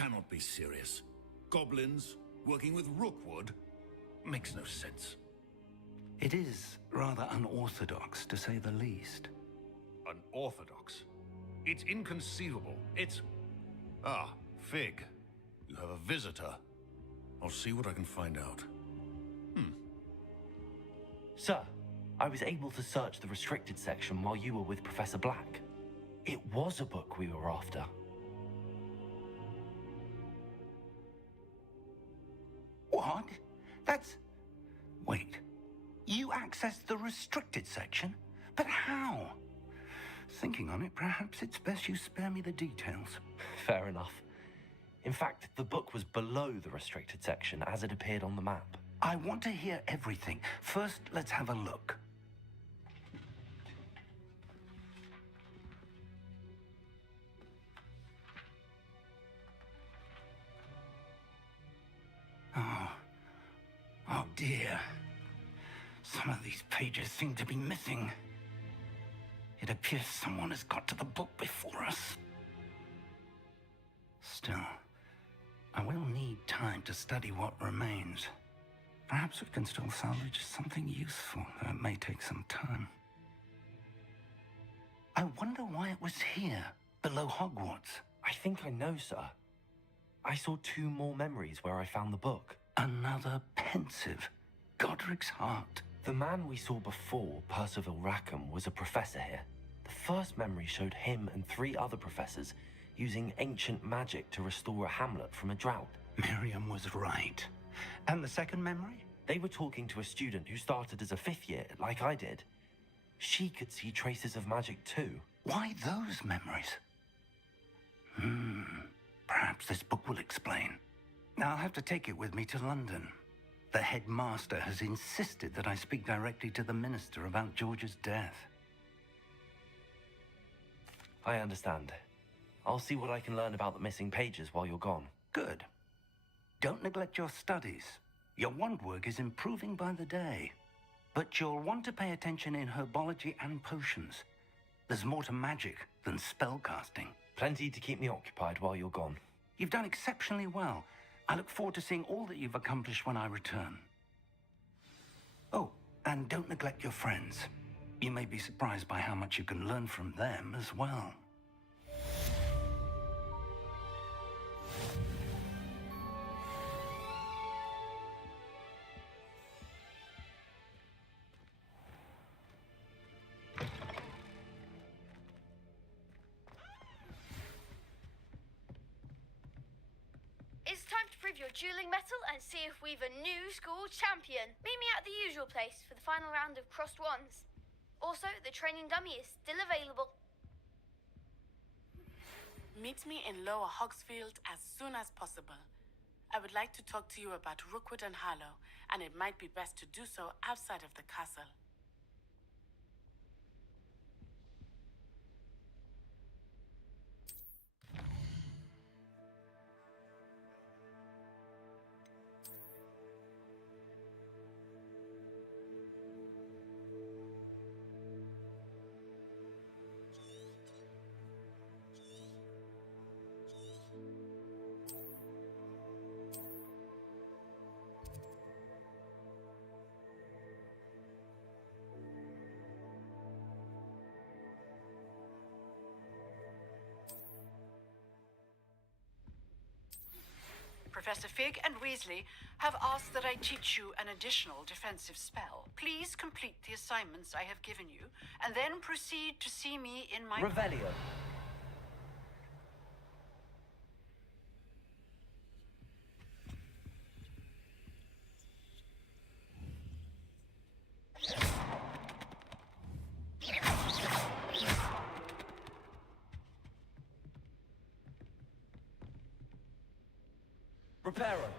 cannot be serious. Goblins working with rookwood makes no sense. It is rather unorthodox, to say the least. Unorthodox? It's inconceivable. It's... Ah, Fig. You have a visitor. I'll see what I can find out. Sir, I was able to search the restricted section while you were with Professor Black. It was a book we were after. What? That's... Wait. You accessed the restricted section? But how? Thinking on it, perhaps it's best you spare me the details. Fair enough. In fact, the book was below the restricted section as it appeared on the map. I want to hear everything. First, let's have a look. Oh dear. Some of these pages seem to be missing. It appears someone has got to the book before us. Still, I will need time to study what remains. Perhaps we can still salvage something useful, though it may take some time. I wonder why it was here, below Hogwarts. I think I know, sir. I saw 2 more memories where I found the book. Another pensive. Godric's heart. The man we saw before, Percival Rackham, was a professor here. The first memory showed him and 3 other professors using ancient magic to restore a hamlet from a drought. Miriam was right. And the second memory? They were talking to a student who started as a 5th year, like I did. She could see traces of magic too. Why those memories? Perhaps this book will explain. Now I'll have to take it with me to London. The headmaster has insisted that I speak directly to the minister about George's death. I understand. I'll see what I can learn about the missing pages while you're gone. Good. Don't neglect your studies. Your wand work is improving by the day. But you'll want to pay attention in herbology and potions. There's more to magic than spellcasting. Plenty to keep me occupied while you're gone. You've done exceptionally well. I look forward to seeing all that you've accomplished when I return. Oh, and don't neglect your friends. You may be surprised by how much you can learn from them as well. It's time to prove your dueling mettle and see if we've a new school champion. Meet me at the usual place for the final round of crossed wands. Also, the training dummy is still available. Meet me in Lower Hogsfield as soon as possible. I would like to talk to you about Rookwood and Harlow, and it might be best to do so outside of the castle. Professor Fig and Weasley have asked that I teach you an additional defensive spell. Please complete the assignments I have given you, and then proceed to see me in my... Revelio. Reparo.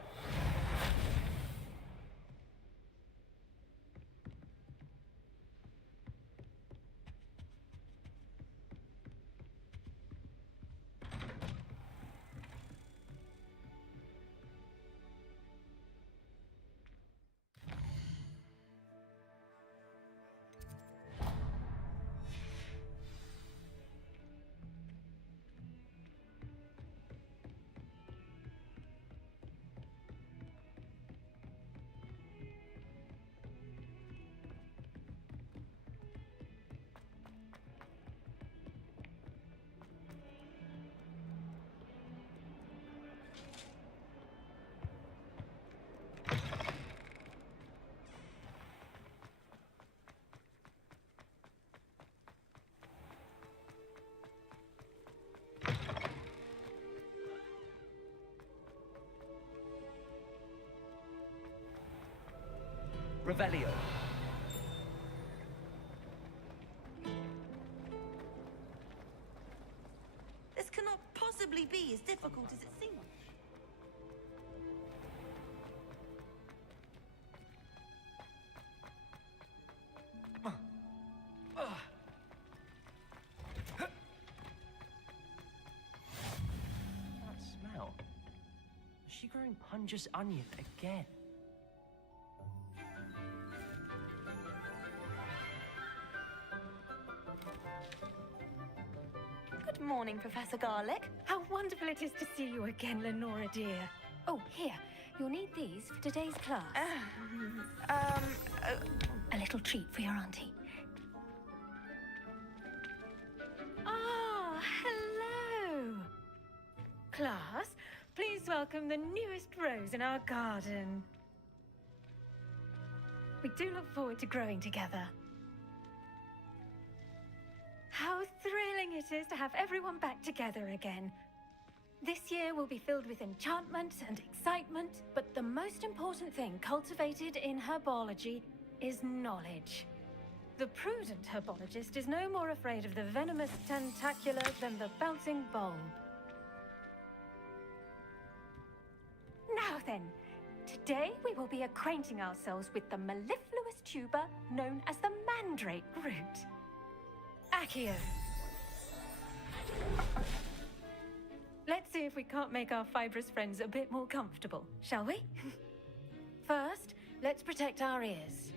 Revelio. This cannot possibly be as difficult as it seems. That smell. Is she growing Punja's onion again? Good morning, Professor Garlic. How wonderful it is to see you again, Lenora dear. Oh, here. You'll need these for today's class. A little treat for your auntie. Ah, hello. Class, please welcome the newest rose in our garden. We do look forward to growing together. How thrilling it is to have everyone back together again. This year will be filled with enchantment and excitement, but the most important thing cultivated in herbology is knowledge. The prudent herbologist is no more afraid of the venomous tentacula than the bouncing bulb. Now then, today we will be acquainting ourselves with the mellifluous tuber known as the mandrake root. Accio. Let's see if we can't make our fibrous friends a bit more comfortable, shall we? First, let's protect our ears.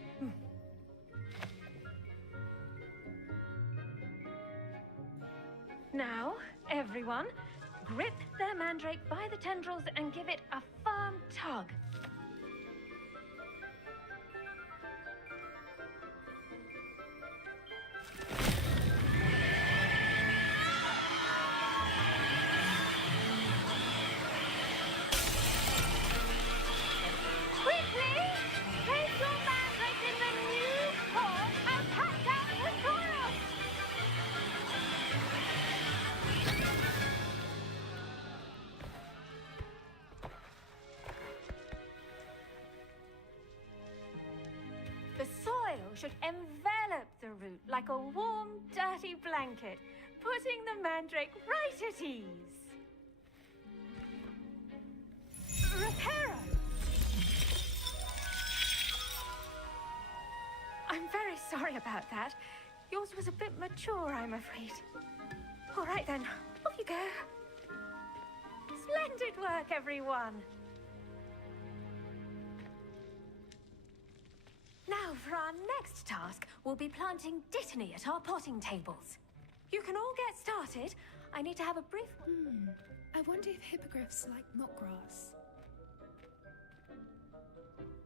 Now, everyone, grip their mandrake by the tendrils and give it a firm tug. Should envelop the root like a warm, dirty blanket, putting the mandrake right at ease. Reparo! I'm very sorry about that. Yours was a bit mature, I'm afraid. All right then, off you go. Splendid work, everyone. Now, for our next task, we'll be planting dittany at our potting tables. You can all get started. I need to have a brief... I wonder if hippogriffs like knotgrass.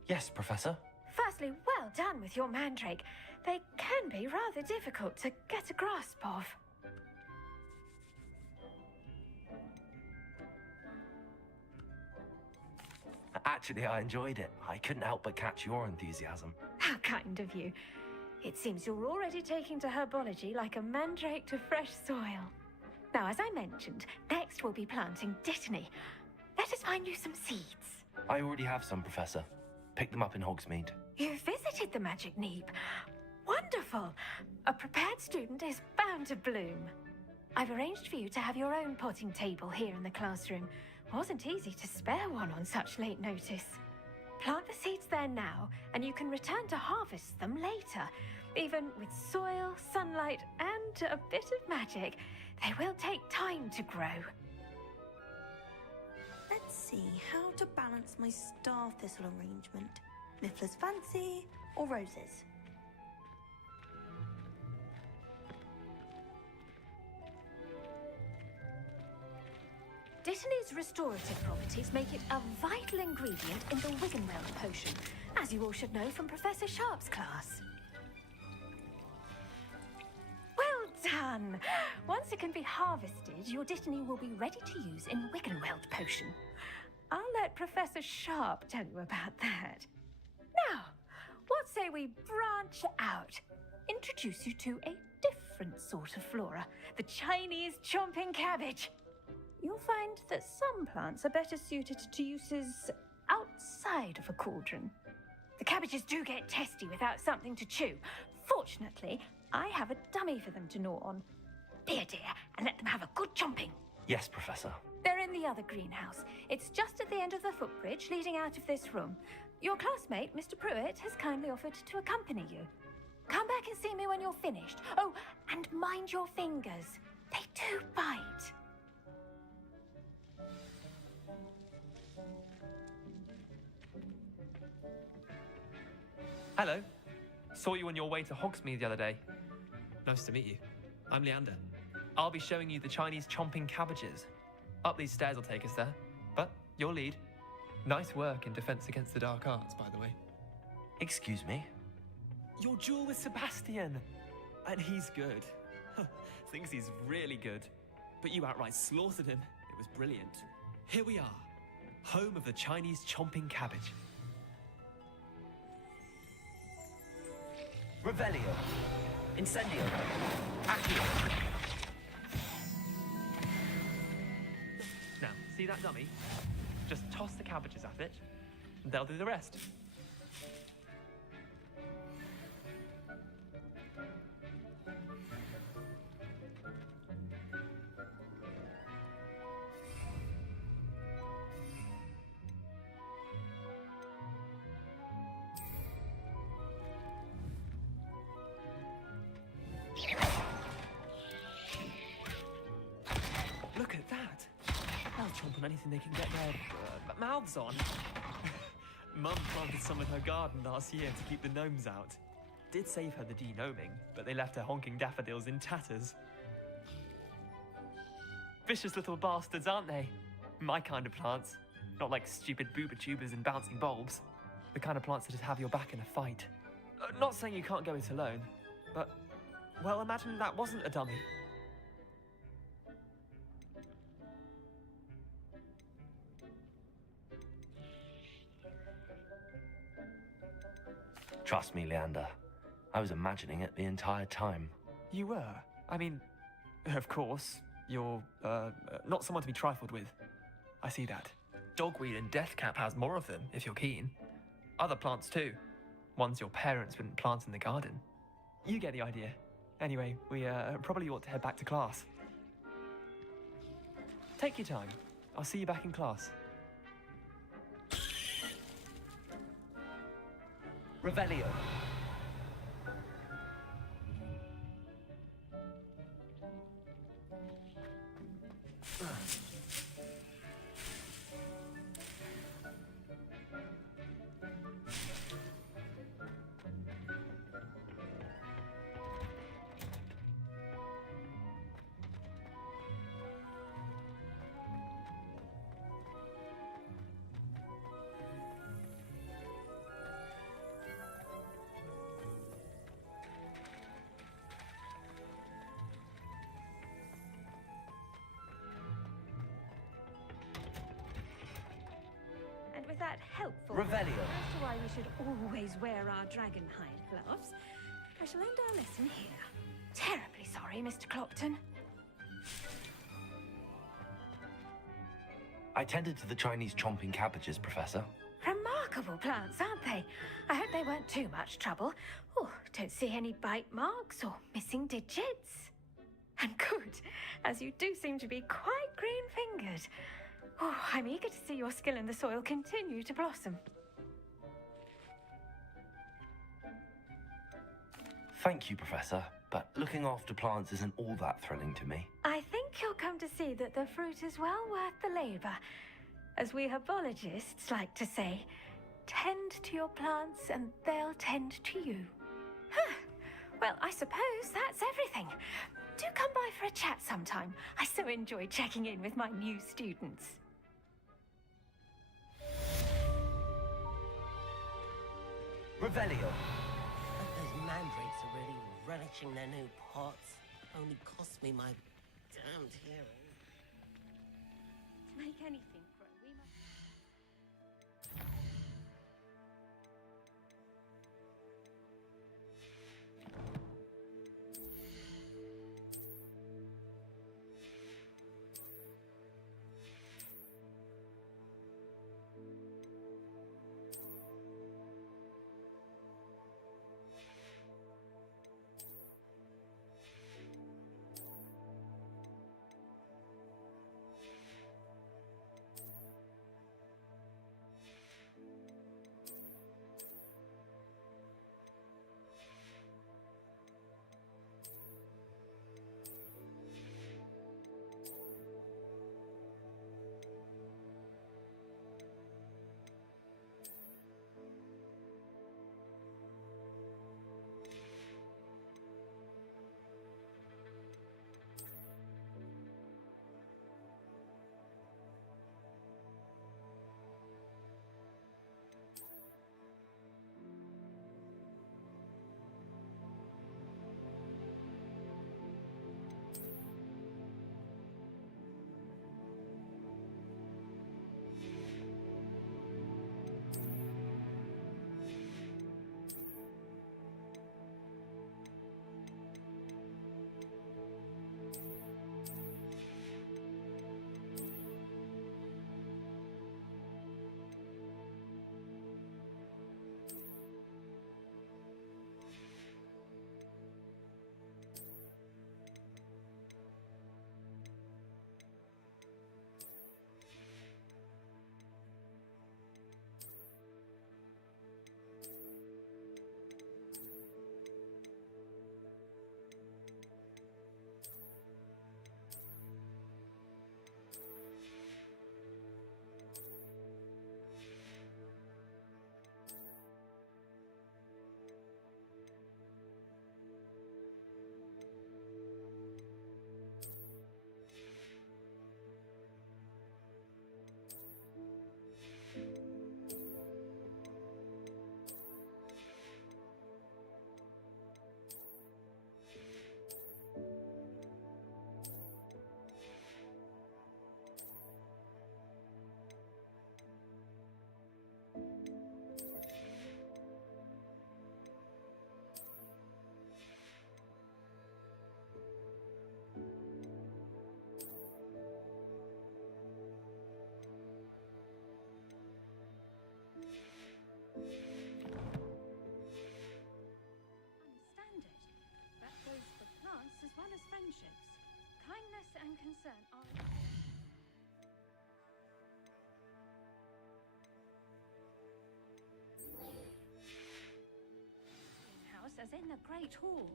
Yes, Professor. Firstly, well done with your mandrake. They can be rather difficult to get a grasp of. Actually, I enjoyed it. I couldn't help but catch your enthusiasm. How kind of you. It seems you're already taking to herbology like a mandrake to fresh soil. Now, as I mentioned, next we'll be planting dittany. Let us find you some seeds. I already have some, Professor. Picked them up in Hogsmeade. You visited the Magic Neep. Wonderful. A prepared student is bound to bloom. I've arranged for you to have your own potting table here in the classroom. Wasn't easy to spare one on such late notice. Plant the seeds there now, and you can return to harvest them later. Even with soil, sunlight, and a bit of magic, they will take time to grow. Let's see how to balance my star thistle arrangement. Niffler's fancy or roses? Dittany's restorative properties make it a vital ingredient in the Wiggenweld potion, as you all should know from Professor Sharp's class. Well done! Once it can be harvested, your dittany will be ready to use in Wiggenweld potion. I'll let Professor Sharp tell you about that. Now, what say we branch out? Introduce you to a different sort of flora, the Chinese chomping cabbage. You'll find that some plants are better suited to uses outside of a cauldron. The cabbages do get testy without something to chew. Fortunately, I have a dummy for them to gnaw on. Here, dear, and let them have a good chomping. Yes, Professor. They're in the other greenhouse. It's just at the end of the footbridge leading out of this room. Your classmate, Mr. Pruitt, has kindly offered to accompany you. Come back and see me when you're finished. Oh, and mind your fingers. They do bite. Hello. Saw you on your way to Hogsmeade the other day. Nice to meet you. I'm Leander. I'll be showing you the Chinese chomping cabbages. Up these stairs will take us there. But your lead. Nice work in Defense Against the Dark Arts, by the way. Excuse me? Your duel with Sebastian. And he's good. Thinks he's really good. But you outright slaughtered him. It was brilliant. Here we are, Home of the Chinese chomping cabbage. Revelio. Incendio. Accio. Now, see that dummy? Just toss the cabbages at it, and they'll do the rest. Look at that! They'll chomp on anything they can get their mouths on. Mum planted some in her garden last year to keep the gnomes out. Did save her the de-gnoming, but they left her honking daffodils in tatters. Vicious little bastards, aren't they? My kind of plants. Not like stupid booba tubers and bouncing bulbs. The kind of plants that'd have your back in a fight. Not saying you can't go it alone, but, well, imagine that wasn't a dummy. Trust me, Leander. I was imagining it the entire time. You were? I mean, of course, you're, not someone to be trifled with. I see that. Dogweed and deathcap has more of them, if you're keen. Other plants too. Ones your parents wouldn't plant in the garden. You get the idea. Anyway, we, probably ought to head back to class. Take your time. I'll see you back in class. Revelio. And with that helpful Revelio. as to why we should always wear our dragon hide gloves, I shall end our lesson here. Terribly sorry, Mr. Clopton. I tended to the Chinese chomping cabbages, Professor. Remarkable plants, aren't they? I hope they weren't too much trouble. Oh, don't see any bite marks or missing digits. And good, as you do seem to be quite green-fingered. Oh, I'm eager to see your skill in the soil continue to blossom. Thank you, Professor, but looking after plants isn't all that thrilling to me. I think you'll come to see that the fruit is well worth the labor. As we herbologists like to say, tend to your plants and they'll tend to you. Huh. Well, I suppose that's everything. Do come by for a chat sometime. I so enjoy checking in with my new students. Revelio. Those mandrakes are really relishing their new pots. Only cost me my damned hearing. To make anything grow, we must... well as friendships. Kindness and concern are... ...house as in the Great Hall.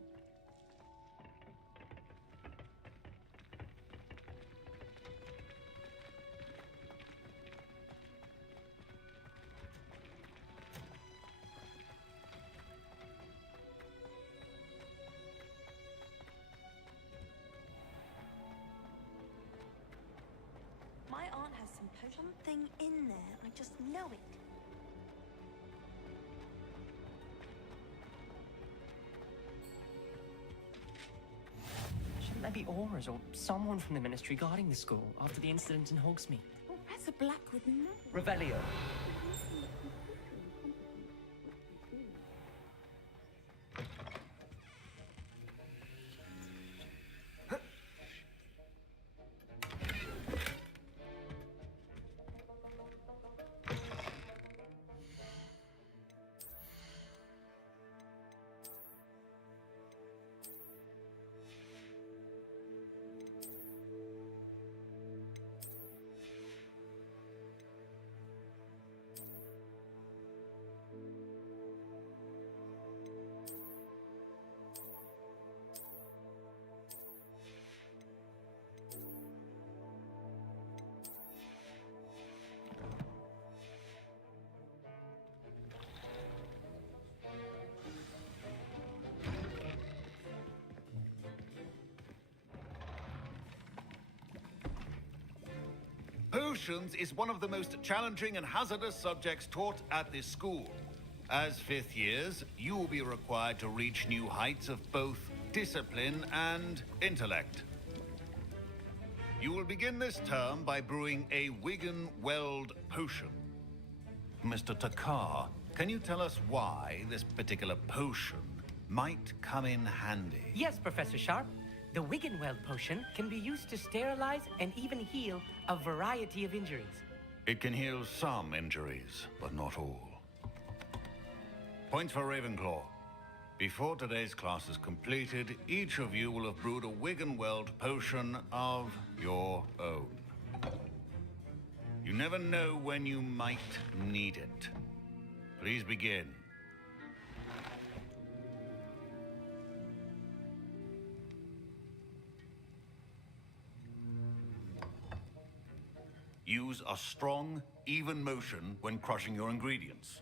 My aunt has something in there. I just know it. Shouldn't there be auras or someone from the Ministry guarding the school after the incident in Hogsmeade? Professor Black would know. Revelio. Potions is one of the most challenging and hazardous subjects taught at this school. As fifth years, you will be required to reach new heights of both discipline and intellect. You will begin this term by brewing a Wigan Weld potion. Mr. Takar, can you tell us why this particular potion might come in handy? Yes, Professor Sharp. The Wiggenweld potion can be used to sterilize and even heal a variety of injuries. It can heal some injuries, but not all. Points for Ravenclaw. Before today's class is completed, each of you will have brewed a Wiggenweld potion of your own. You never know when you might need it. Please begin. Use a strong, even motion when crushing your ingredients.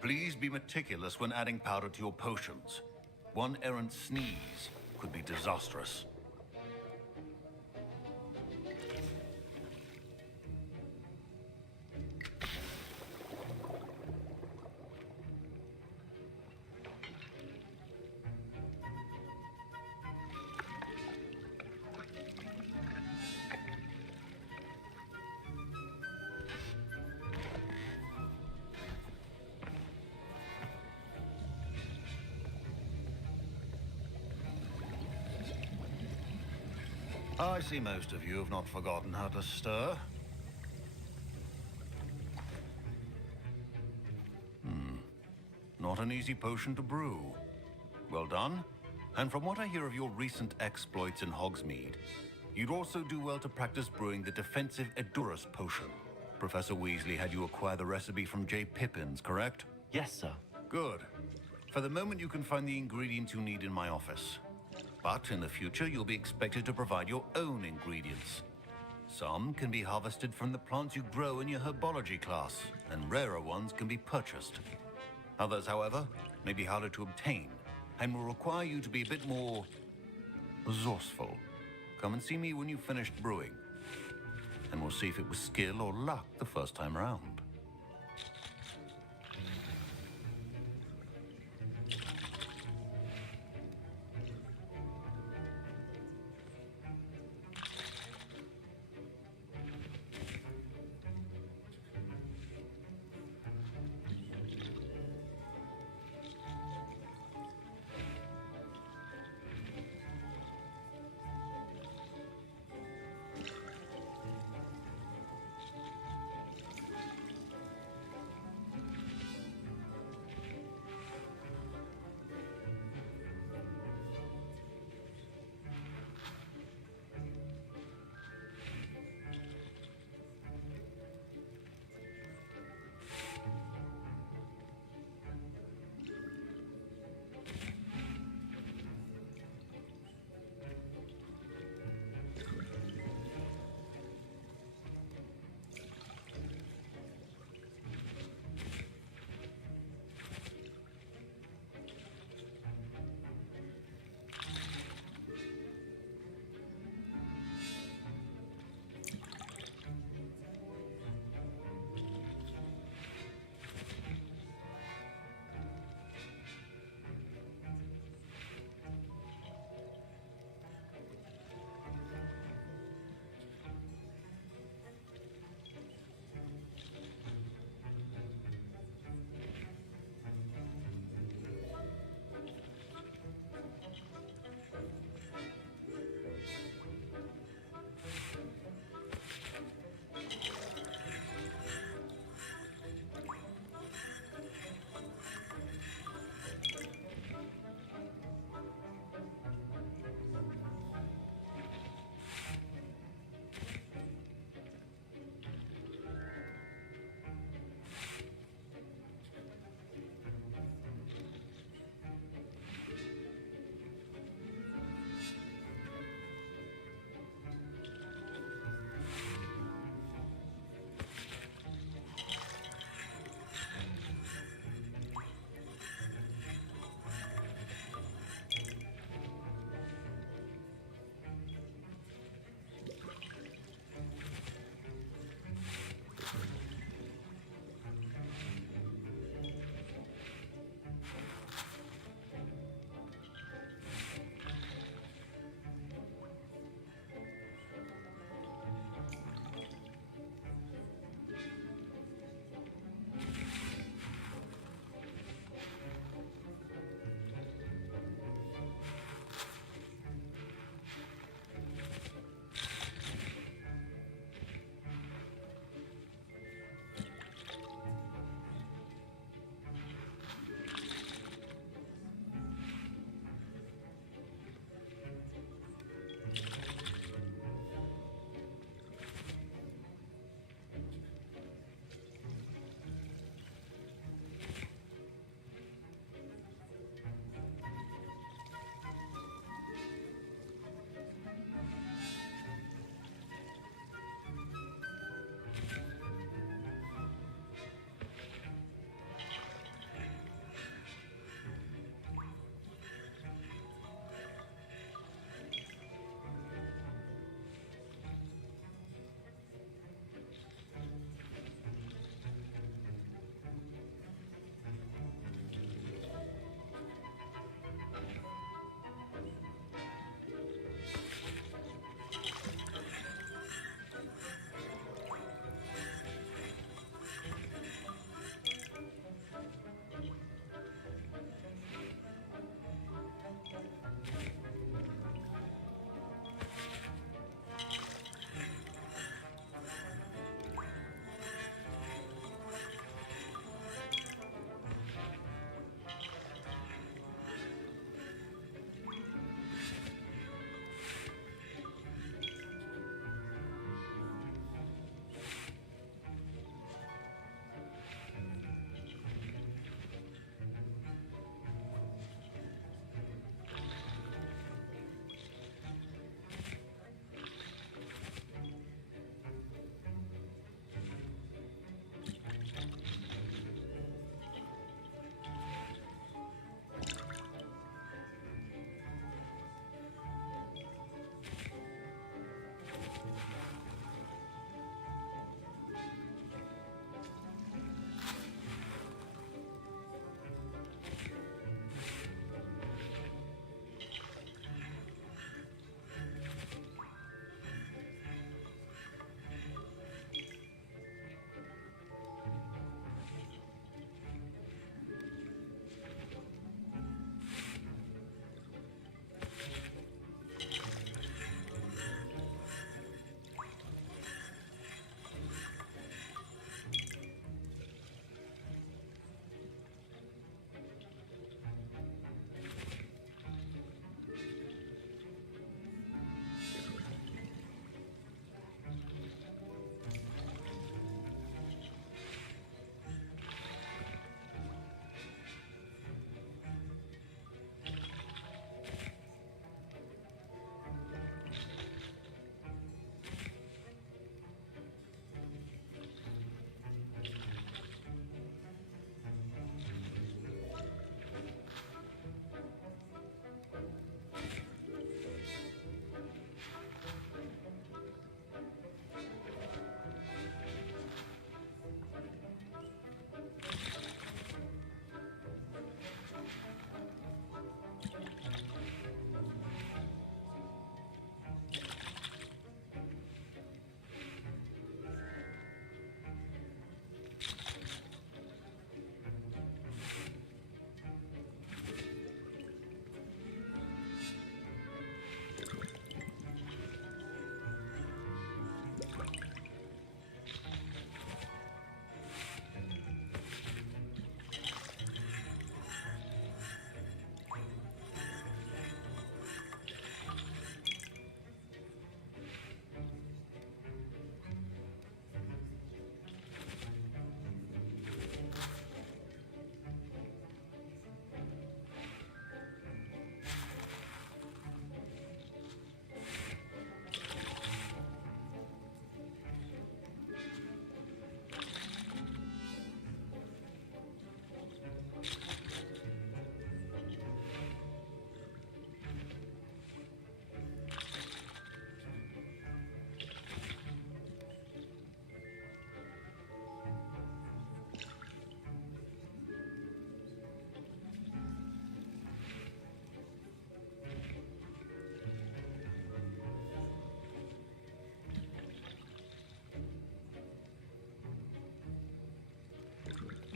Please be meticulous when adding powder to your potions. One errant sneeze could be disastrous. I see most of you have not forgotten how to stir. Not an easy potion to brew. Well done. And from what I hear of your recent exploits in Hogsmeade, you'd also do well to practice brewing the defensive Edurus potion. Professor Weasley had you acquire the recipe from J. Pippins, correct? Yes, sir. Good. For the moment, you can find the ingredients you need in my office. But in the future, you'll be expected to provide your own ingredients. Some can be harvested from the plants you grow in your herbology class, and rarer ones can be purchased. Others, however, may be harder to obtain, and will require you to be a bit more resourceful. Come and see me when you've finished brewing, and we'll see if it was skill or luck the first time round.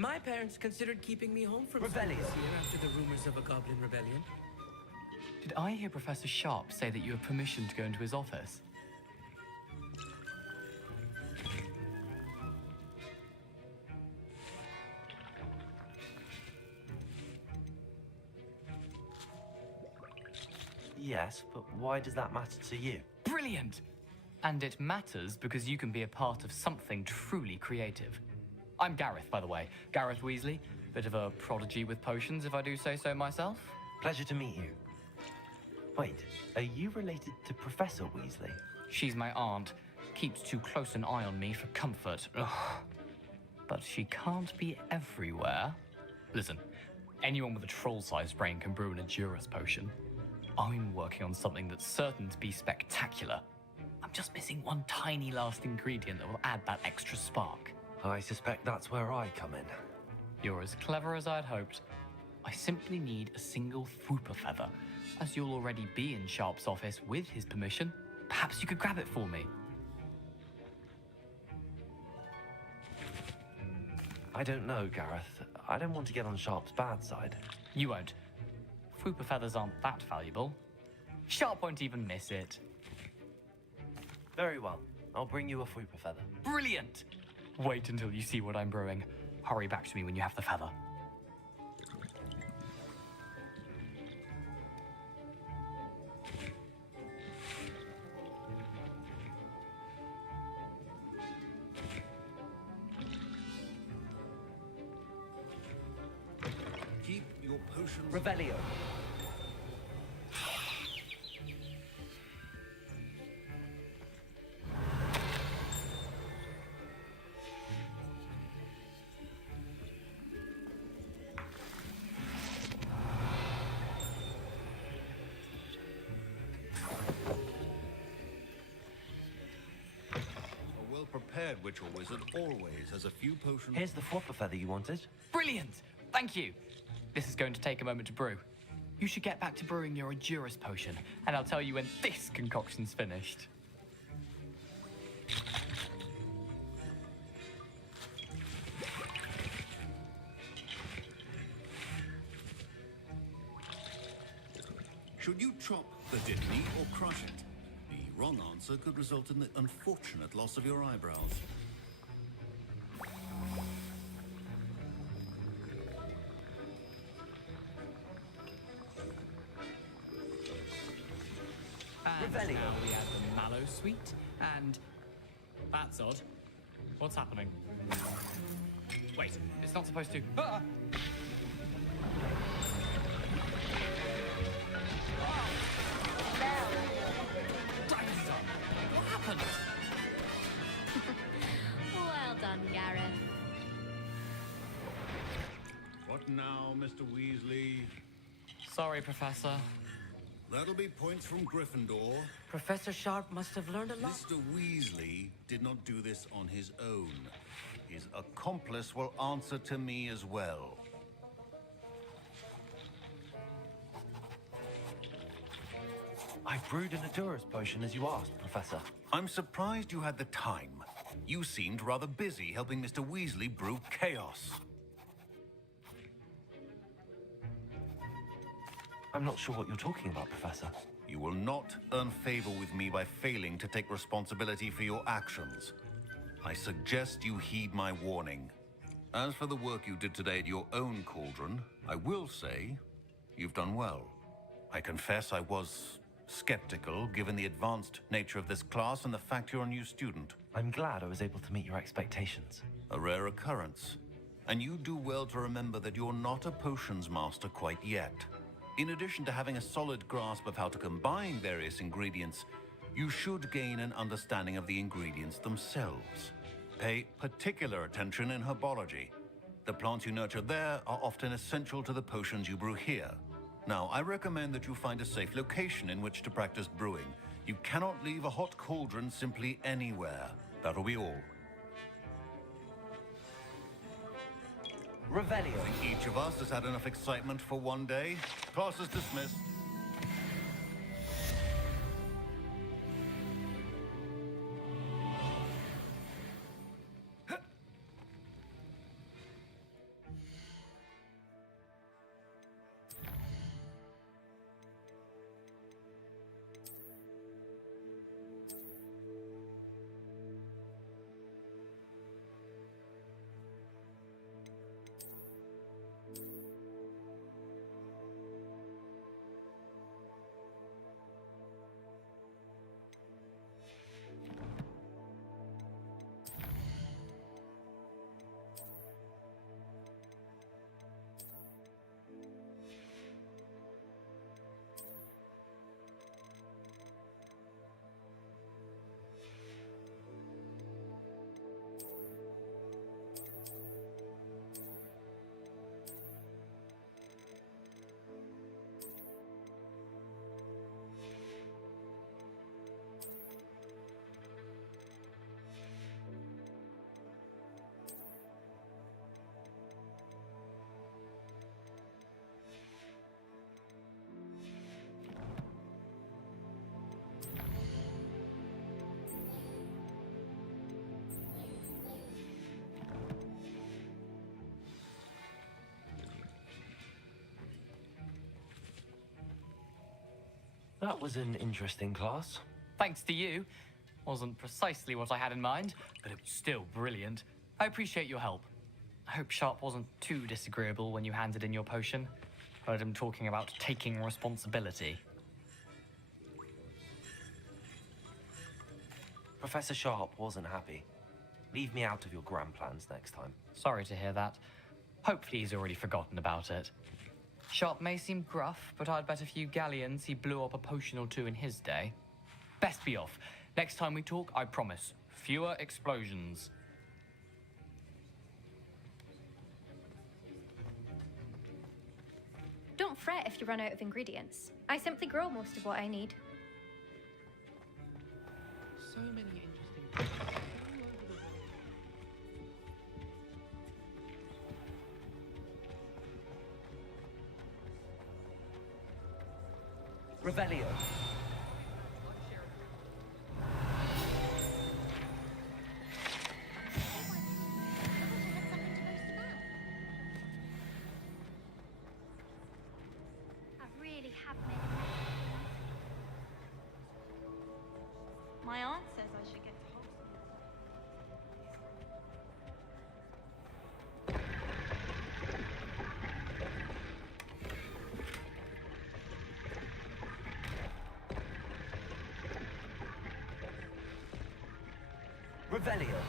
My parents considered keeping me home from school Rebellion. this year after the rumors of a goblin rebellion. Did I hear Professor Sharp say that you have permission to go into his office? Yes, but why does that matter to you? Brilliant! And it matters because you can be a part of something truly creative. I'm Gareth, by the way. Gareth Weasley. Bit of a prodigy with potions, if I do say so myself. Pleasure to meet you. Wait, are you related to Professor Weasley? She's my aunt. Keeps too close an eye on me for comfort. Ugh. But she can't be everywhere. Listen, anyone with a troll-sized brain can brew an Endurance potion. I'm working on something that's certain to be spectacular. I'm just missing one tiny last ingredient that will add that extra spark. I suspect that's where I come in. You're as clever as I'd hoped. I simply need a single Fwooper feather. As you'll already be in Sharp's office with his permission, perhaps you could grab it for me. I don't know, Gareth. I don't want to get on Sharp's bad side. You won't. Fwooper feathers aren't that valuable. Sharp won't even miss it. Very well. I'll bring you a Fwooper feather. Brilliant! Wait until you see what I'm brewing. Hurry back to me when you have the feather. Keep your potions. Revelio. A well-prepared witch or wizard always has a few potions. Here's the Fwooper feather you wanted. Brilliant! Thank you! This is going to take a moment to brew. You should get back to brewing your Endurance potion, and I'll tell you when this concoction's finished. Should you chop the diddly or crush it? The wrong answer could result in the unfortunate loss of your eyebrows. And Revelio. now we add the mallow sweet, and that's odd. What's happening? Wait, It's not supposed to. Ah! Dinosaur! What happened? Well done, Gareth. What now, Mr. Weasley? Sorry, Professor. That'll be points from Gryffindor. Professor Sharp must have learned a lot. Mr. Weasley did not do this on his own. His accomplice will answer to me as well. I brewed an Endurance potion as you asked, Professor. I'm surprised you had the time. You seemed rather busy helping Mr. Weasley brew chaos. I'm not sure what you're talking about, Professor. You will not earn favor with me by failing to take responsibility for your actions. I suggest you heed my warning. As for the work you did today at your own cauldron, I will say you've done well. I confess I was skeptical given the advanced nature of this class and the fact you're a new student. I'm glad I was able to meet your expectations. A rare occurrence. And you do well to remember that you're not a potions master quite yet. In addition to having a solid grasp of how to combine various ingredients, you should gain an understanding of the ingredients themselves. Pay particular attention in herbology. The plants you nurture there are often essential to the potions you brew here. Now, I recommend that you find a safe location in which to practice brewing. You cannot leave a hot cauldron simply anywhere. That'll be all. Revelio. I think each of us has had enough excitement for one day. Class is dismissed. That was an interesting class. Thanks to you. Wasn't precisely what I had in mind, but it was still brilliant. I appreciate your help. I hope Sharp wasn't too disagreeable when you handed in your potion. Heard him talking about taking responsibility. Professor Sharp wasn't happy. Leave me out of your grand plans next time. Sorry to hear that. Hopefully he's already forgotten about it. Sharp may seem gruff, but I'd bet a few galleons he blew up a potion or two in his day. Best be off. Next time we talk, I promise, fewer explosions. Don't fret if you run out of ingredients. I simply grow most of what I need. So many interesting things all over the world. Revelio. I really have many. My aunt says I should get to Hogwarts. Revelio.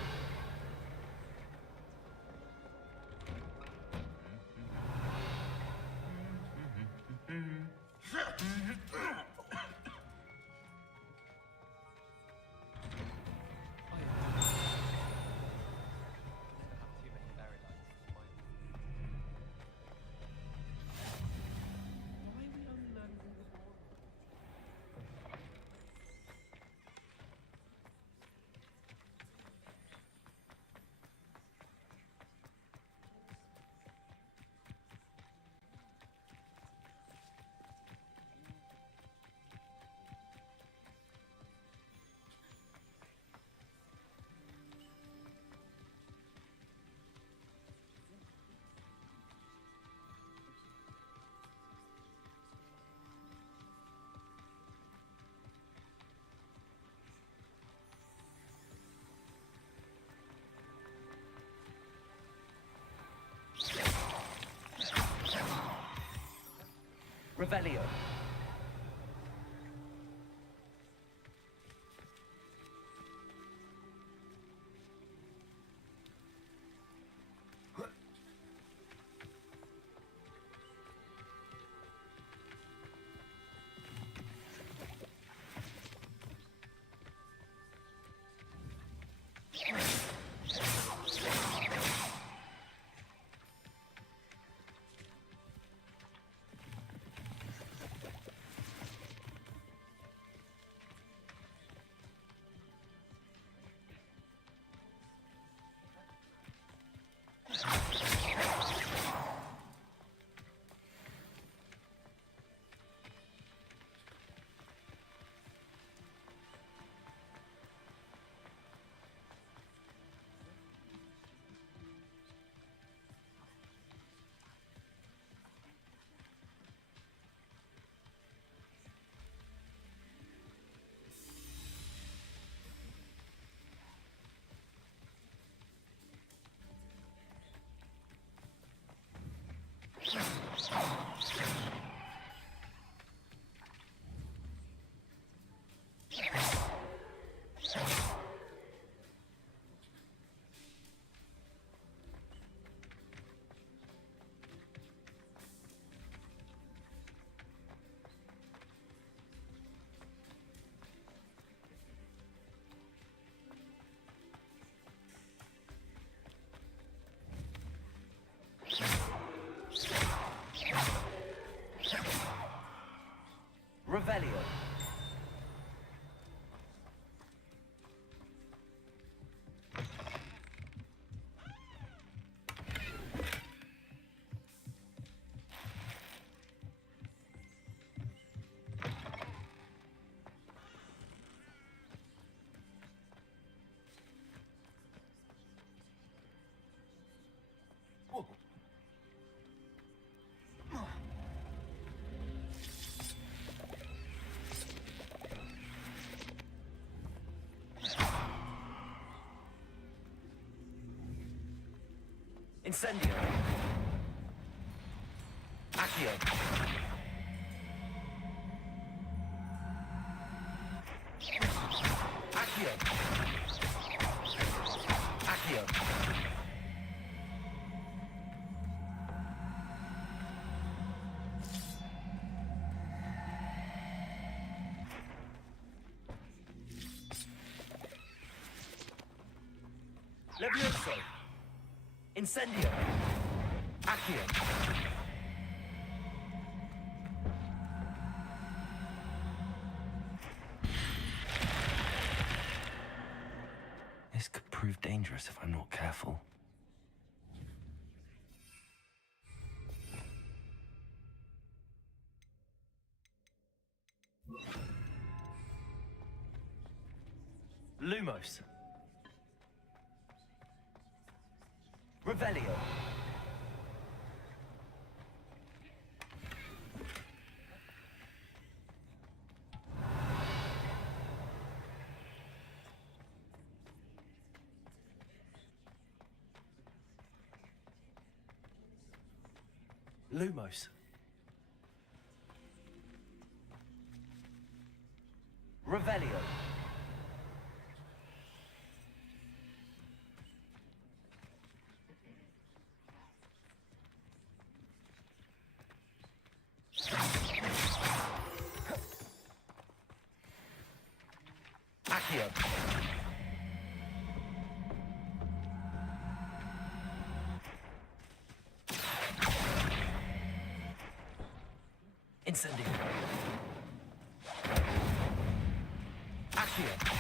Revelio. Revelio. Incendio. Accio. Accio. Accio. Levioso. Incendio. Accio. This could prove dangerous if I'm not careful. Lumos. Revelio. Lumos. Revelio. Accio. Incendio. Accio.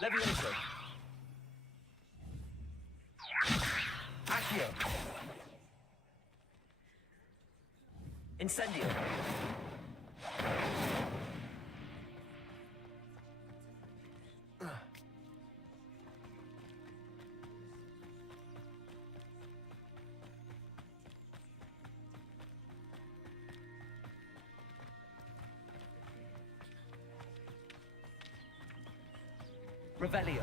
Levioso. Accio. Incendio. Revelio.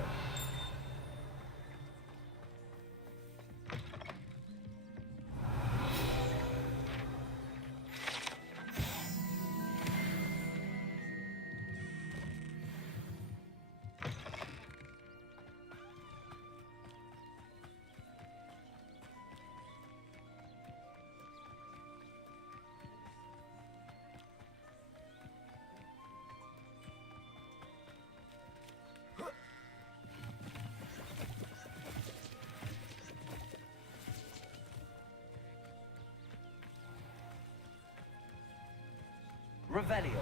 Revelio.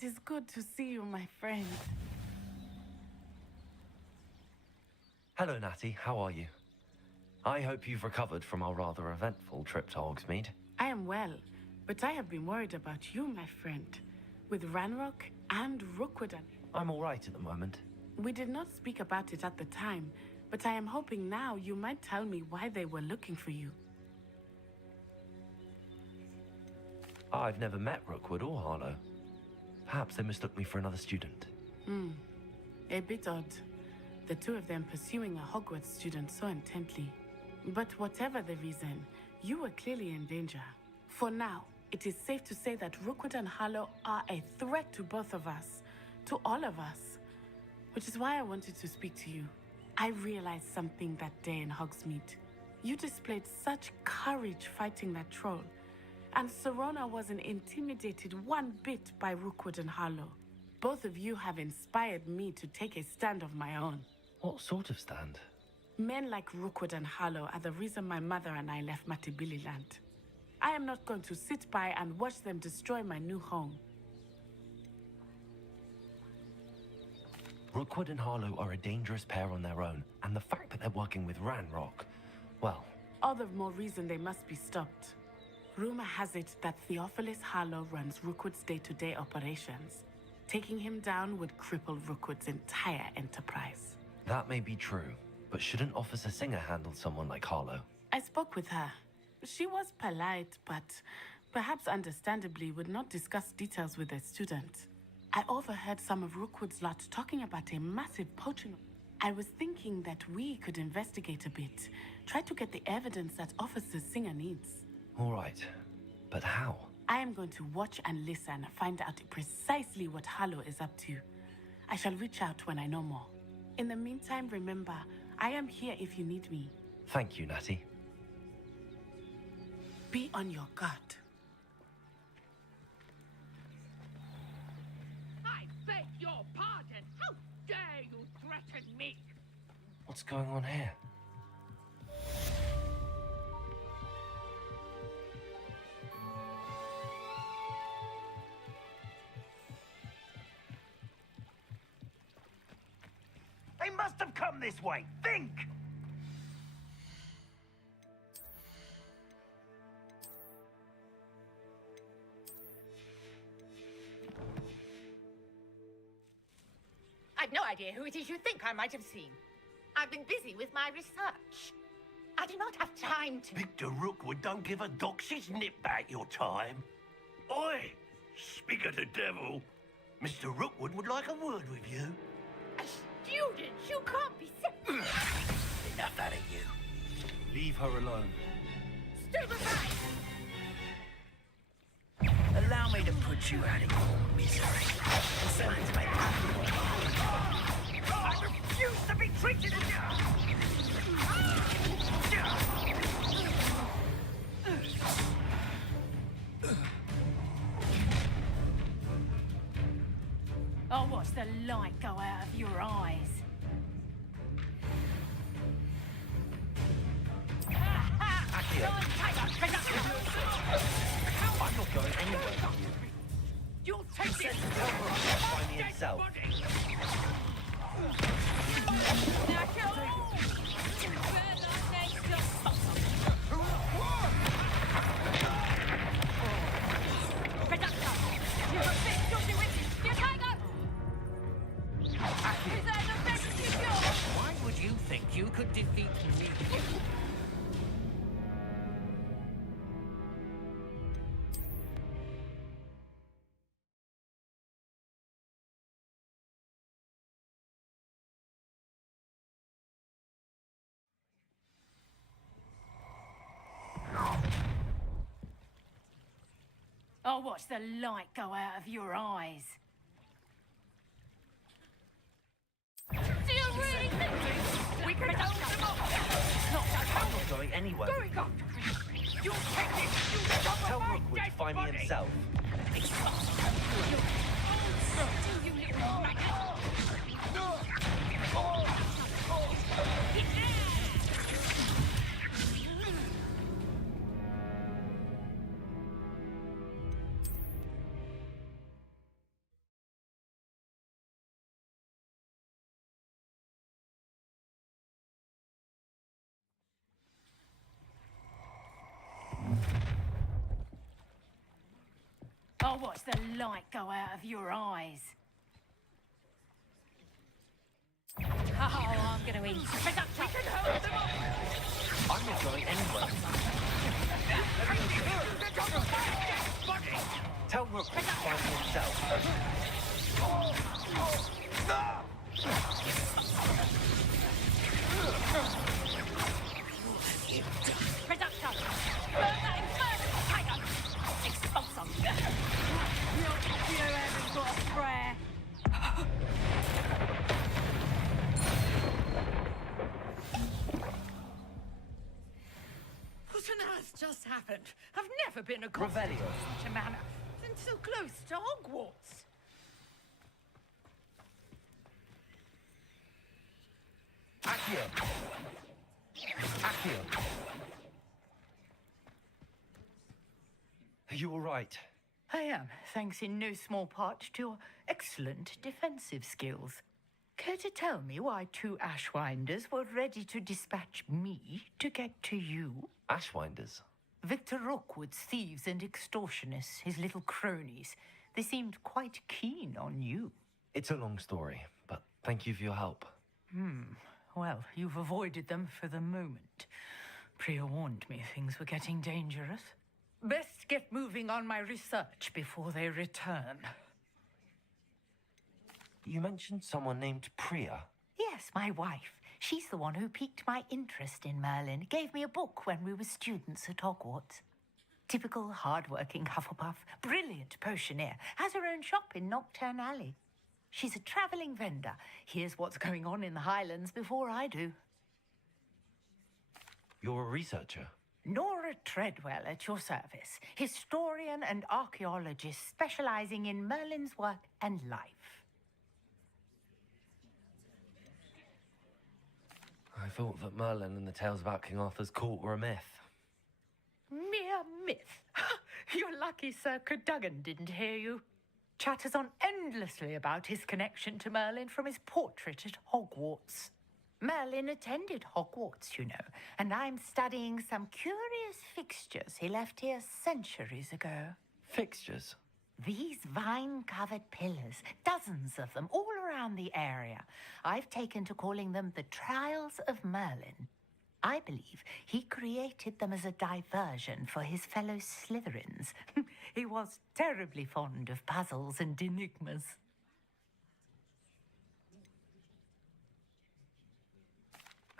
It is good to see you, my friend. Hello, Natty. How are you? I hope you've recovered from our rather eventful trip to Hogsmeade. I am well, but I have been worried about you, my friend. With Ranrock and Rookwood. I'm all right at the moment. We did not speak about it at the time, but I am hoping now you might tell me why they were looking for you. I've never met Rookwood or Harlow. Perhaps they mistook me for another student. A bit odd. The two of them pursuing a Hogwarts student so intently. But whatever the reason, you were clearly in danger. For now, it is safe to say that Rookwood and Harlow are a threat to both of us. To all of us. Which is why I wanted to speak to you. I realized something that day in Hogsmeade. You displayed such courage fighting that troll. And Serona wasn't intimidated one bit by Rookwood and Harlow. Both of you have inspired me to take a stand of my own. What sort of stand? Men like Rookwood and Harlow are the reason my mother and I left Matibililand. I am not going to sit by and watch them destroy my new home. Rookwood and Harlow are a dangerous pair on their own, and the fact that they're working with Ranrock, well... All the more reason they must be stopped. Rumor has it that Theophilus Harlow runs Rookwood's day-to-day operations. Taking him down would cripple Rookwood's entire enterprise. That may be true, but shouldn't Officer Singer handle someone like Harlow? I spoke with her. She was polite, but perhaps understandably would not discuss details with a student. I overheard some of Rookwood's lot talking about a massive poaching. I was thinking that we could investigate a bit, try to get the evidence that Officer Singer needs. All right, but how? I am going to watch and listen, find out precisely what Harlow is up to. I shall reach out when I know more. In the meantime, remember, I am here if you need me. Thank you, Natty. Be on your guard. I beg your pardon. How dare you threaten me? What's going on here? They must have come this way. Think! I've no idea who it is you think I might have seen. I've been busy with my research. I do not have time to... Victor Rookwood don't give a doxy's nip back your time. Oi! Speak of the devil. Mr. Rookwood would like a word with you. A student? You can't be so... Enough out of you. Leave her alone. Stupefy! Allow me to put you out of your misery. Sounds like I refuse to be treated as I'll watch the light go out of your eyes. I'm not going anywhere. You'll take it! By me himself. Why would you think you could defeat me? I'll watch the light go out of your eyes. Do you really think we can hold them off? I'm not going anywhere. Going on! You'll take it! You Tell my Rookwood to dead find me body! himself. You little maggot! I'll watch the light go out of your eyes. Oh, I'm going to eat. We can hold them off. I'm not going anywhere. Tell Rook to find himself. Reduction. Burn that infernal tiger. Expulsum. You haven't got a prayer. What on earth just happened? I've never been accosted in such a manner. And so close to Hogwarts. Accio! Accio! Are you all right? I am, thanks in no small part to your excellent defensive skills. Care to tell me why two Ashwinders were ready to dispatch me to get to you? Ashwinders? Victor Rookwood's thieves and extortionists, his little cronies. They seemed quite keen on you. It's a long story, but thank you for your help. Well, you've avoided them for the moment. Priya warned me things were getting dangerous. Best get moving on my research before they return. You mentioned someone named Priya. Yes, my wife. She's the one who piqued my interest in Merlin. Gave me a book when we were students at Hogwarts. Typical hard-working Hufflepuff, brilliant potioneer, has her own shop in Nocturne Alley. She's a travelling vendor. Hears what's going on in the Highlands before I do. You're a researcher? Nora Treadwell at your service. Historian and archaeologist specialising in Merlin's work and life. I thought that Merlin and the tales about King Arthur's court were a myth. Mere myth. You're lucky Sir Cadogan didn't hear you. Chatters on endlessly about his connection to Merlin from his portrait at Hogwarts. Merlin attended Hogwarts, you know, and I'm studying some curious fixtures he left here centuries ago. Fixtures? These vine-covered pillars, dozens of them, all around the area. I've taken to calling them the Trials of Merlin. I believe he created them as a diversion for his fellow Slytherins. He was terribly fond of puzzles and enigmas.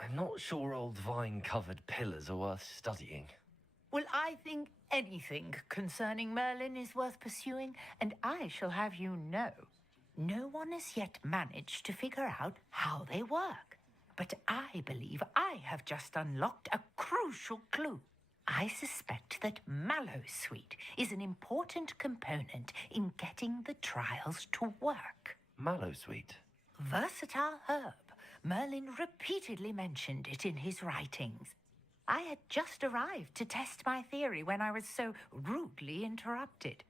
I'm not sure old vine-covered pillars are worth studying. Well, I think anything concerning Merlin is worth pursuing, and I shall have you know, no one has yet managed to figure out how they work. But I believe I have just unlocked a crucial clue. I suspect that Mallowsweet is an important component in getting the trials to work. Mallowsweet? Versatile herb. Merlin repeatedly mentioned it in his writings. I had just arrived to test my theory when I was so rudely interrupted.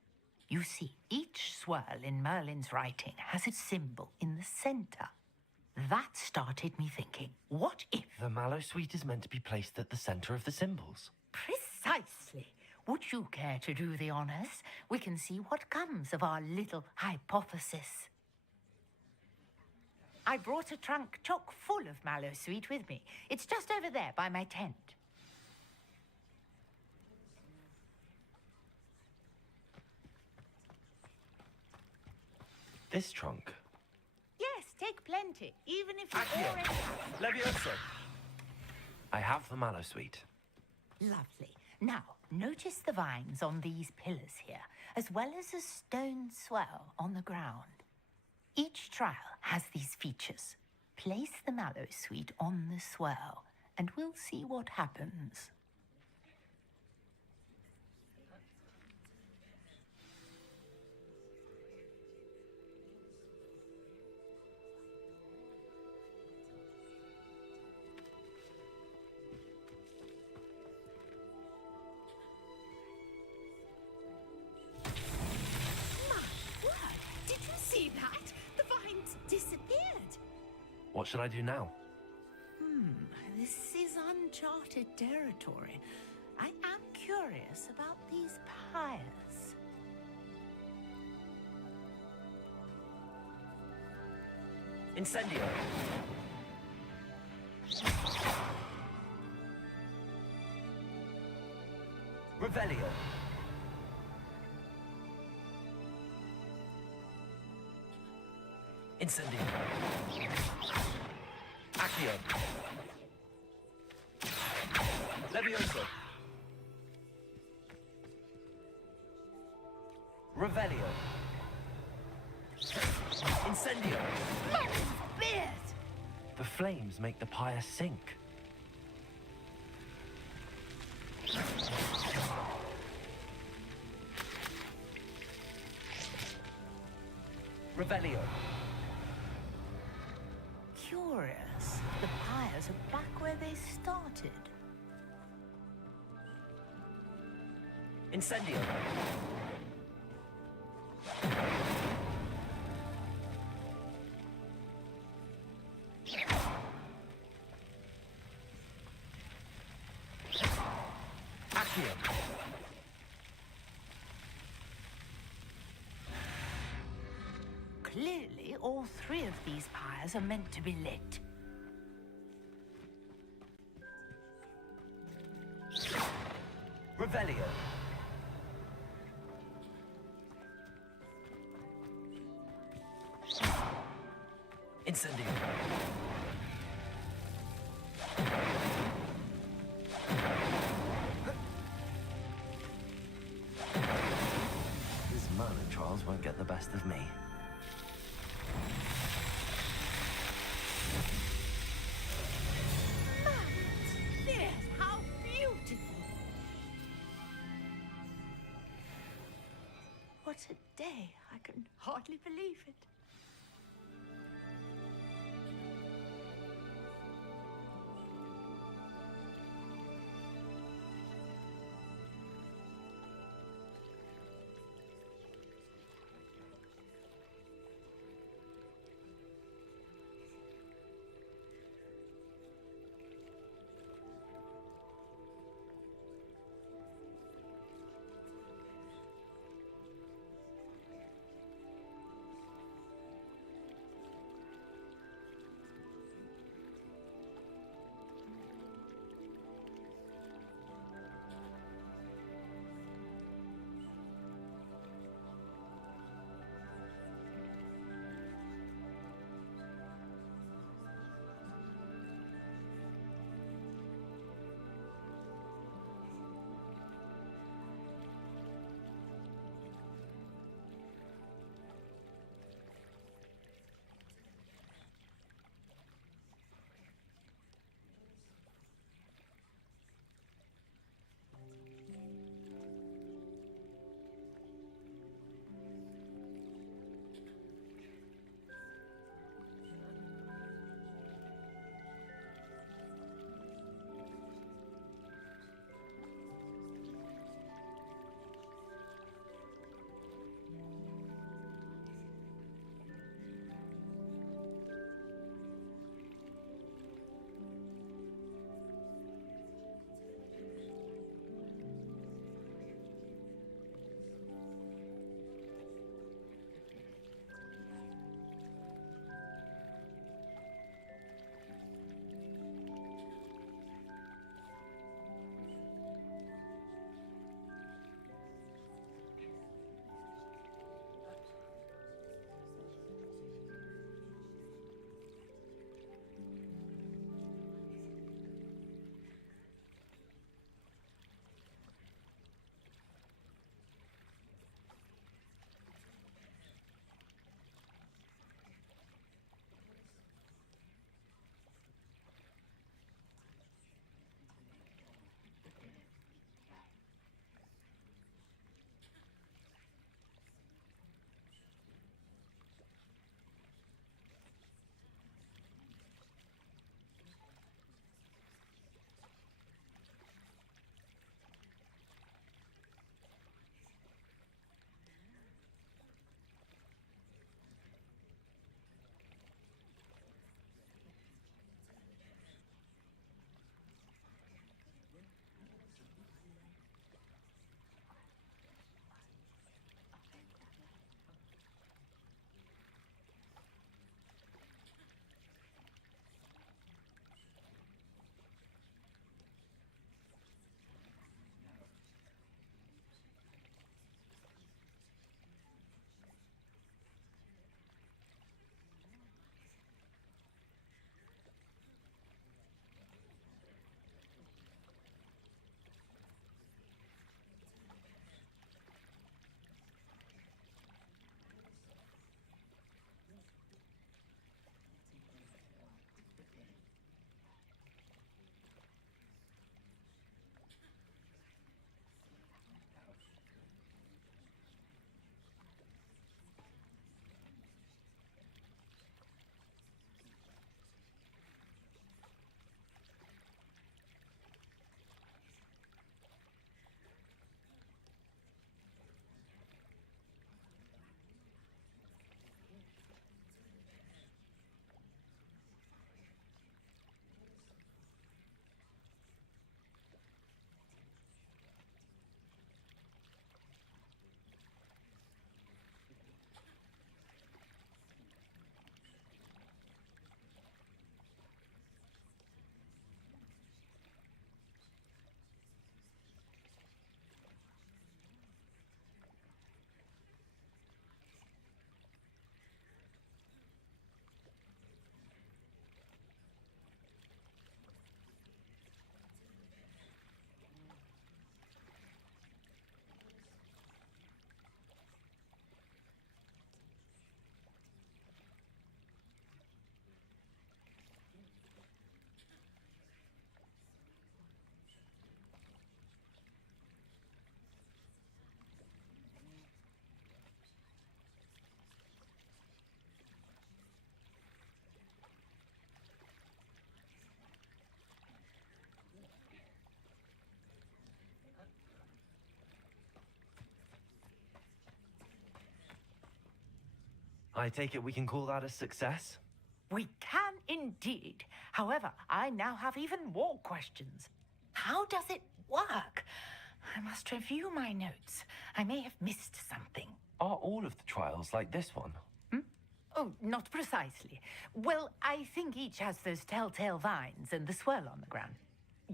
You see, each swirl in Merlin's writing has a symbol in the center. That started me thinking, what if... The Mallowsweet is meant to be placed at the center of the symbols. Precisely. Would you care to do the honors? We can see what comes of our little hypothesis. I brought a trunk chock full of Mallowsweet with me. It's just over there by my tent. This trunk? Yes, take plenty, even if you already have. Levioso! I have the Mallowsweet. Lovely. Now, notice the vines on these pillars here, as well as a stone swell on the ground. Each trial has these features. Place the Mallowsweet on the swell, and we'll see what happens. See that? The vines disappeared. What should I do now? This is uncharted territory. I am curious about these pyres. Incendio. Revelio. Incendio. Accio. Levioso. Revelio. Incendio. Beard! The flames make the pyre sink. Revelio. Curious. The pyres are back where they started. Incendio. Accio. Clearly, all three of these pyres are meant to be lit. Revelio. Incendio. These mana trials won't get the best of me. Yes, how beautiful! What a day! I can hardly believe it. I take it we can call that a success? We can indeed. However, I now have even more questions. How does it work? I must review my notes. I may have missed something. Are all of the trials like this one? Oh, not precisely. Well, I think each has those telltale vines and the swirl on the ground.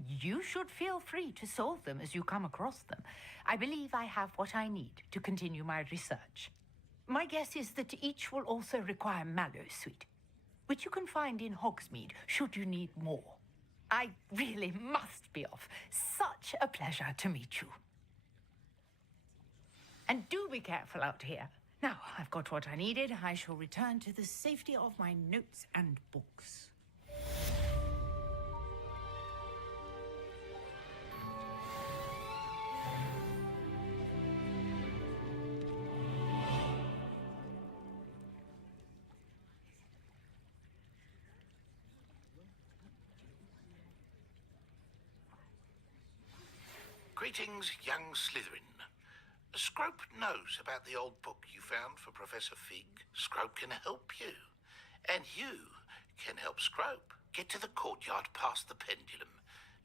You should feel free to solve them as you come across them. I believe I have what I need to continue my research. My guess is that each will also require mallow sweet, which you can find in Hogsmeade should you need more. I really must be off. Such a pleasure to meet you. And do be careful out here. Now, I've got what I needed. I shall return to the safety of my notes and books. Greetings, young Slytherin. Scrope knows about the old book you found for Professor Fig. Scrope can help you. And you can help Scrope get to the courtyard past the pendulum.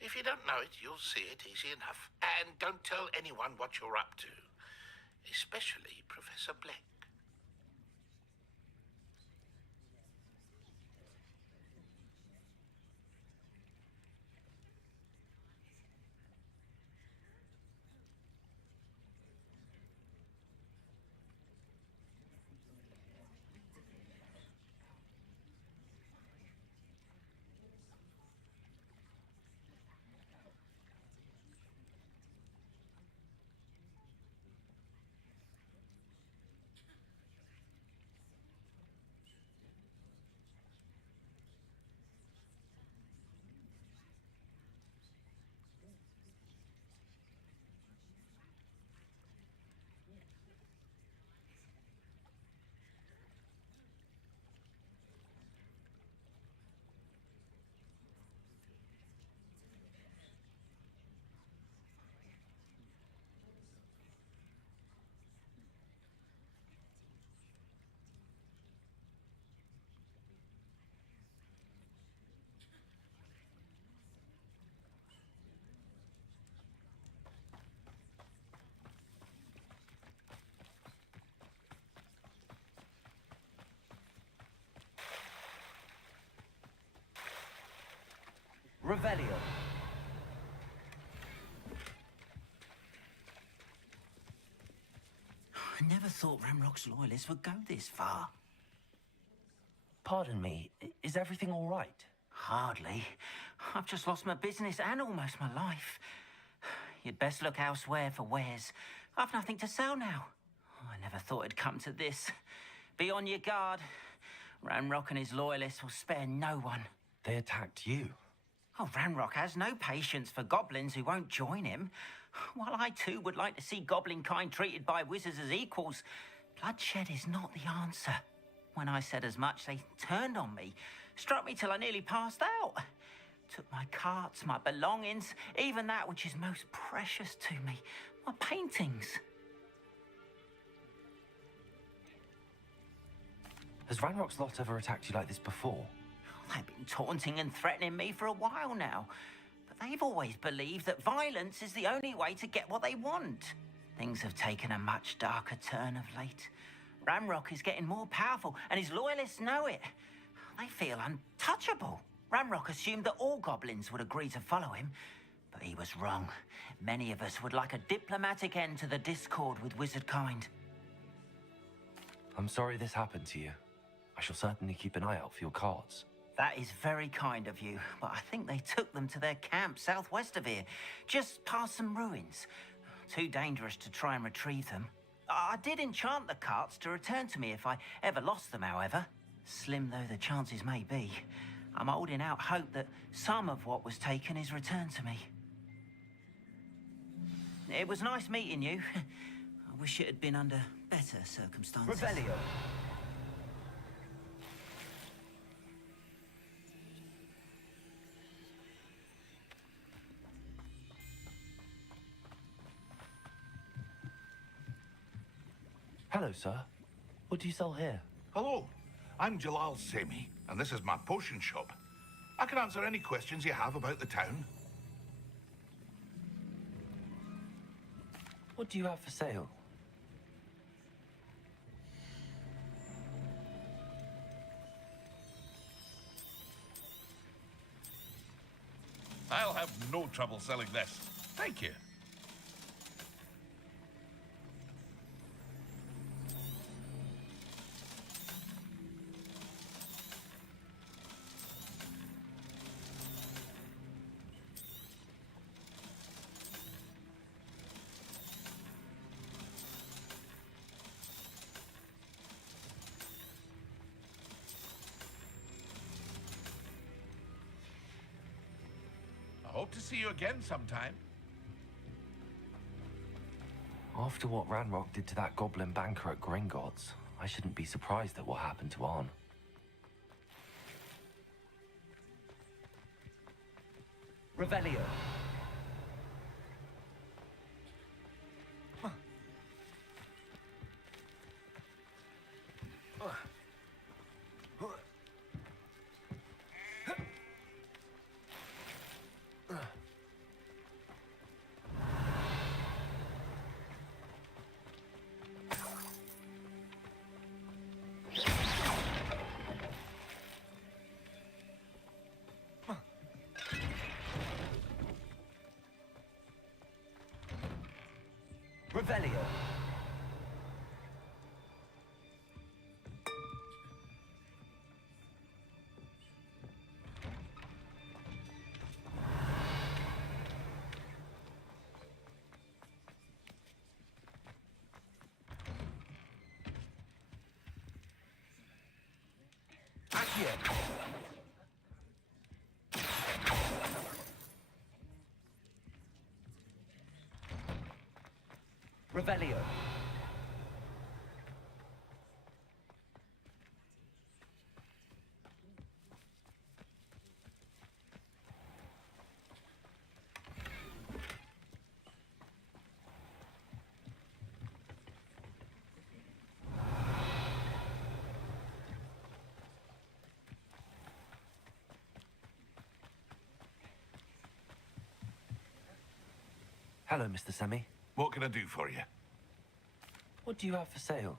If you don't know it, you'll see it easy enough. And don't tell anyone what you're up to. Especially Professor Black. Revelio. I never thought Ramrock's loyalists would go this far. Pardon me, is everything all right? Hardly. I've just lost my business and almost my life. You'd best look elsewhere for wares. I've nothing to sell now. I never thought it'd come to this. Be on your guard. Ramrock and his loyalists will spare no one. They attacked you. Oh, Ranrock has no patience for goblins who won't join him. While I too would like to see goblin kind treated by wizards as equals, bloodshed is not the answer. When I said as much, they turned on me, struck me till I nearly passed out. Took my carts, my belongings, even that which is most precious to me, my paintings. Has Ranrock's lot ever attacked you like this before? They've been taunting and threatening me for a while now, but they've always believed that violence is the only way to get what they want. Things have taken a much darker turn of late. Ramrock is getting more powerful, and his loyalists know it. They feel untouchable. Ramrock assumed that all goblins would agree to follow him, but he was wrong. Many of us would like a diplomatic end to the discord with wizard kind. I'm sorry this happened to you. I shall certainly keep an eye out for your cards. That is very kind of you, but I think they took them to their camp southwest of here, just past some ruins. Too dangerous to try and retrieve them. I did enchant the carts to return to me if I ever lost them, however. Slim though the chances may be, I'm holding out hope that some of what was taken is returned to me. It was nice meeting you. I wish it had been under better circumstances. Revelio. Hello, sir. What do you sell here? Hello, I'm Jalal Semi, and this is my potion shop. I can answer any questions you have about the town. What do you have for sale? I'll have no trouble selling this. Thank you. I hope to see you again sometime. After what Ranrock did to that goblin banker at Gringotts, I shouldn't be surprised at what happened to Arn. Revelio. Revelio. Accio. Revelio. Hello, Mr. Semi. What can I do for you? What do you have for sale?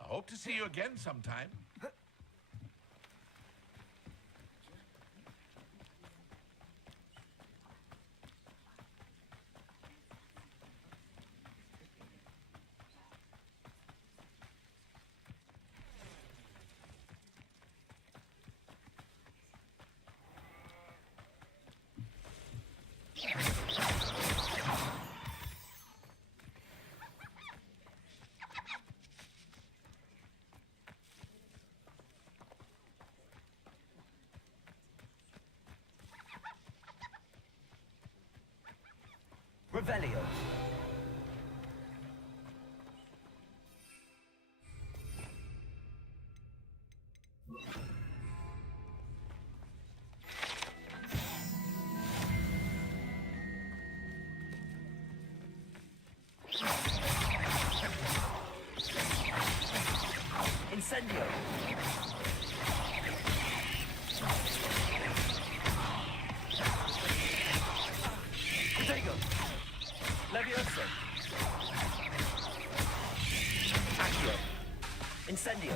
I hope to see you again sometime. Revelio. Incendio. Protego. Levioso. Accio. Incendio.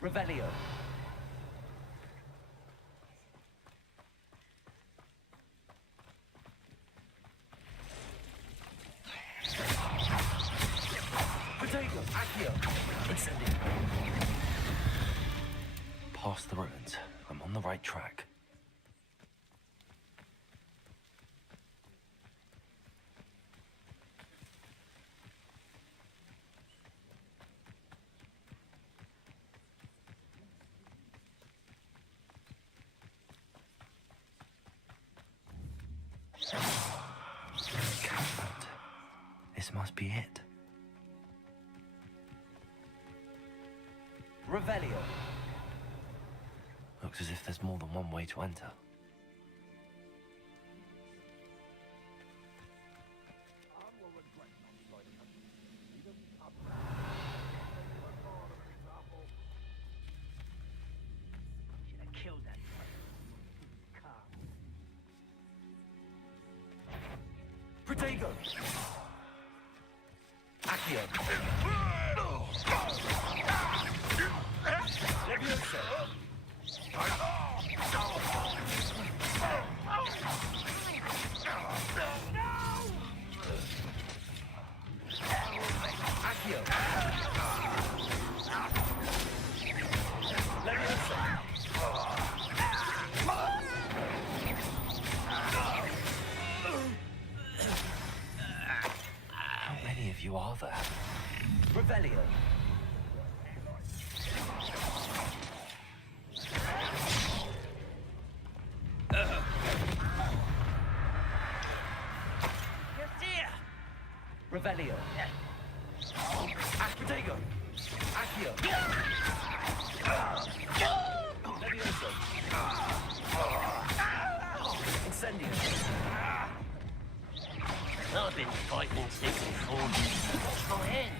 Revelio. Protego. Accio. Incendio. Past the ruins. I'm on the right track. This must be it. Revelio. Looks as if there's more than one way to enter. Killed that Protego! Accio! Levioso! Accio! Levioso! How many of you are there? Revelio! Revelio. Protego. Accio. Levioso. Incendio. I've been fighting since before. What's my end?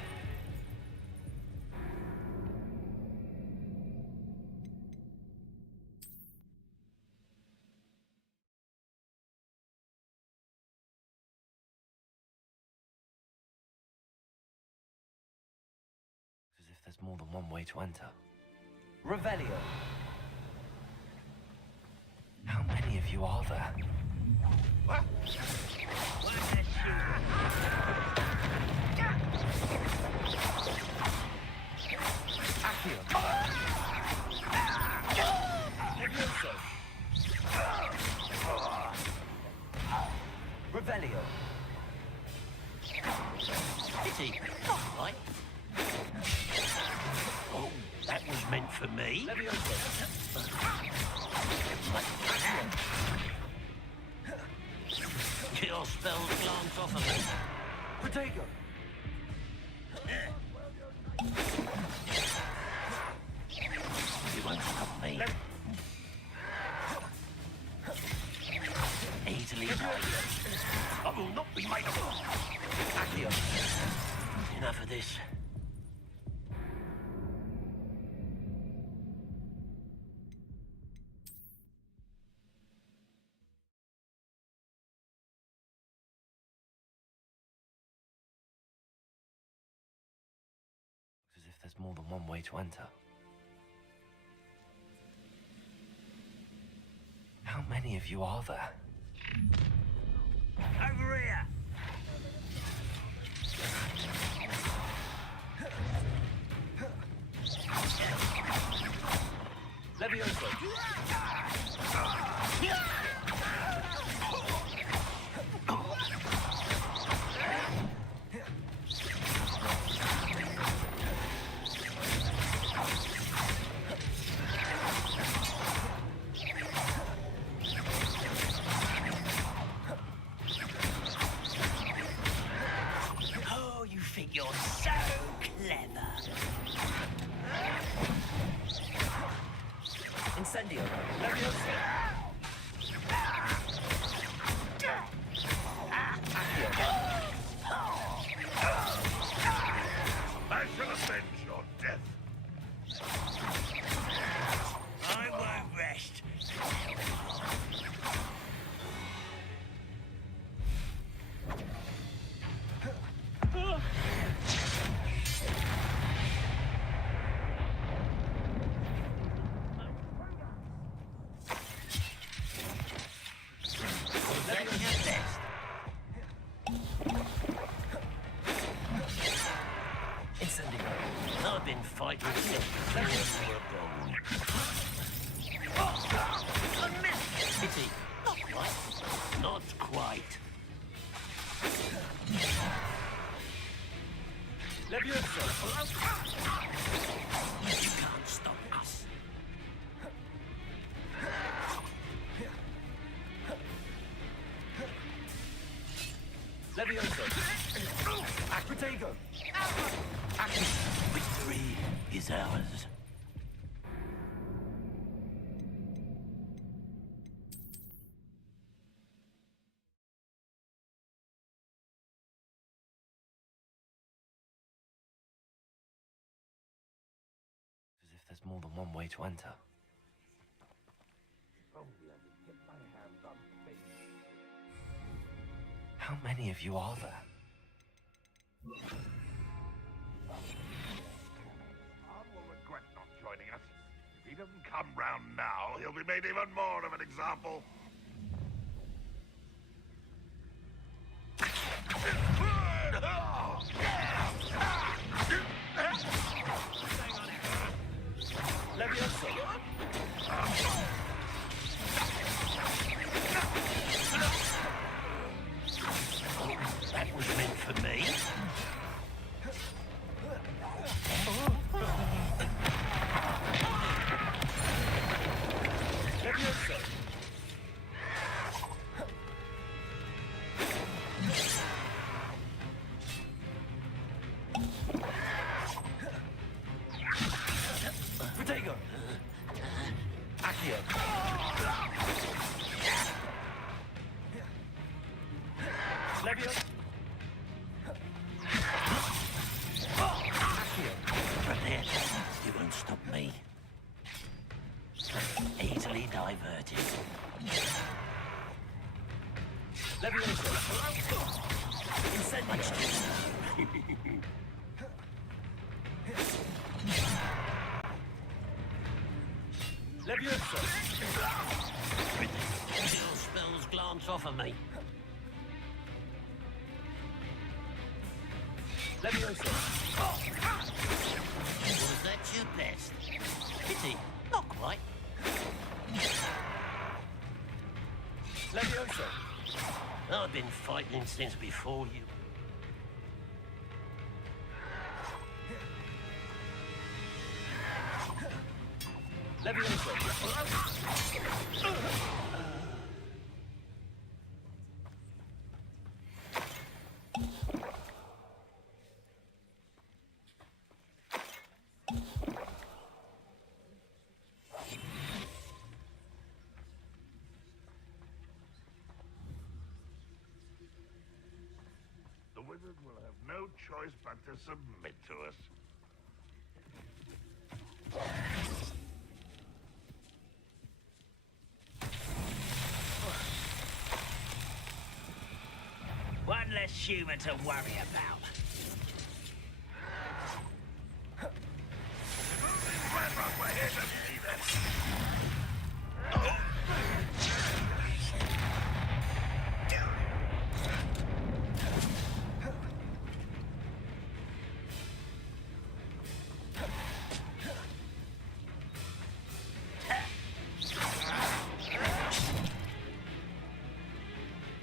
As if there's more than one way to enter. Revelio. How many of you are there? What? Accio. Levioso. Revelio. Pity. Not right. Oh, that was meant for me. Levioso. Your spell glance off of me. Protego. You won't stop me. Easily made. I will not be made of. Accio. Enough of this. As if there's more than one way to enter. How many of you are there? Over here! Levioso. Oh, you think you're so clever. Incendio. Levioso. I shall avenge your death. I won't rest. I've been fighting since the days were born. A miss! Pity. Not quite. Not quite. Levioso. You can't stop us. Levioso! Protego! Victory is ours. As if there's more than one way to enter. How many of you are there? Arn will regret not joining us. If he doesn't come round now, he'll be made even more of an example. Levioso! That was meant for me. Levioso! Protego! Accio! Levioso! But there, you won't stop me. Easily diverted. Levioso! Incendio! Levioso! Chill spells glance off of me. Levioso! Was that your best? Pity, not quite. Levioso! I've been fighting since before you. Levioso! The wizard will have no choice but to submit to us. One less human to worry about. We're here to see them.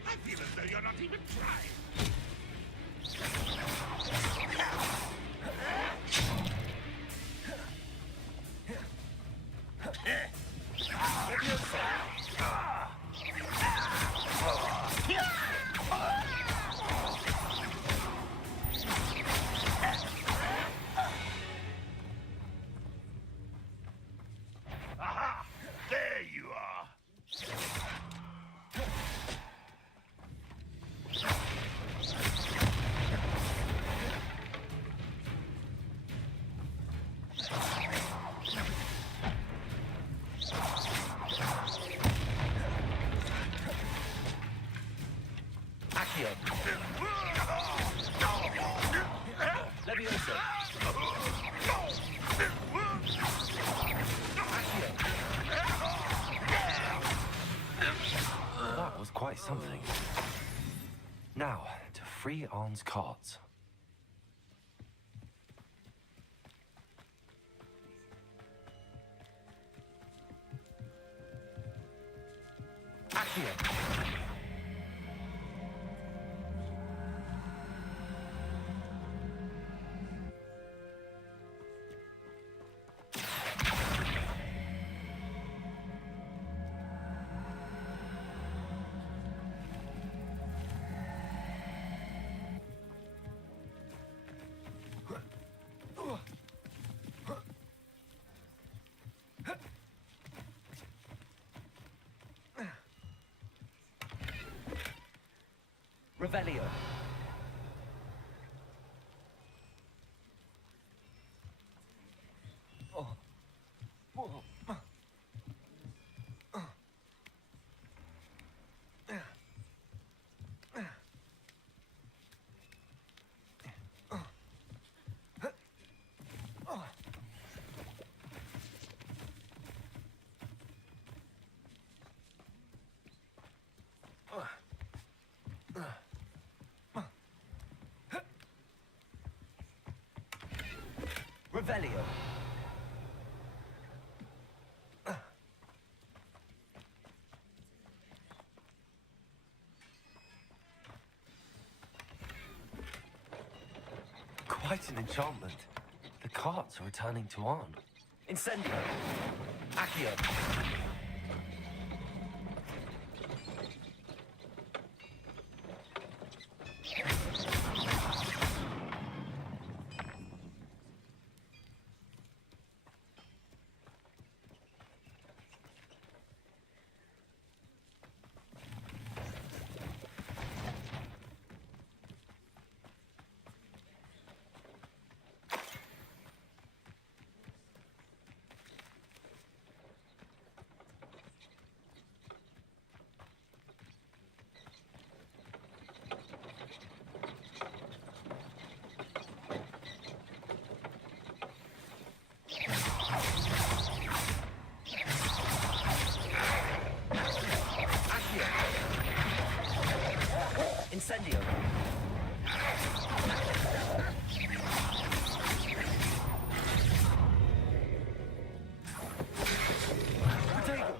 I feel as though you're not even trying. Aha! There you are. Accio! Levioso! That was quite something. Now, to free Arn's cards. Accio! Revelio. Oh. Whoa. Revelio. Quite an enchantment. The carts are returning to Arn. Incendio. Accio. Incendio. Potato.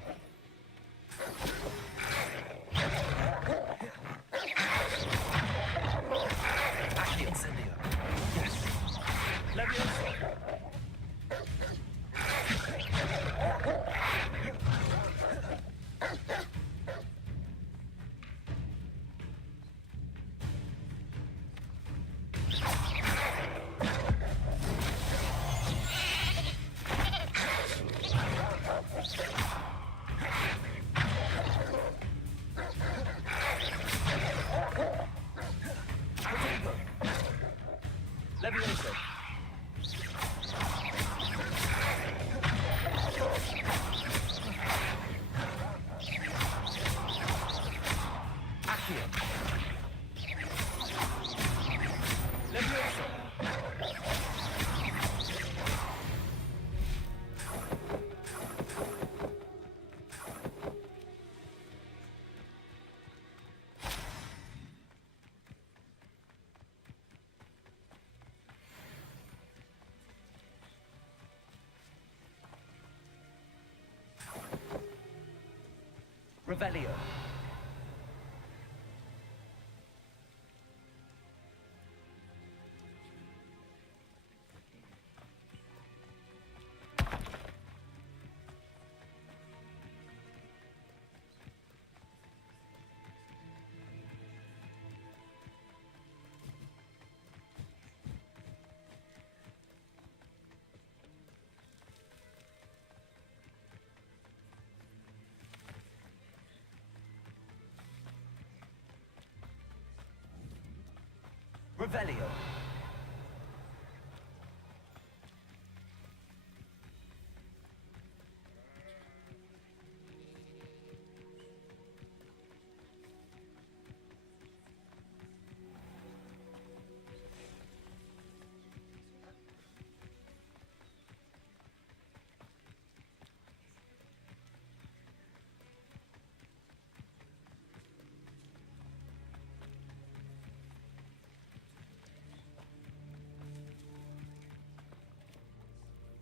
Accio. Incendio. Yes. Levioso. Levioso. Accio. Levioso. Revelio. Revelio.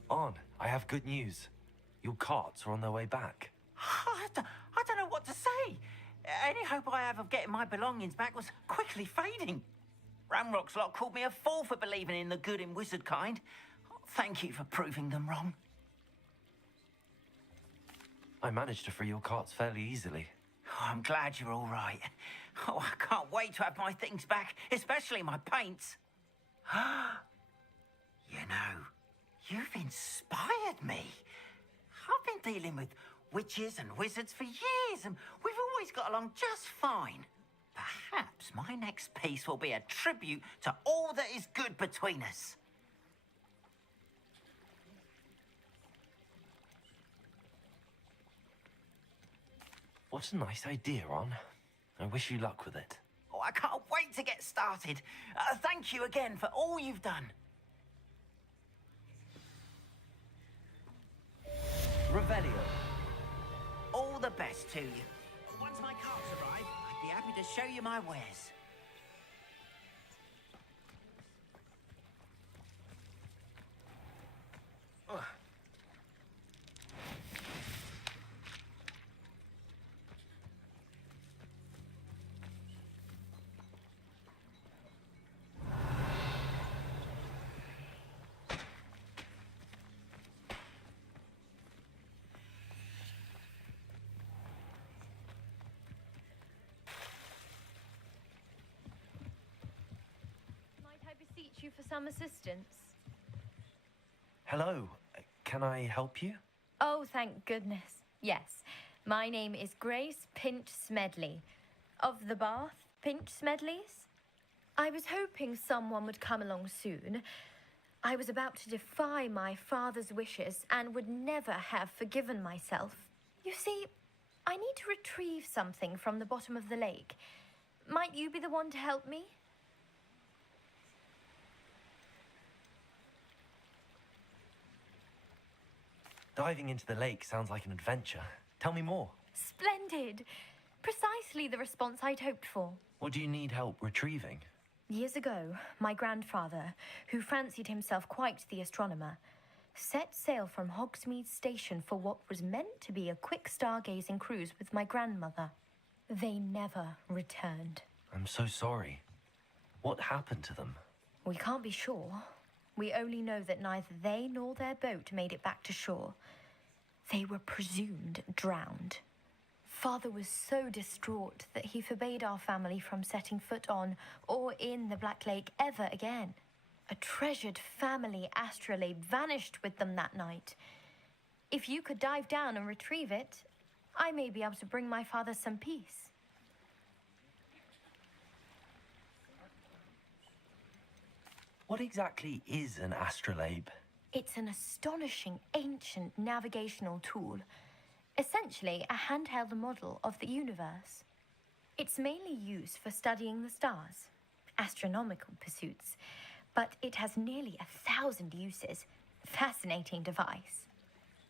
Arn, I have good news. Your carts are on their way back. I don't know what to say. Any hope I have of getting my belongings back was quickly fading. Ramrock's lot called me a fool for believing in the good in wizard kind. Thank you for proving them wrong. I managed to free your carts fairly easily. Oh, I'm glad you're all right. Oh, I can't wait to have my things back, especially my paints. You know, you've inspired me. I've been dealing with witches and wizards for years, and we've always got along just fine. Perhaps my next piece will be a tribute to all that is good between us. What a nice idea, Ron. I wish you luck with it. Oh, I can't wait to get started. Thank you again for all you've done. Revelio. All the best to you. Once my carts arrive, I'd be happy to show you my wares. Might I beseech you for some assistance? Hello. Can I help you? Oh, thank goodness. Yes. My name is Grace Pinch Smedley. Of the Bath Pinch Smedleys? I was hoping someone would come along soon. I was about to defy my father's wishes and would never have forgiven myself. You see, I need to retrieve something from the bottom of the lake. Might you be the one to help me? Diving into the lake sounds like an adventure. Tell me more. Splendid! Precisely the response I'd hoped for. What do you need help retrieving? Years ago, my grandfather, who fancied himself quite the astronomer, set sail from Hogsmeade Station for what was meant to be a quick stargazing cruise with my grandmother. They never returned. I'm so sorry. What happened to them? We can't be sure. We only know that neither they nor their boat made it back to shore. They were presumed drowned. Father was so distraught that he forbade our family from setting foot on or in the Black Lake ever again. A treasured family astrolabe vanished with them that night. If you could dive down and retrieve it, I may be able to bring my father some peace. What exactly is an astrolabe? It's an astonishing ancient navigational tool. Essentially, a handheld model of the universe. It's mainly used for studying the stars, astronomical pursuits, but it has nearly 1,000 uses. Fascinating device.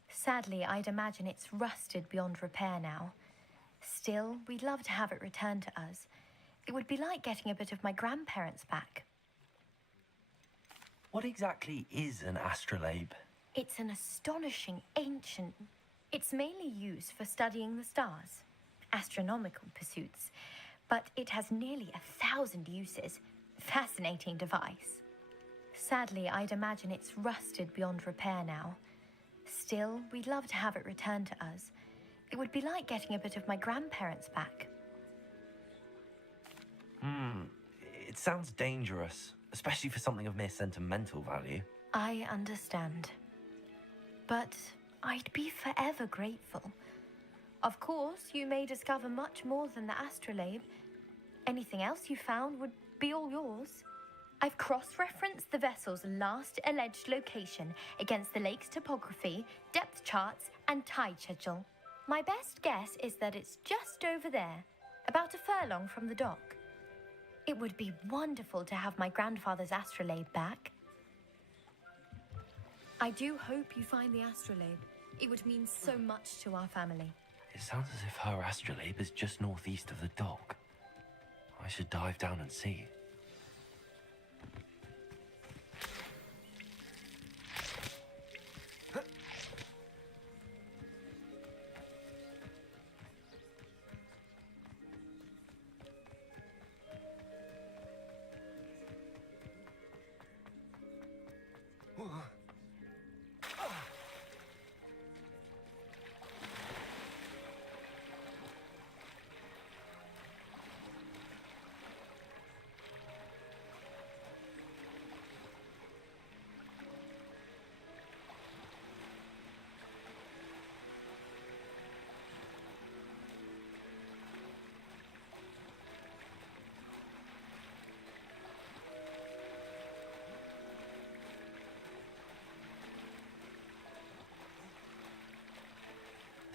Sadly, I'd imagine it's rusted beyond repair now. Still, we'd love to have it returned to us. It would be like getting a bit of my grandparents back. What exactly is an astrolabe? It's an astonishing ancient... It's mainly used for studying the stars, astronomical pursuits, but it has nearly 1,000 uses. Fascinating device. Sadly, I'd imagine it's rusted beyond repair now. Still, we'd love to have it returned to us. It would be like getting a bit of my grandparents back. It sounds dangerous, especially for something of mere sentimental value. I understand. But I'd be forever grateful. Of course, you may discover much more than the astrolabe. Anything else you found would be all yours. I've cross-referenced the vessel's last alleged location against the lake's topography, depth charts, and tide schedule. My best guess is that it's just over there, about a furlong from the dock. It would be wonderful to have my grandfather's astrolabe back. I do hope you find the astrolabe. It would mean so much to our family. It sounds as if her astrolabe is just northeast of the dock. I should dive down and see.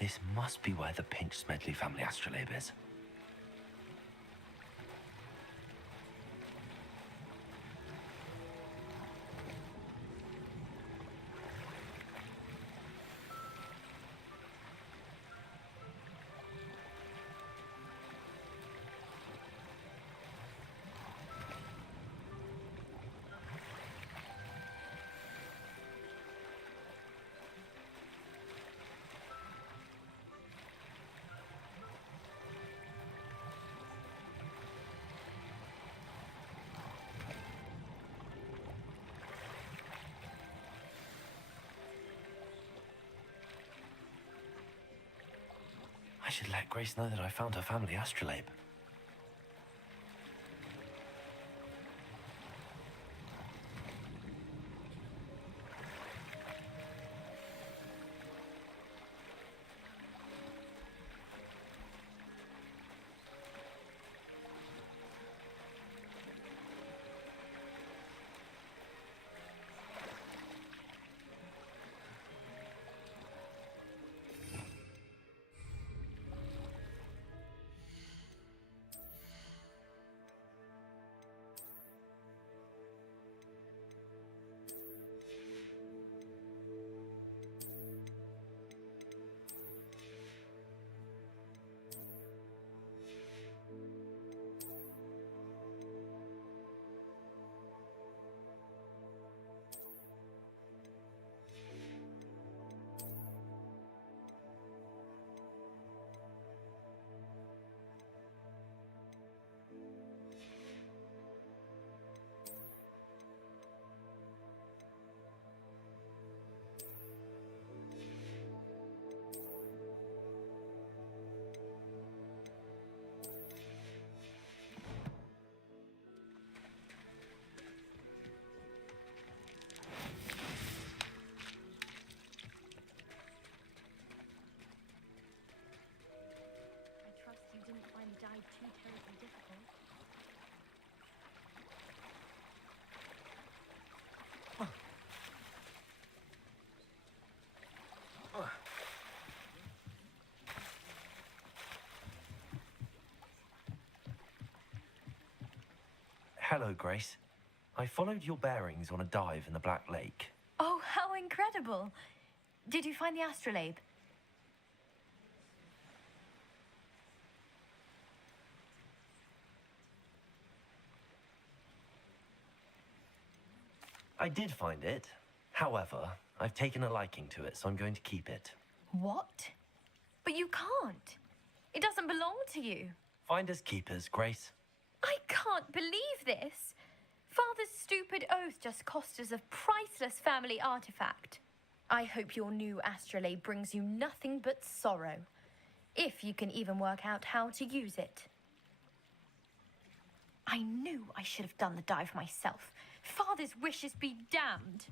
This must be where the Pinch Smedley family astrolabe is. I should let Grace know that I found her family astrolabe. Dive too terribly difficult. Hello, Grace. I followed your bearings on a dive in the Black Lake. Oh, how incredible! Did you find the astrolabe? I did find it. However, I've taken a liking to it, so I'm going to keep it. What? But you can't. It doesn't belong to you. Finders keepers, Grace. I can't believe this. Father's stupid oath just cost us a priceless family artifact. I hope your new astrolabe brings you nothing but sorrow, if you can even work out how to use it. I knew I should have done the dive myself. Father's wishes be damned.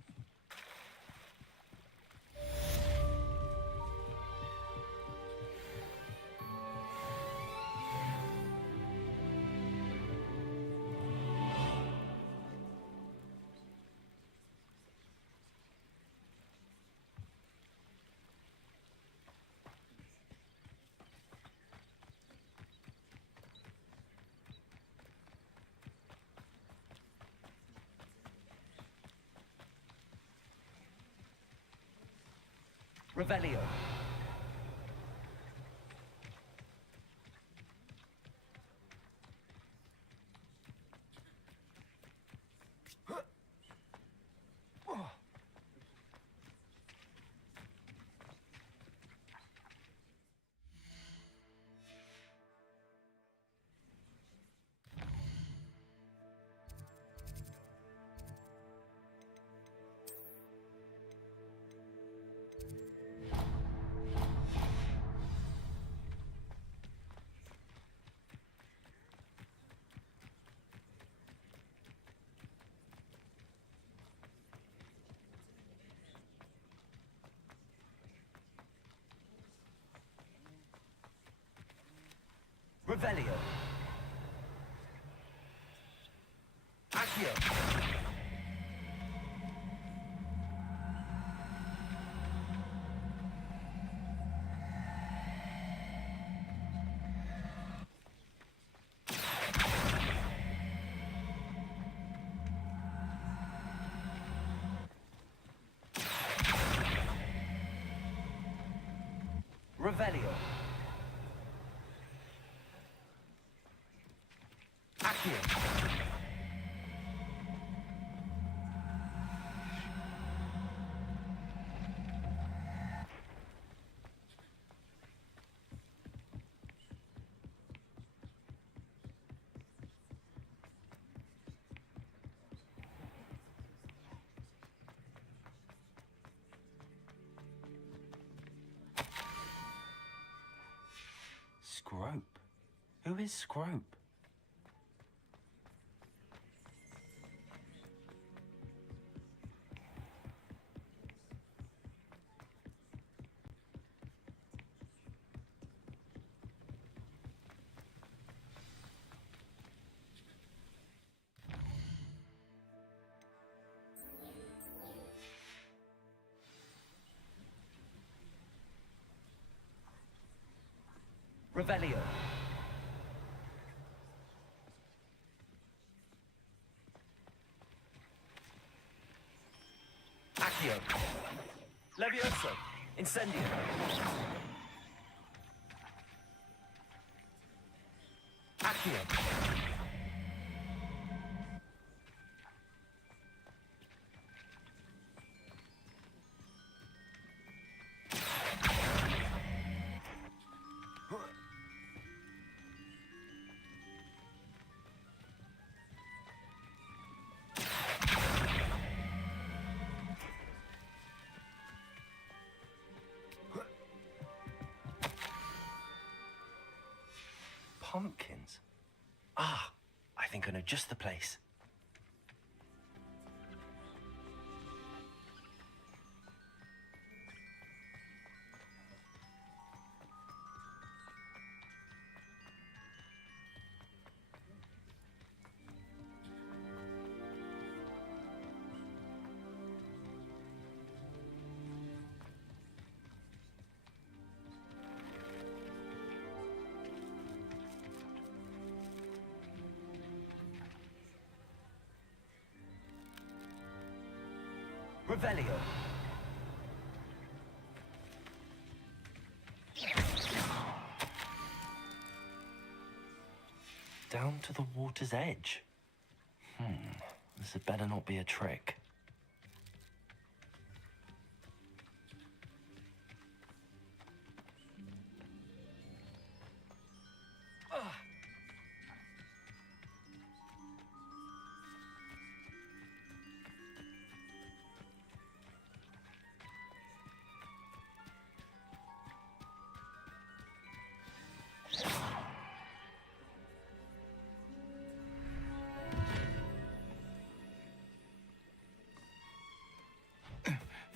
Revelio. Revelio. Accio. Revelio. Accio. Scrope? Who is Scrope? Revelio. Accio. Levioso. Incendio. Accio. Pumpkins? Ah, I think I know just the place. Revelio. Down to the water's edge. This had better not be a trick.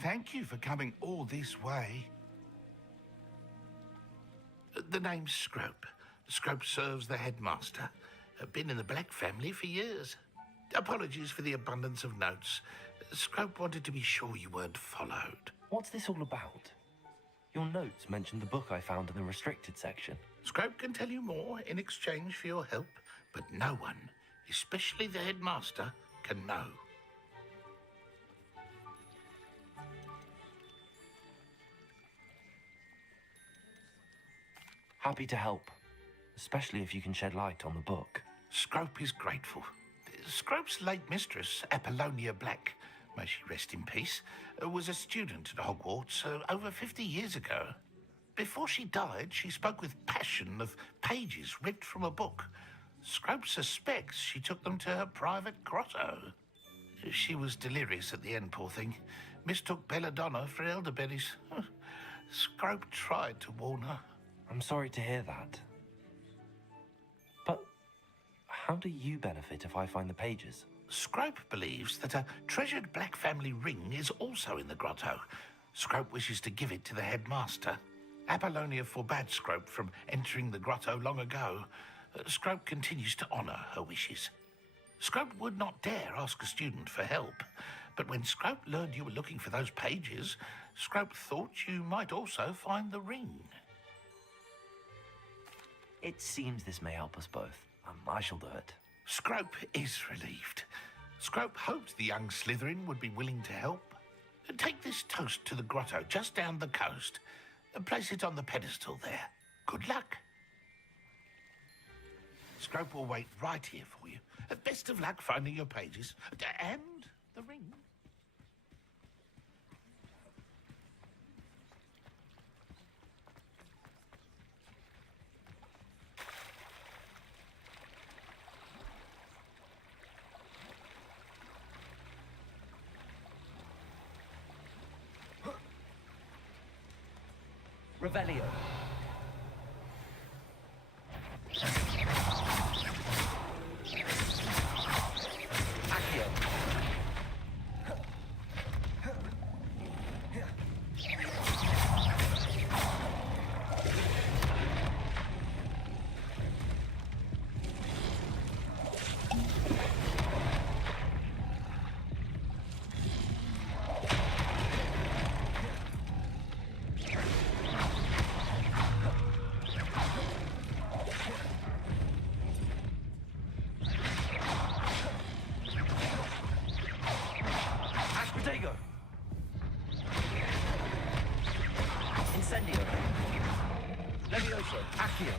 Thank you for coming all this way. The name's Scrope. Scrope serves the headmaster. Been in the Black family for years. Apologies for the abundance of notes. Scrope wanted to be sure you weren't followed. What's this all about? Your notes mentioned the book I found in the restricted section. Scrope can tell you more in exchange for your help, but no one, especially the headmaster, can know. Happy to help, especially if you can shed light on the book. Scrope is grateful. Scrope's late mistress, Apollonia Black, may she rest in peace, was a student at Hogwarts over 50 years ago. Before she died, she spoke with passion of pages ripped from a book. Scrope suspects she took them to her private grotto. She was delirious at the end, poor thing. Mistook belladonna for elderberries. Scrope tried to warn her. I'm sorry to hear that. But how do you benefit if I find the pages? Scrope believes that a treasured Black family ring is also in the grotto. Scrope wishes to give it to the headmaster. Apollonia forbade Scrope from entering the grotto long ago. Scrope continues to honour her wishes. Scrope would not dare ask a student for help, but when Scrope learned you were looking for those pages, Scrope thought you might also find the ring. It seems this may help us both. I shall do it. Scrope is relieved. Scrope hoped the young Slytherin would be willing to help. Take this toast to the grotto just down the coast. Place it on the pedestal there. Good luck. Scrope will wait right here for you. Best of luck finding your pages. And the ring. Revelio. Incendio. Levioso. Accio.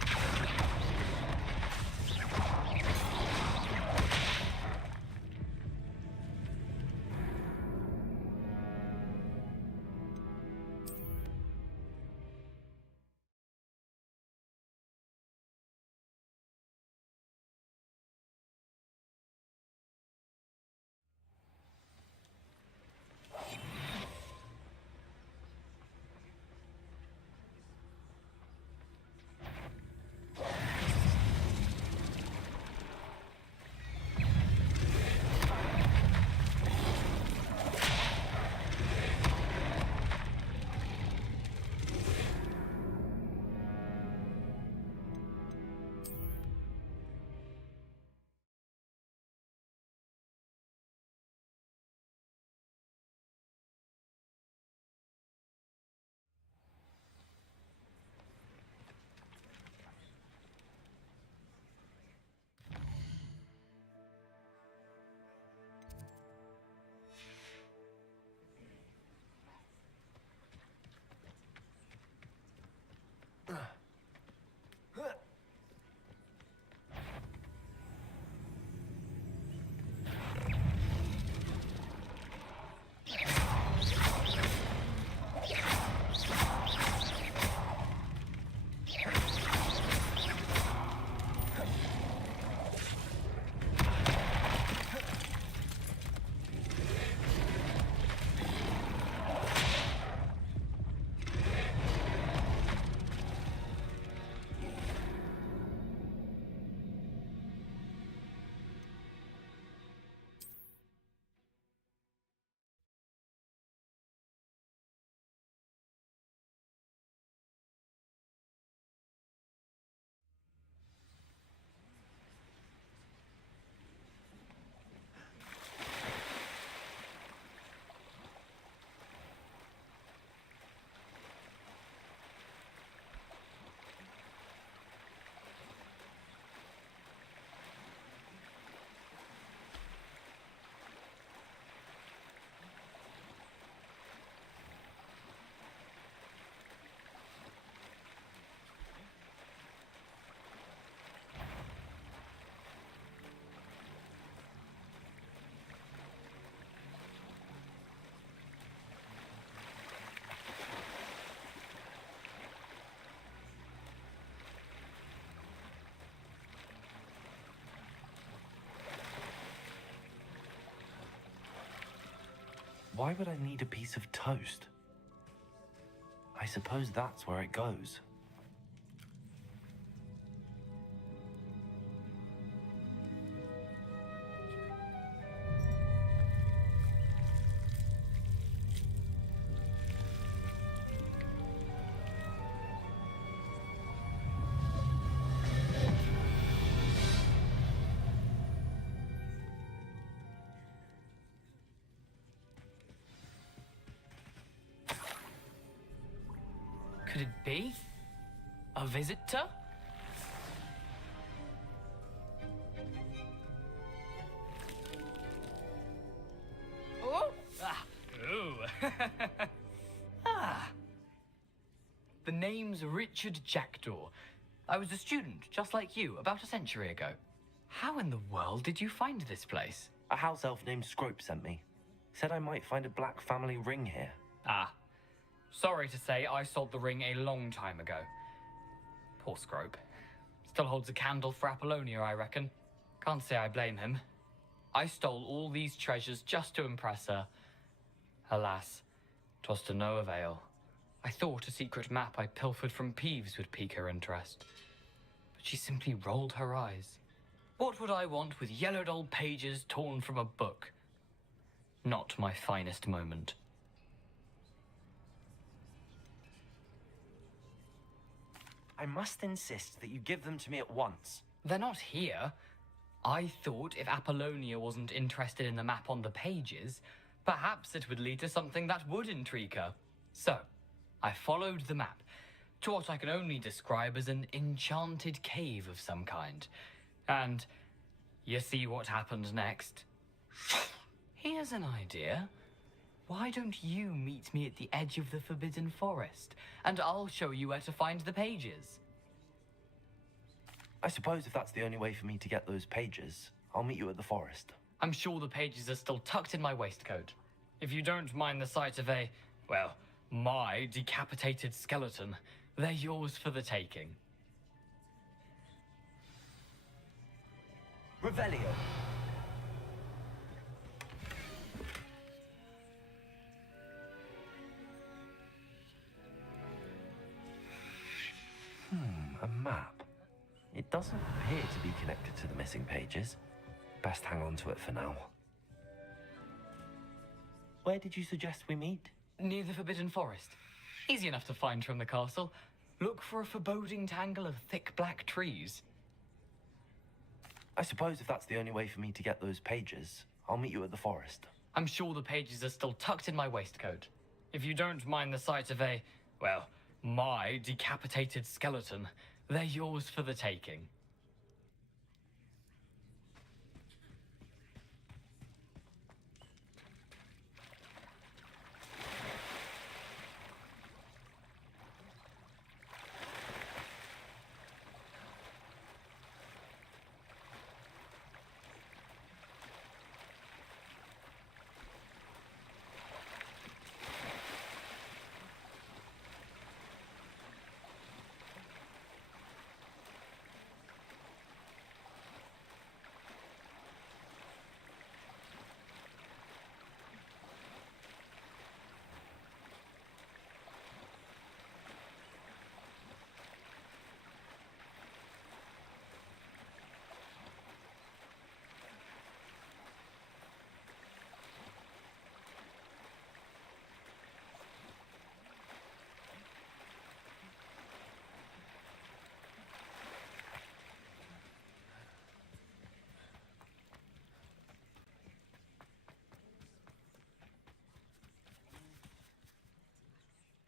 Why would I need a piece of toast? I suppose that's where it goes. Could it be? A visitor? Oh! Ah. Ooh. Ah. Richard Jackdaw. I was a student, just like you, about a century ago. How in the world did you find this place? A house elf named Scrope sent me. Said I might find a black family ring here. Ah. Sorry to say, I sold the ring a long time ago. Poor Scrope. Still holds a candle for Apollonia, I reckon. Can't say I blame him. I stole all these treasures just to impress her. Alas, 'twas to no avail. I thought a secret map I pilfered from Peeves would pique her interest. But she simply rolled her eyes. What would I want with yellowed old pages torn from a book? Not my finest moment. I must insist that you give them to me at once. They're not here. I thought if Apollonia wasn't interested in the map on the pages, perhaps it would lead to something that would intrigue her. So, I followed the map to what I can only describe as an enchanted cave of some kind. And you see what happened next? Here's an idea. Why don't you meet me at the edge of the Forbidden Forest, and I'll show you where to find the pages? I suppose if that's the only way for me to get those pages, I'll meet you at the forest. I'm sure the pages are still tucked in my waistcoat. If you don't mind the sight of a, well, my decapitated skeleton, they're yours for the taking. Revelio. A map. It doesn't appear to be connected to the missing pages. Best hang on to it for now. Where did you suggest we meet? Near the Forbidden Forest. Easy enough to find from the castle. Look for a foreboding tangle of thick black trees. I suppose if that's the only way for me to get those pages, I'll meet you at the forest. I'm sure the pages are still tucked in my waistcoat. If you don't mind the sight of a, well, my decapitated skeleton, they're yours for the taking.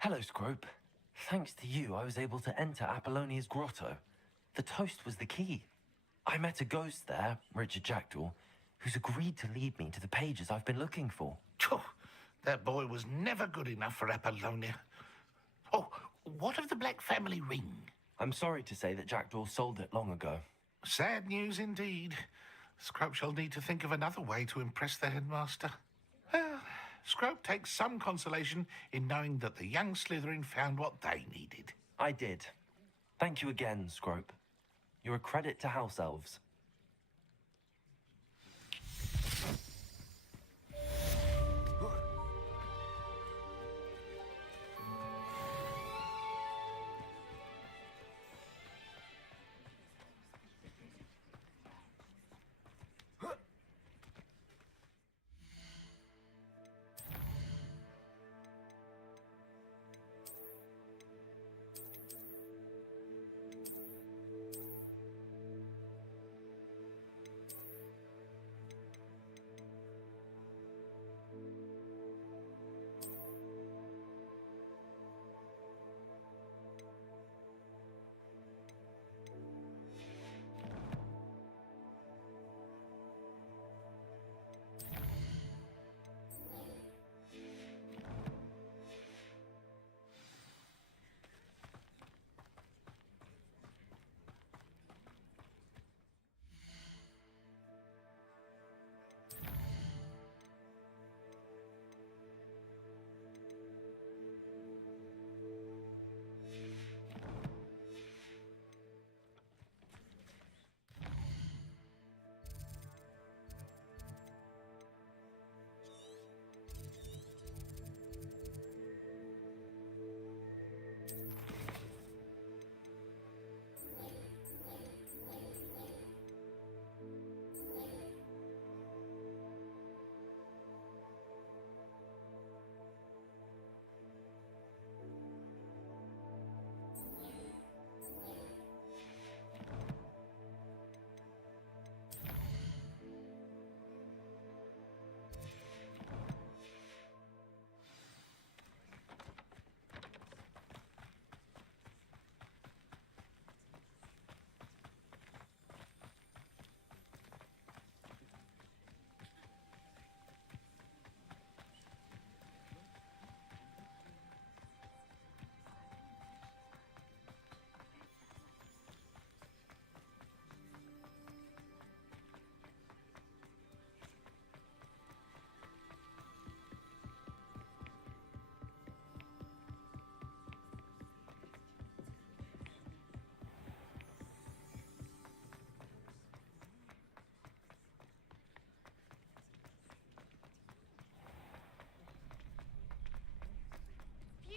Hello, Scrope. Thanks to you, I was able to enter Apollonia's grotto. The toast was the key. I met a ghost there, Richard Jackdaw, who's agreed to lead me to the pages I've been looking for. Phew, that boy was never good enough for Apollonia. Oh, what of the Black family ring? I'm sorry to say that Jackdaw sold it long ago. Sad news indeed. Scrope shall need to think of another way to impress the headmaster. Well, Scrope takes some consolation in knowing that the young Slytherin found what they needed. I did. Thank you again, Scrope. You're a credit to house elves.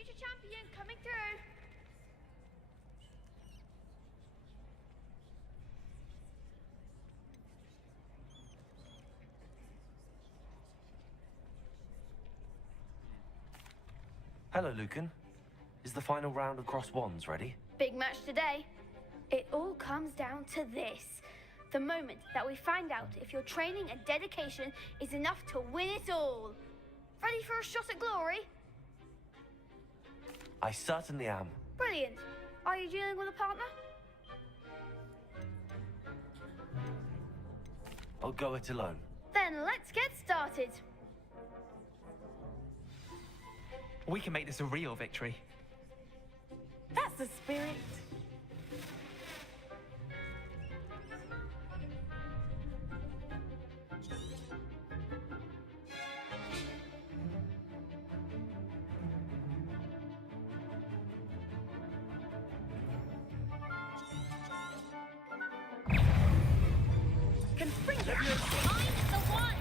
Future champion coming through. Hello, Lucan. Is the final round of cross wands ready? Big match today. It all comes down to this. The moment that we find out if your training and dedication is enough to win it all. Ready for a shot at glory? I certainly am. Brilliant. Are you dealing with a partner? I'll go it alone. Then let's get started. We can make this a real victory. That's the spirit. Confringo! I'm the one!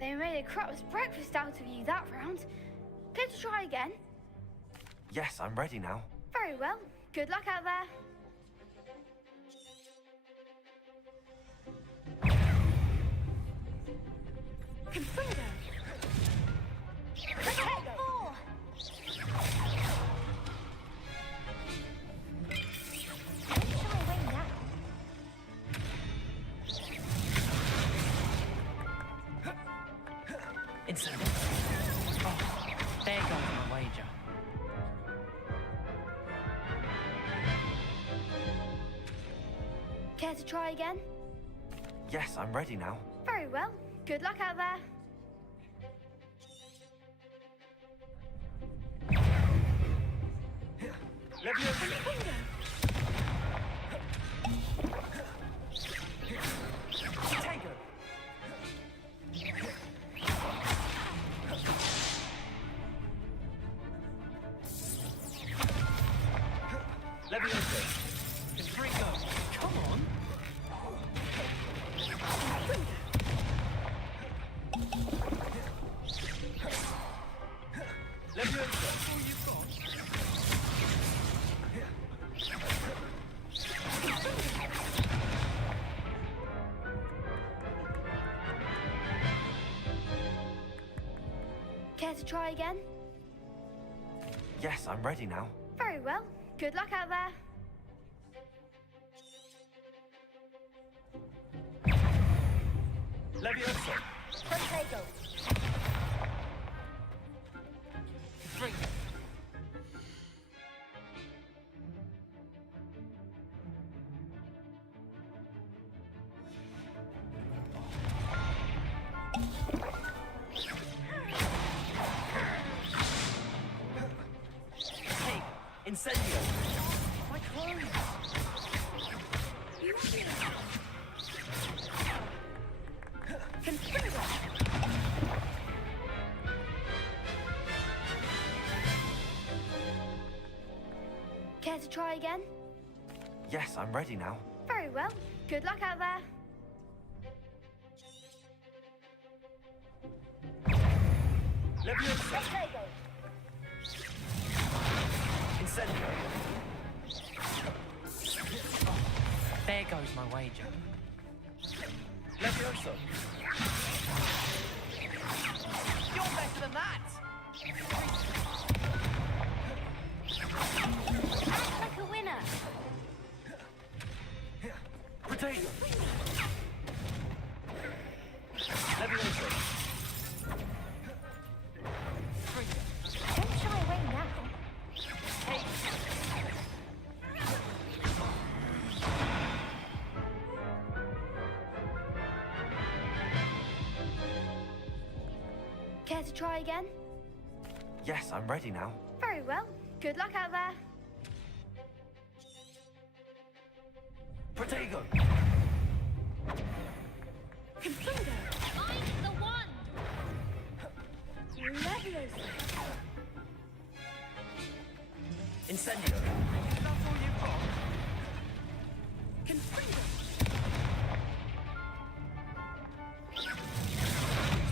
They made a crap's breakfast out of you that round. Care to try again? Yes, I'm ready now. Very well. Good luck out there. Confringo! Potato! Inside. Oh, there goes my wager. Care to try again? Yes, I'm ready now. Very well. Good luck out there. Confringo! Potato. Levioso. Confringo. Come on. Levioso. All you've got. Care to try again? Yes, I'm ready now. Very well. Good luck out there. Levioso. Potato! Confringo. Hey, incendio. My clothes. Confringo! Care to try again? Yes, I'm ready now. Very well. Good luck out there. Levioso. Potato! Incendio. There goes my wager. Levioso. You're better than that. Act like a winner. Potato. Levioso. Don't shy away now. Care to try again? Yes, I'm ready now. Very well. Good luck out there. Potato. Confringo! I'm the one! Levioso! Incendio. That's all you've got? Confringo.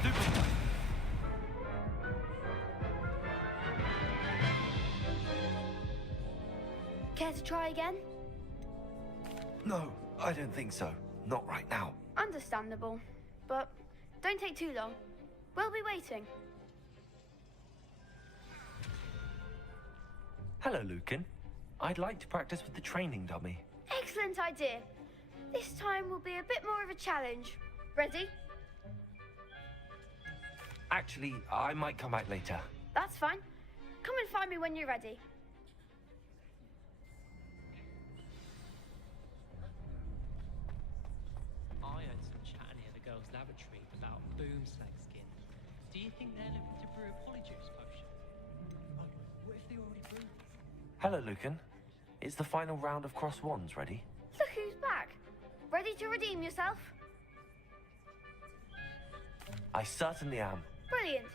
Stupefy. Care to try again? No, I don't think so. Not right now. Understandable. But don't take too long. We'll be waiting. Hello, Lucan. I'd like to practice with the training dummy. Excellent idea. This time will be a bit more of a challenge. Ready? Actually, I might come back later. That's fine. Come and find me when you're ready. I heard some chatter near the girls' laboratory about boomslag skin. Do you think they're looking to brew a polyjuice potion? Like, what if they already brewed it? Hello, Lucan. Is the final round of cross wands ready? Look who's back. Ready to redeem yourself? I certainly am. Brilliant.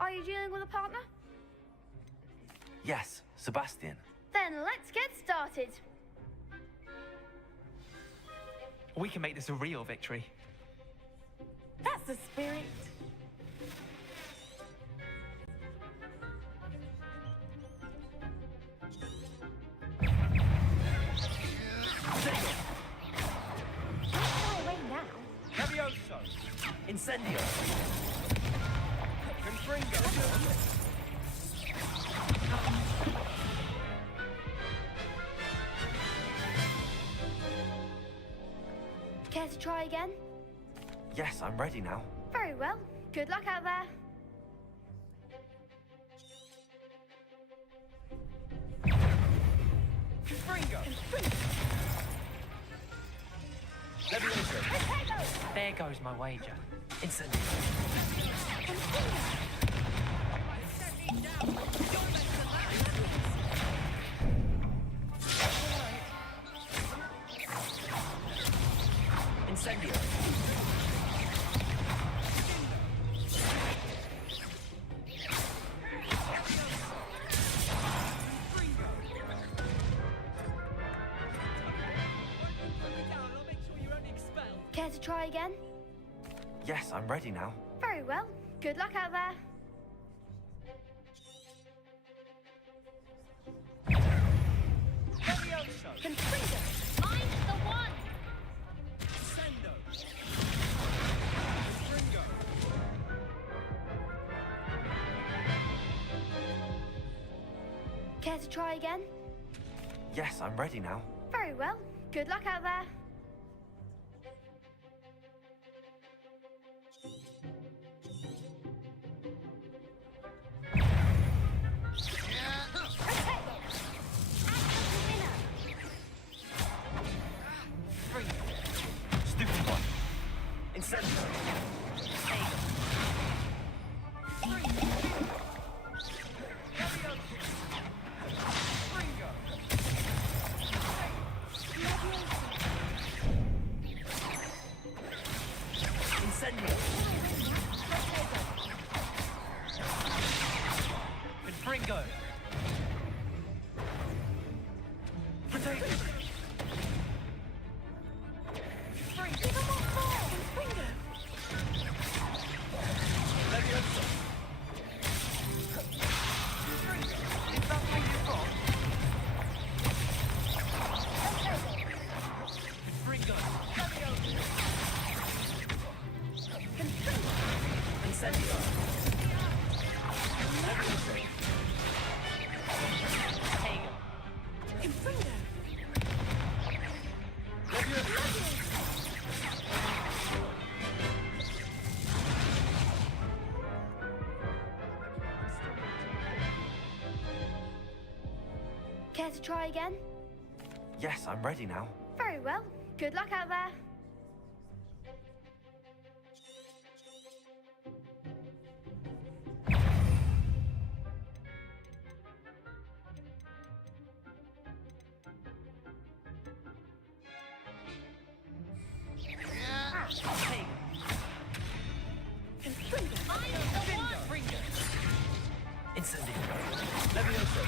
Are you dealing with a partner? Yes, Sebastian. Then let's get started. We can make this a real victory. That's the spirit. Far away now. Levioso. Incendio. Confringo. Care to try again? Yes, I'm ready now. Very well. Good luck out there. Confringo. Levioso. There goes my wager. Incendio. Incendio. Care to try again? Yes, I'm ready now. Very well. Good luck out there. Levioso. Confringo. Mind the one. Sendo. Confringo. Care to try again? Yes, I'm ready now. Very well. Good luck out there. Stupefy. Incendio. Incendio. Confringo. Potato. Levioso. Is that all you've got? Confringo. Levioso. Incendio. Levioso. Hagen. Confringo. Levioso. Care to try again? Yes, I'm ready now. Very well. Good luck out there. Incendio. Levioso.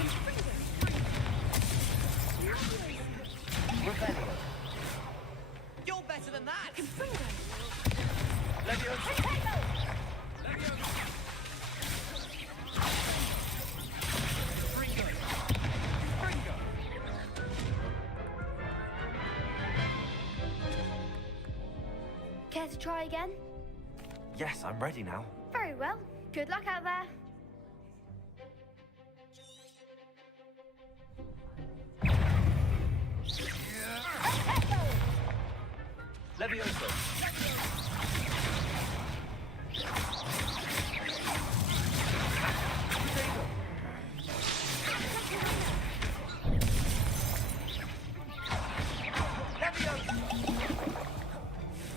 Care to try again? Yes, I'm ready now. Very well. Good luck out there. Levioso!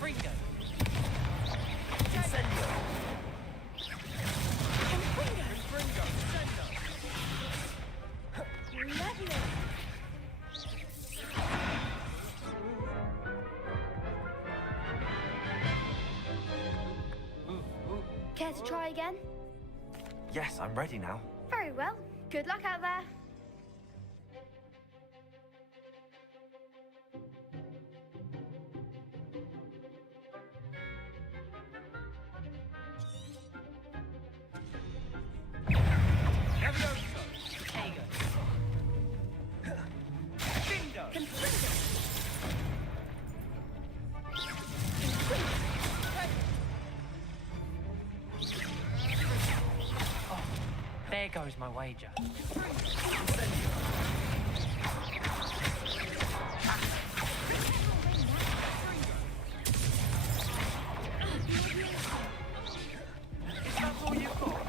Fringo. Incendio! Care to try again? Yes, I'm ready now. Very well. Good luck out there. There goes my wager. Is that all you've got?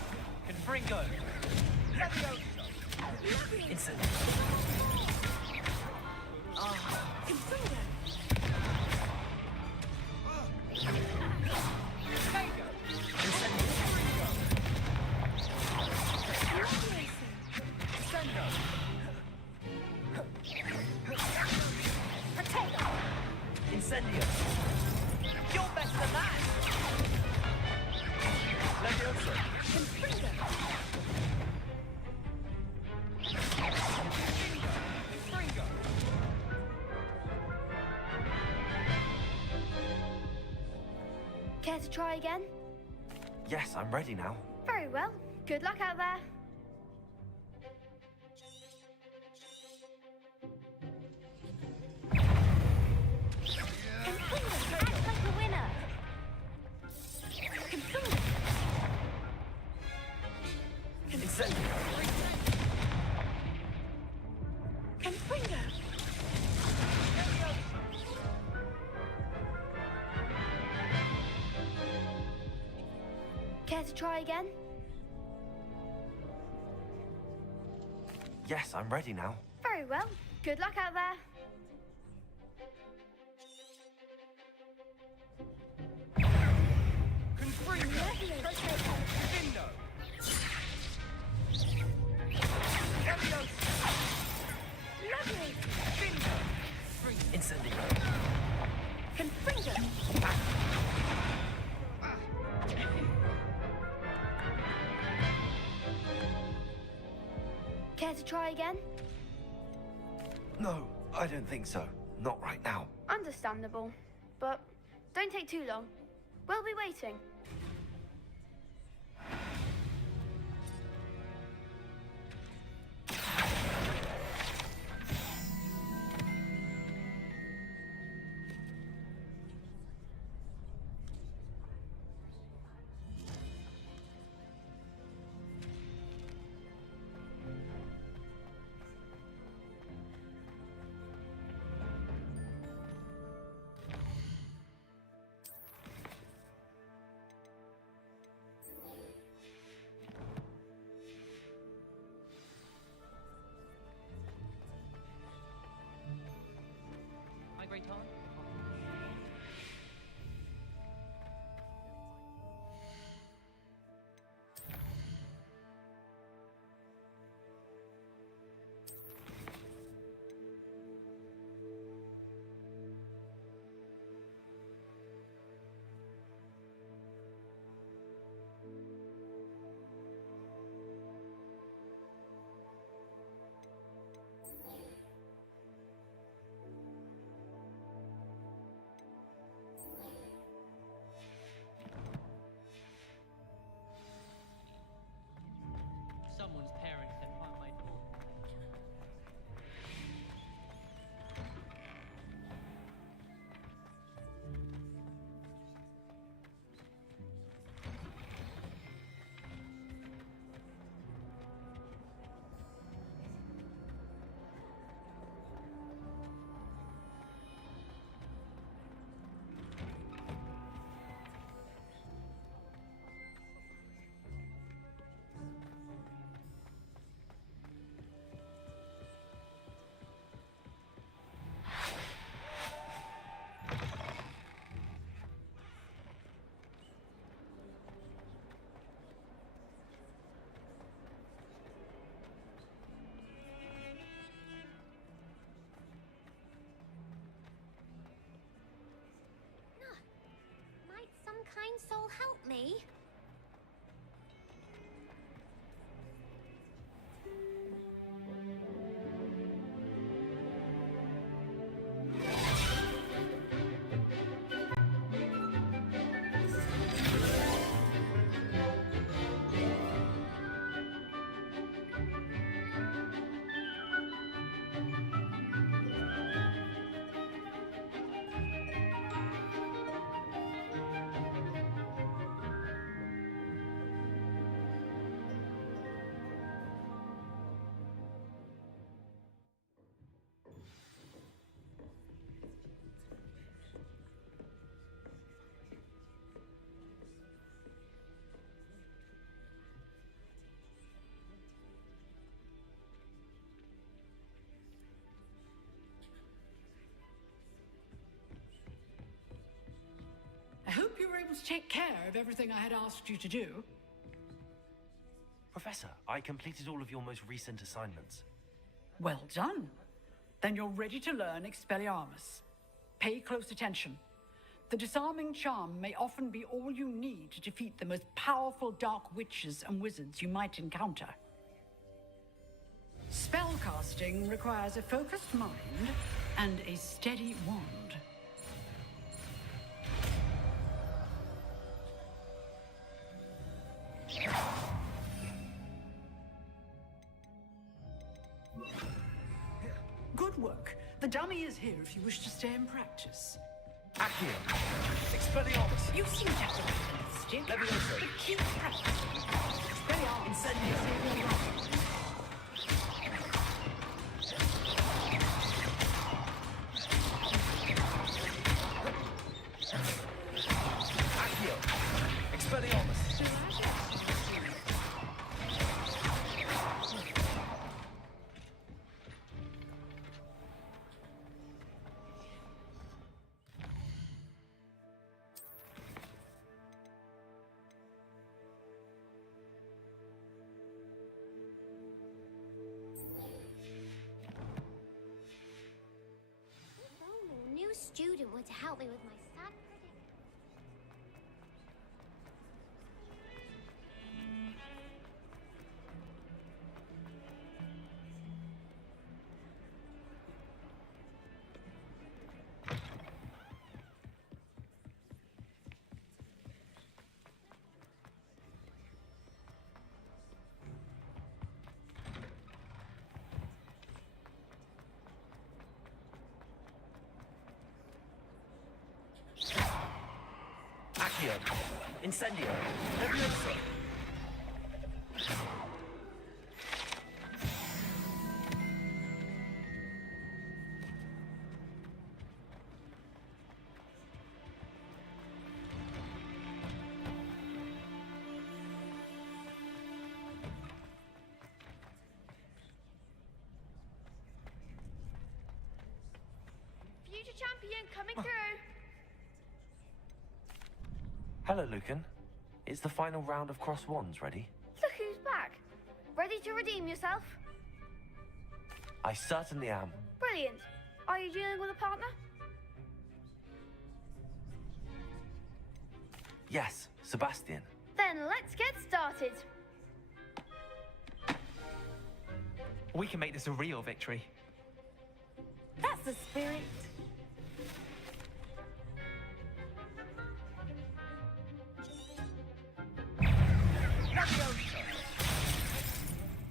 Confringo. Instant. Incendio! You're better than that! Levioso! Care to try again? Yes, I'm ready now. Very well. Good luck out there. Act like a winner. Incendio! Care to try again? Yes, I'm ready now. Very well. Good luck out there. Incendio! Care to try again? No, I don't think so. Not right now. Understandable. But don't take too long. We'll be waiting. kind soul help me? I hope you were able to take care of everything I had asked you to do. Professor, I completed all of your most recent assignments. Well done. Then you're ready to learn Expelliarmus. Pay close attention. The disarming charm may often be all you need to defeat the most powerful dark witches and wizards you might encounter. Spellcasting requires a focused mind and a steady wand. Good work. The dummy is here if you wish to stay and practice. Accio! Expelliarmus! You seem to have the right stick. Levioso! But keep practicing. Expelliarmus! Incendio! Accio! Expelliarmus! A new student were to help me with my sad predicament. Accio! Incendio! Levioso! Future champion coming through. Hello, Lucan. Is the final round of Cross Wands ready? Look who's back. Ready to redeem yourself? I certainly am. Brilliant. Are you dealing with a partner? Yes, Sebastian. Then let's get started. We can make this a real victory. That's the spirit.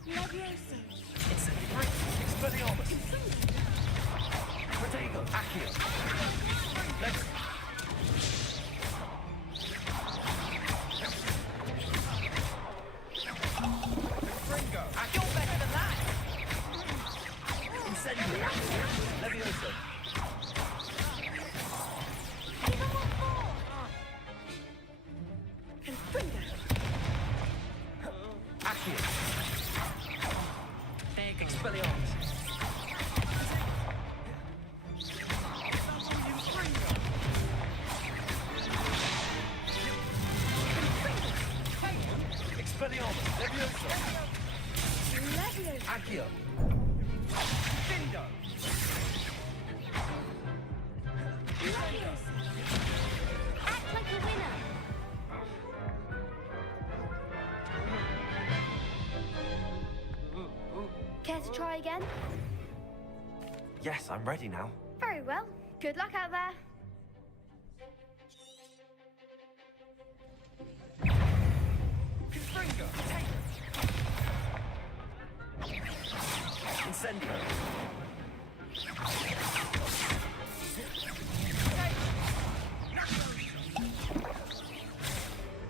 Levioso. Expelliarmus! Protego! Accio! Let's... Fringo! Accio! You're better than that! Incendio! Levioso! Accio! There you go. Expelliarmus! Expelliarmus! Levioso! Accio! Findo! Act like a winner. Care to try again? Yes, I'm ready now. Very well. Good luck out there. Confringo! Incendio!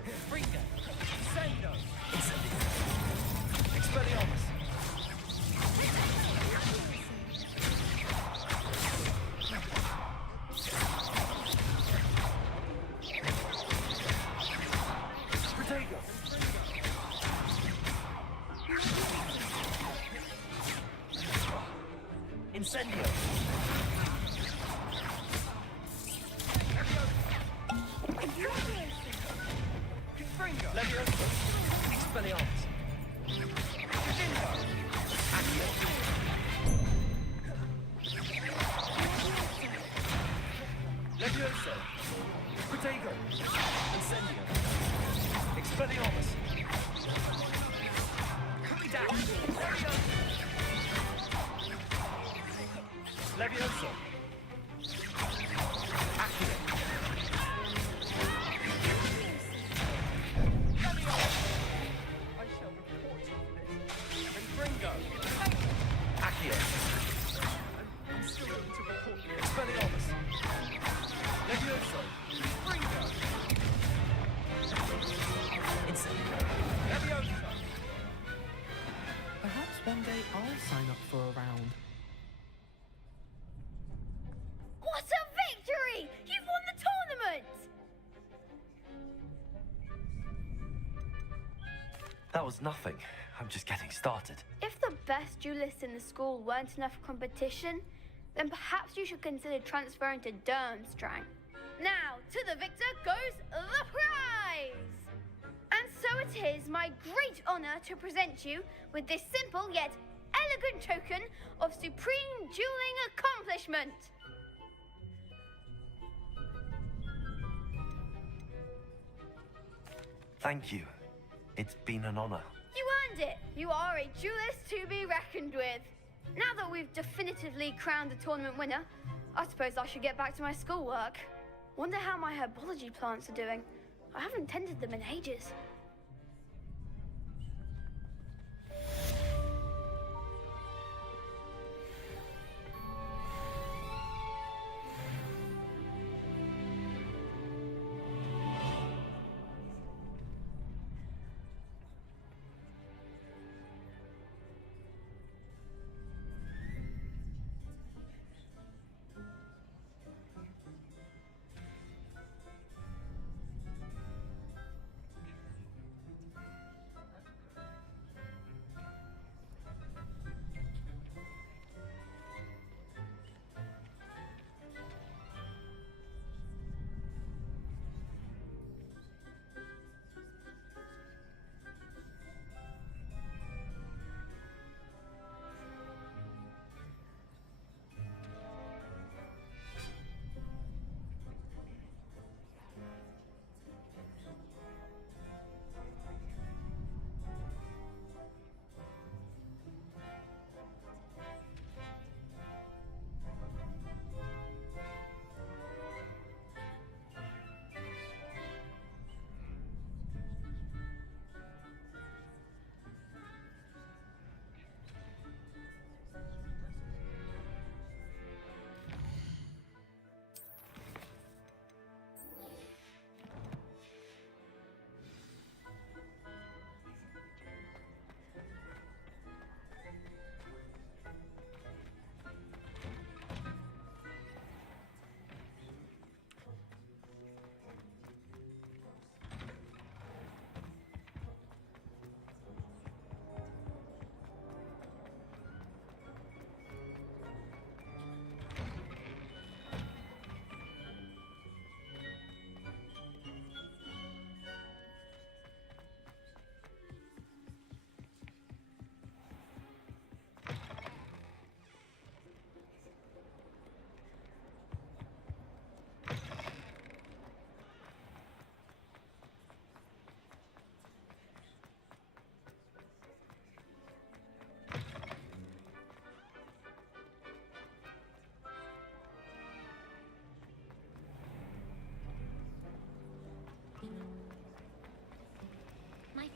Confringo! Incendio! Incendio! Expelliarmus! Protego! Incendio! Confringo! Levioso! Expelliarmus! Confringo! Accio! Levioso! Protego! Incendio! Expelliarmus! Cut me down! Levioso! Accio! I shall report you for this. Confringo! Accio! I'm still going to report you. Expelliarmus! Levioso! Confringo! Incendio! Levioso! Perhaps one day I'll sign up for a round. What a victory! You've won the tournament! That was nothing. I'm just getting started. If the best duelists in the school weren't enough for competition, then perhaps you should consider transferring to Durmstrang. Now, to the victor goes the prize! And so it is my great honor to present you with this simple yet elegant token of supreme dueling accomplishment. Thank you. It's been an honor. You earned it. You are a duelist to be reckoned with. Now that we've definitively crowned the tournament winner, I suppose I should get back to my schoolwork. Wonder how my herbology plants are doing. I haven't tended them in ages.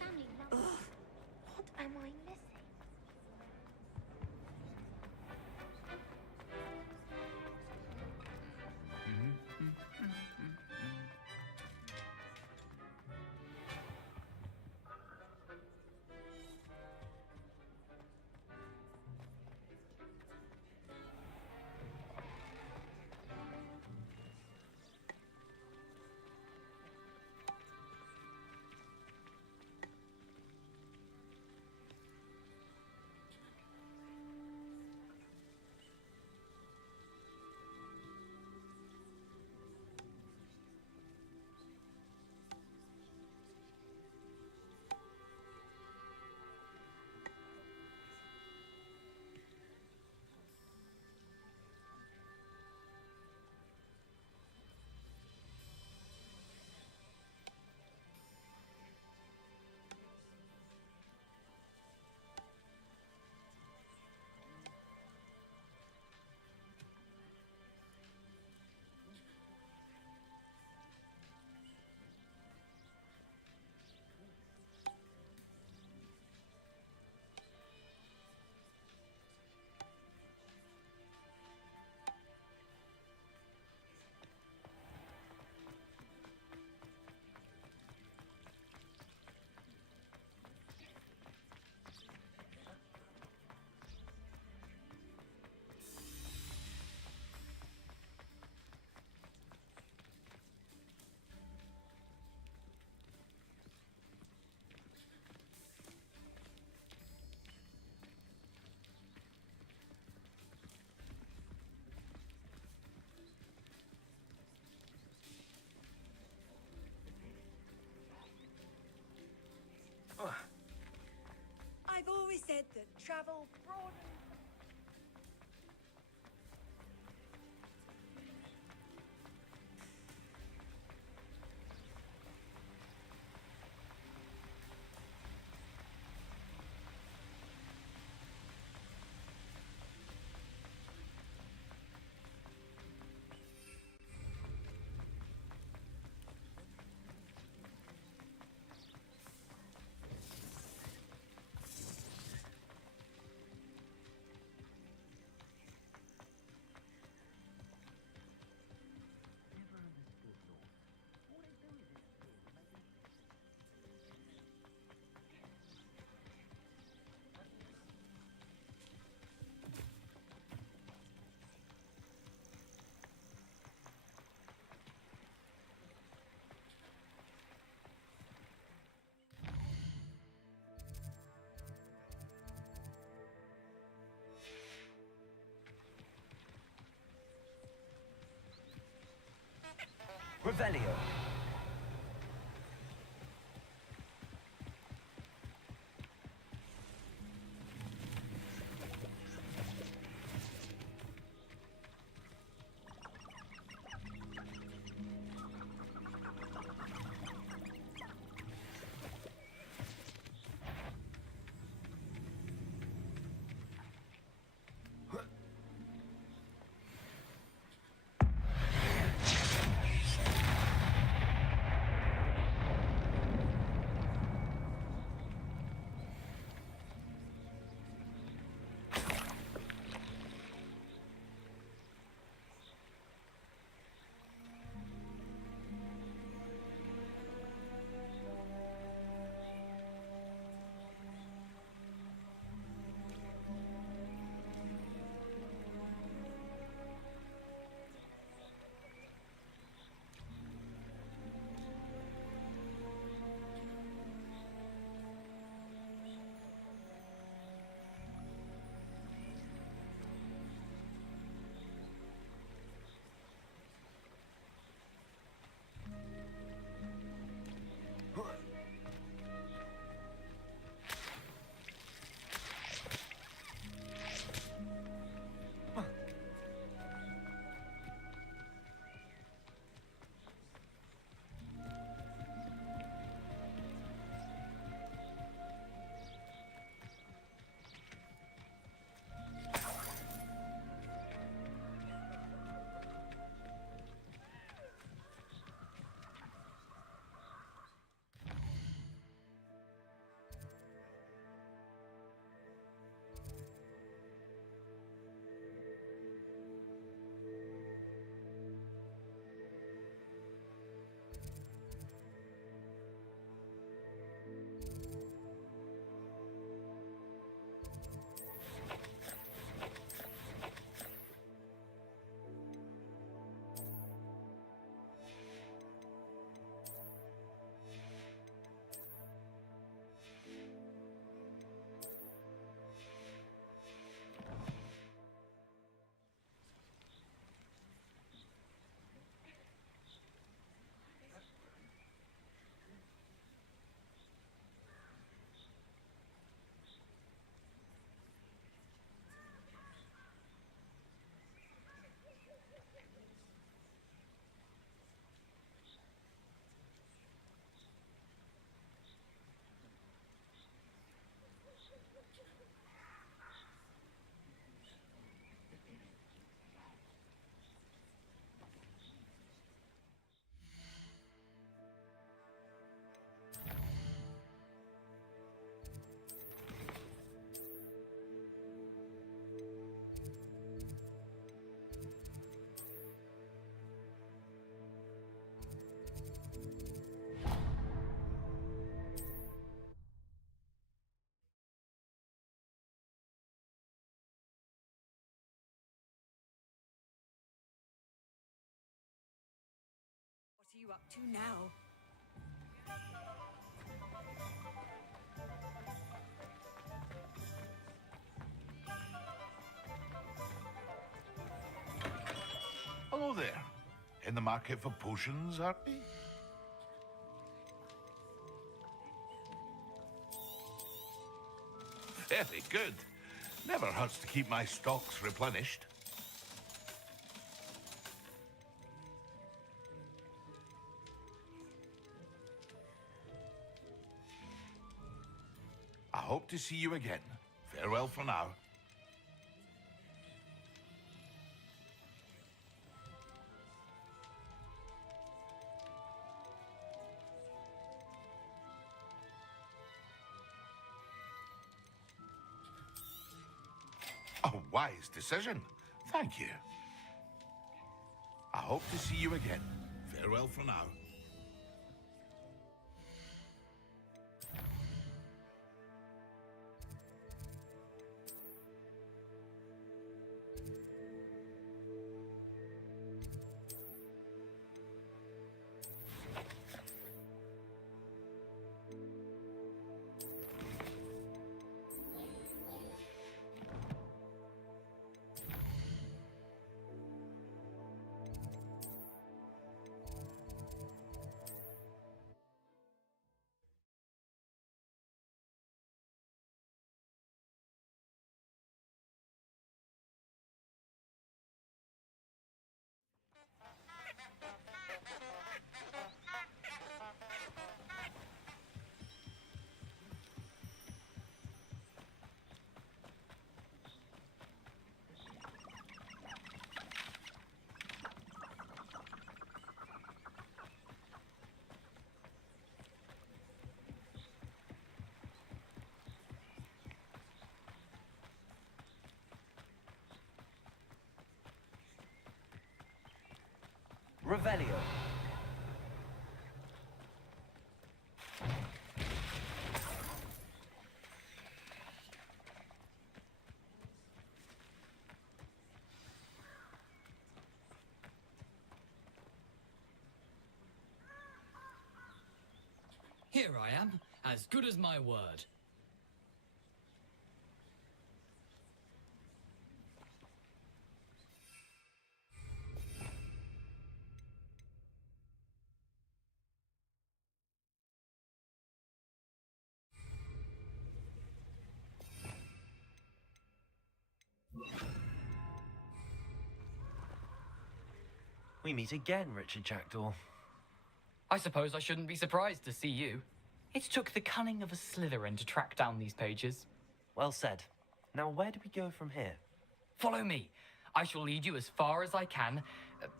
family loves Ugh. What am I missing? I've always said that travel broadens. Revelio. you up to now? Hello there. In the market for potions, aren't we? Very good. Never hurts to keep my stocks replenished. I hope to see you again. Farewell for now. A wise decision. Thank you. I hope to see you again. Farewell for now. Revelio. Here I am, as good as my word. We meet again, Richard Jackdaw. I suppose I shouldn't be surprised to see you. It took the cunning of a Slytherin to track down these pages. Well said. Now, where do we go from here? Follow me. I shall lead you as far as I can,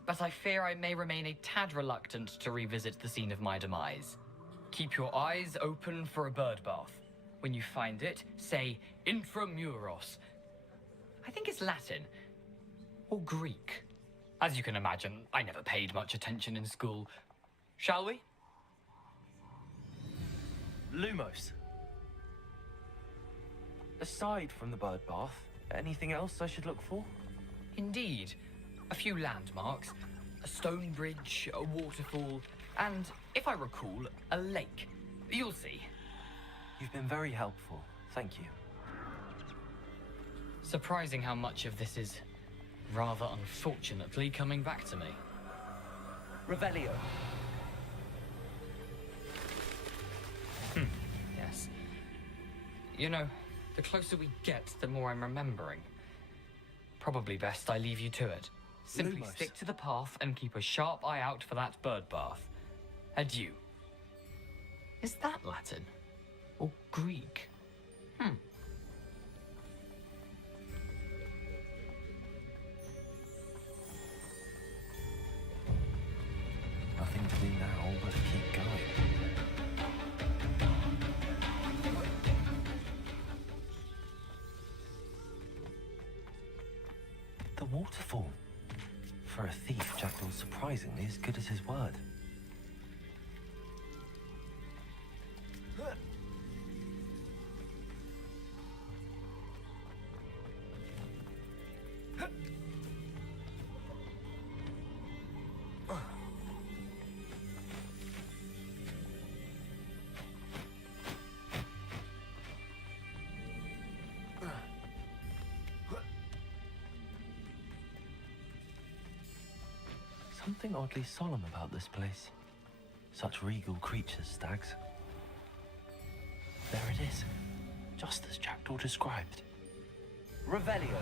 but I fear I may remain a tad reluctant to revisit the scene of my demise. Keep your eyes open for a bird bath. When you find it, say intramuros. I think it's Latin. Or Greek. As you can imagine, I never paid much attention in school. Shall we? Lumos. Aside from the bird bath, anything else I should look for? Indeed. A few landmarks, a stone bridge, a waterfall, and, if I recall, a lake. You'll see. You've been very helpful. Thank you. Surprising how much of this is, rather unfortunately, coming back to me. Revelio. Yes. You know, the closer we get, the more I'm remembering. Probably best I leave you to it. Simply Lumos. stick to the path and keep a sharp eye out for that bird bath. Adieu. Is that Latin? Or Greek? Nothing to do now but keep going. The waterfall. For a thief, Jackdaw's surprisingly as good as his word. something oddly solemn about this place. Such regal creatures, stags. There it is, just as Jackdaw described. Revelio.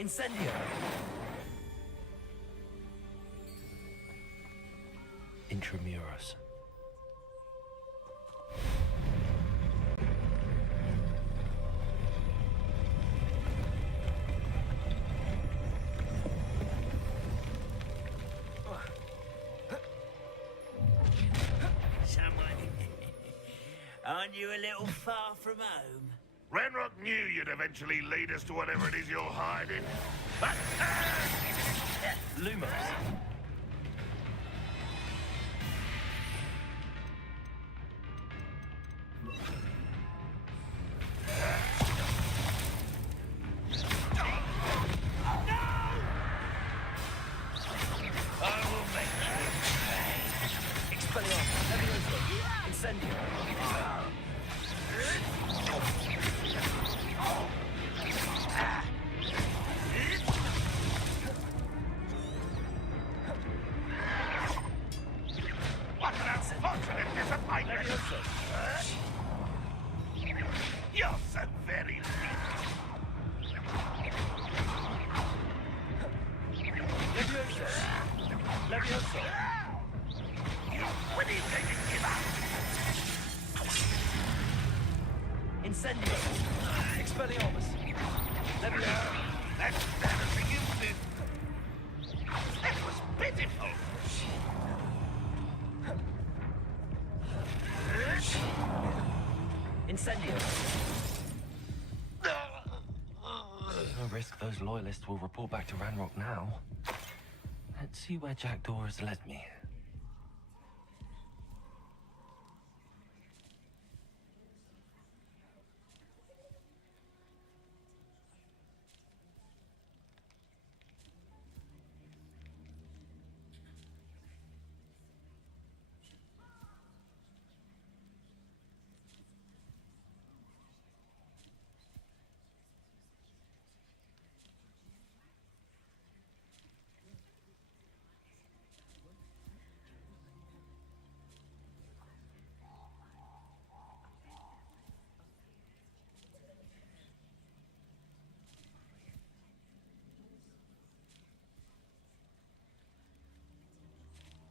Incendio. Intramuros. Someone. Aren't you a little far from home? Ranrock knew you'd eventually lead us to whatever it is you're hiding. But, Lumos. what an unfortunate disappointment! You're so very Levioso. Levioso. When do you think you give up? Incendio. Expelliarmus. Levioso. That's everything you did. That was pitiful. Incendio. No risk those loyalists will report back to Ranrock now. Let's see where Jackdaw has led me.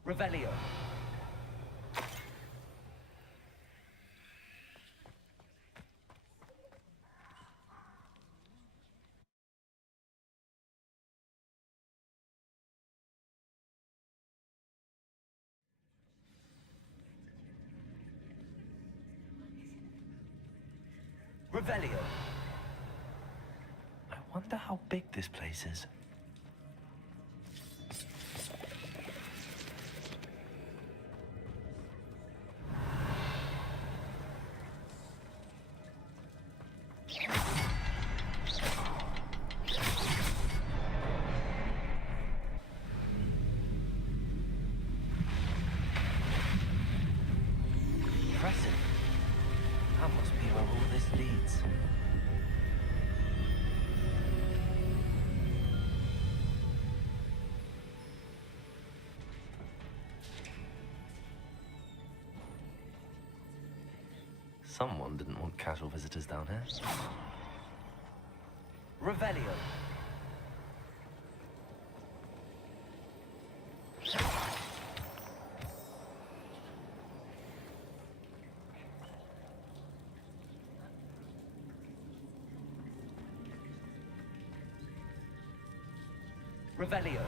Revelio. Revelio. I wonder how big this place is. Impressive. That must be where all this leads. Someone didn't want casual visitors down here. Revelio. Revelio.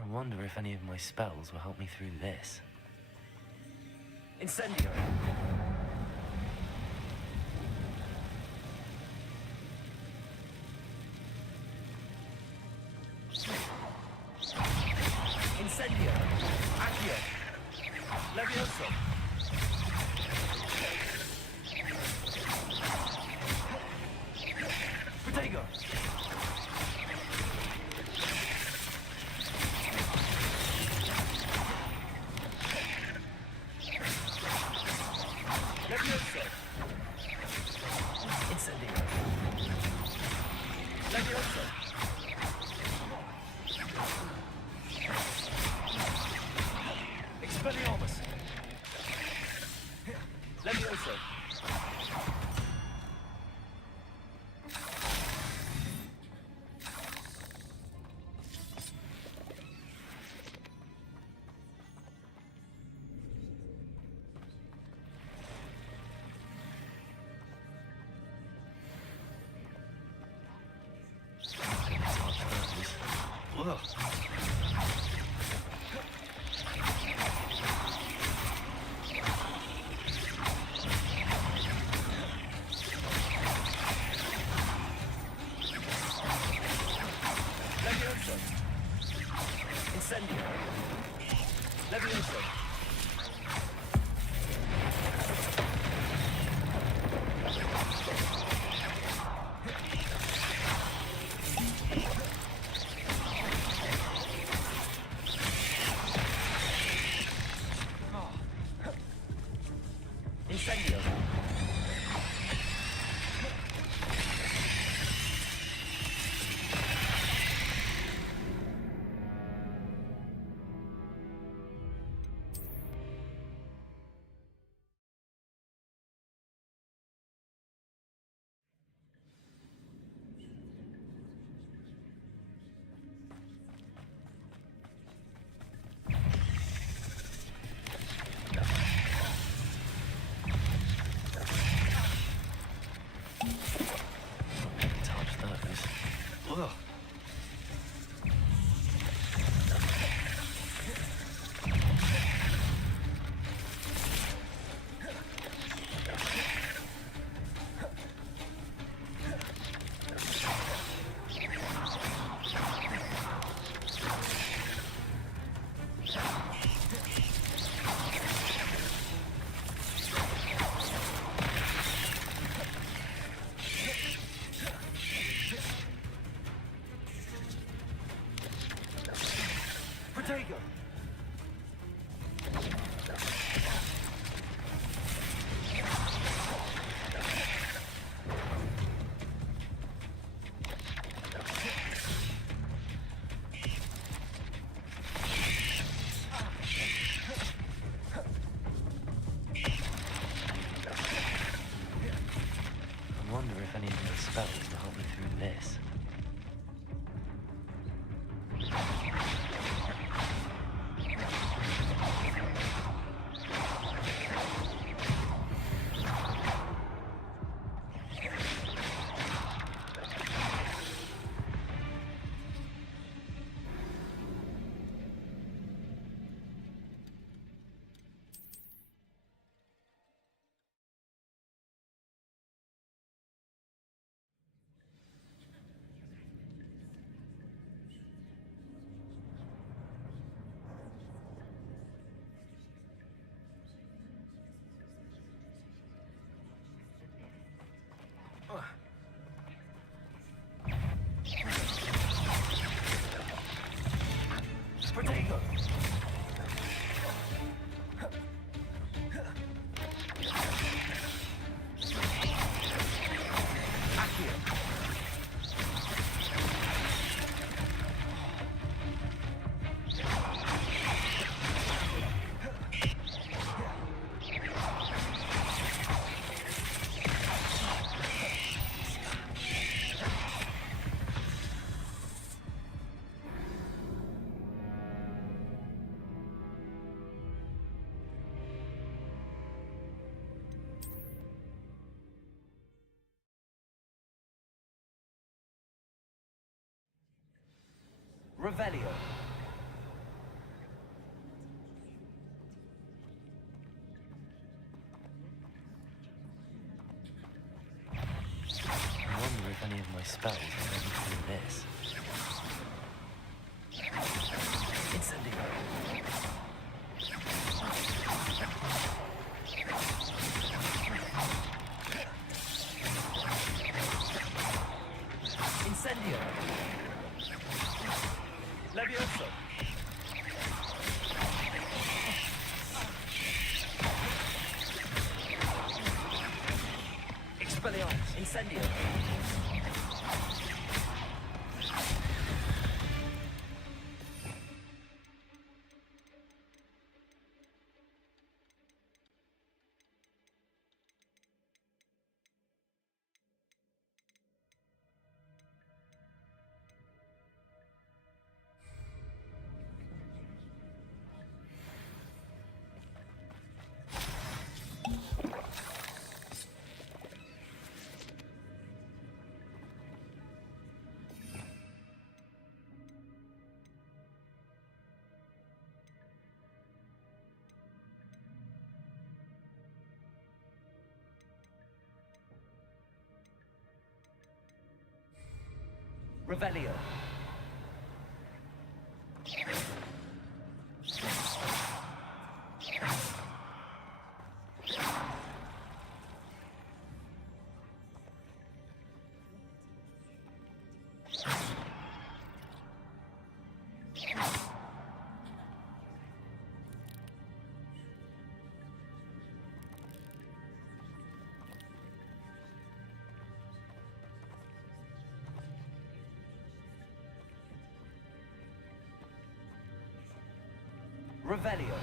I wonder if any of my spells will help me through this. Incendio. Incendio. Accio. Levioso. Protego. Levioso. Ugh. Levioso. Incendio. Levioso. Incendio. Touch those. Ugh. Protego. I wonder if any of the spells will help me through this. Protego. Accio. Revelio. I wonder if any of my spells will let me through this. Incendio. Incendio. Levioso. Expelliarmus. Incendio. Revelio. Revelio.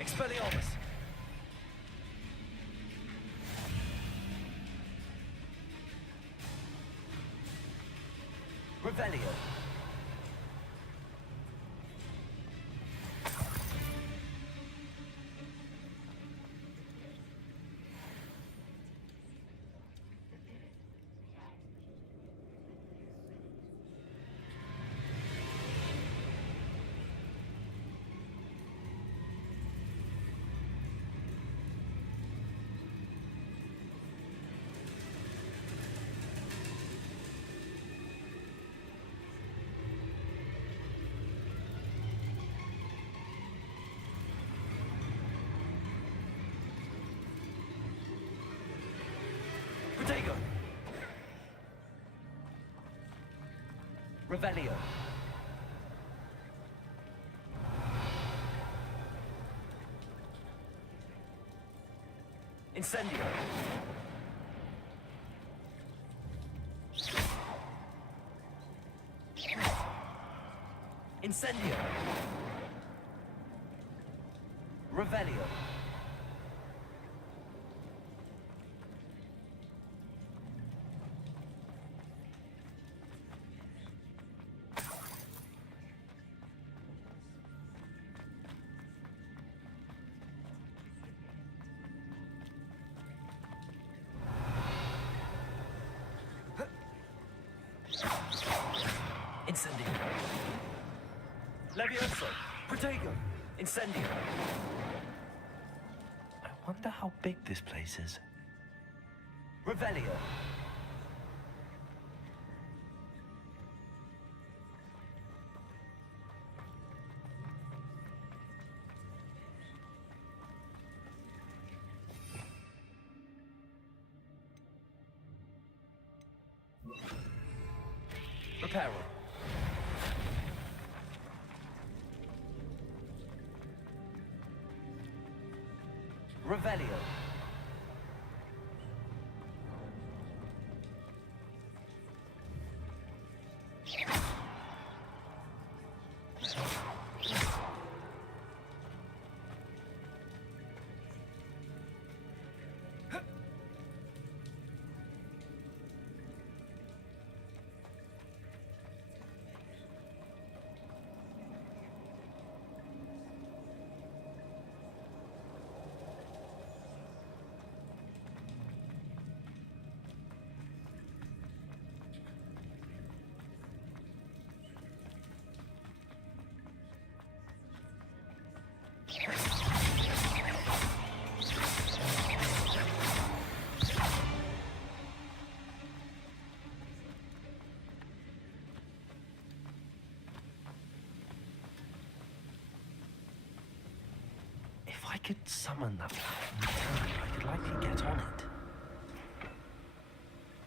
Expelliarmus. Revelio. Protego. Revelio. Incendio. Incendio. Revelio. Incendio. Levioso. Protego. Incendio. I wonder how big this place is. Revelio. Reparo. Revelio. If I could summon that power in return, I could likely get on it.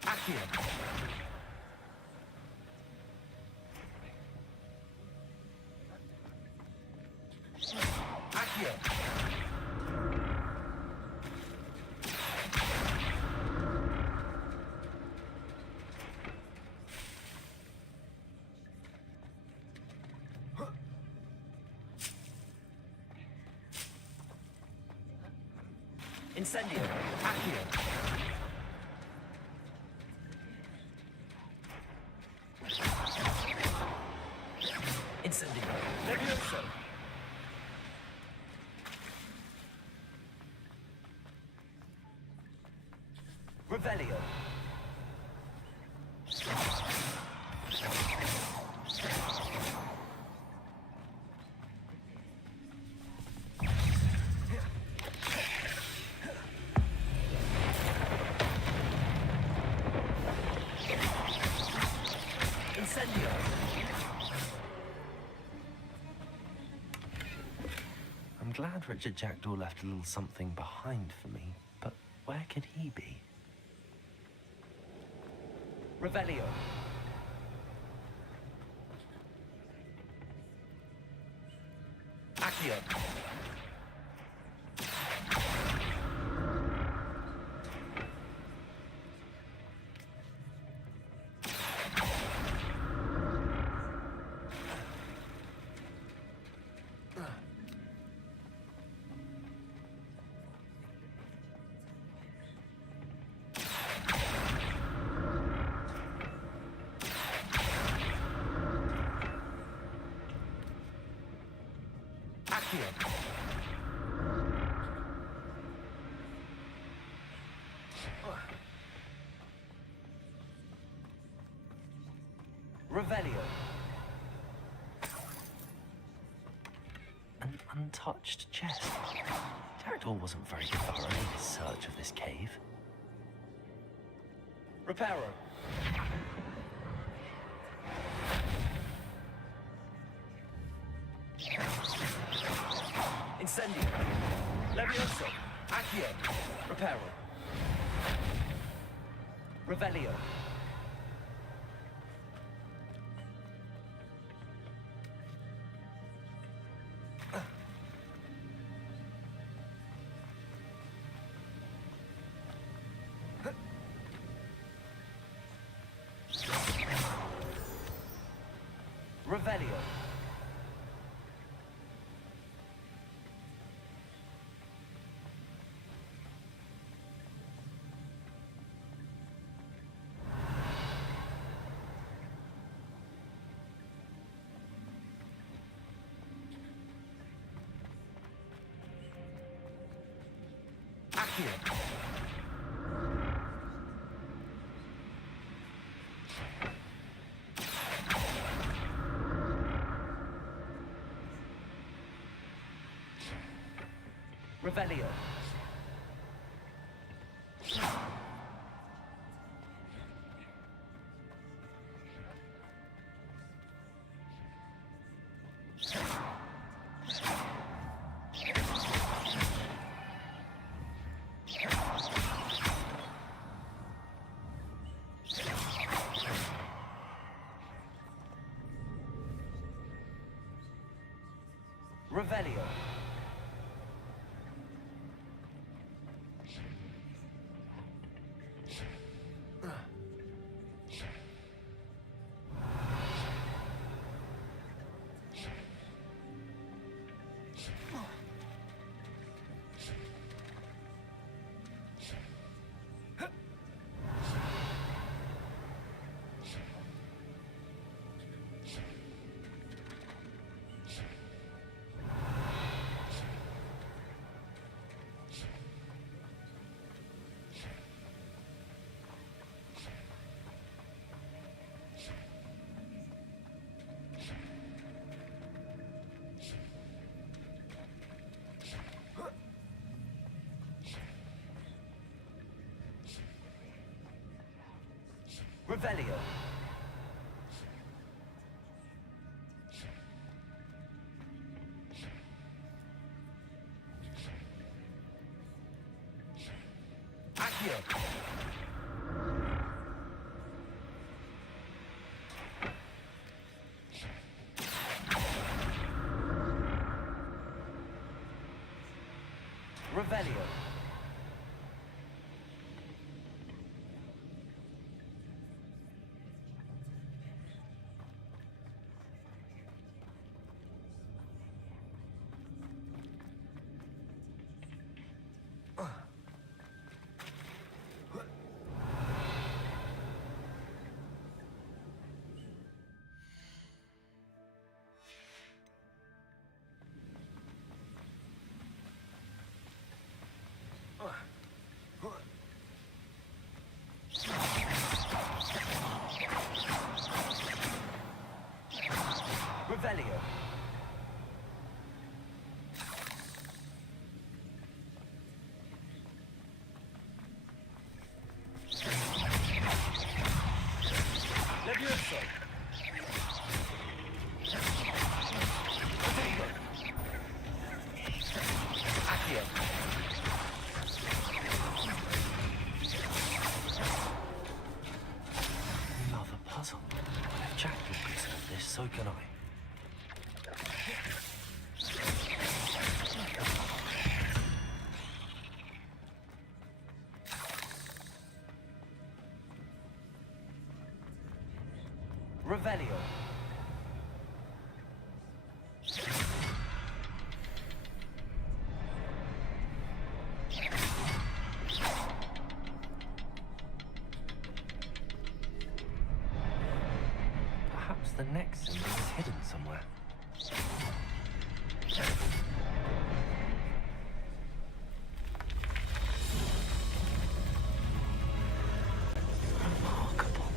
Accio. Accio. Incendio. Accio. Incendio. Levioso. Revelio. Incendio. I'm glad Richard Jackdaw left a little something behind for me, but where could he be? Revelio. Accio. Accio. Revelio. An untouched chest. Jackdaw wasn't very thorough in his search of this cave. Reparo. Incendio. Levioso. Accio. Reparo. Revelio. Revelio. Accio. Revelio. Revelio. Revelio. Revelio. Revelio. Levioso. Accio. Another puzzle. If Jackal can solve this, so can I. Revelio. Perhaps the next symbol is hidden somewhere. Remarkable.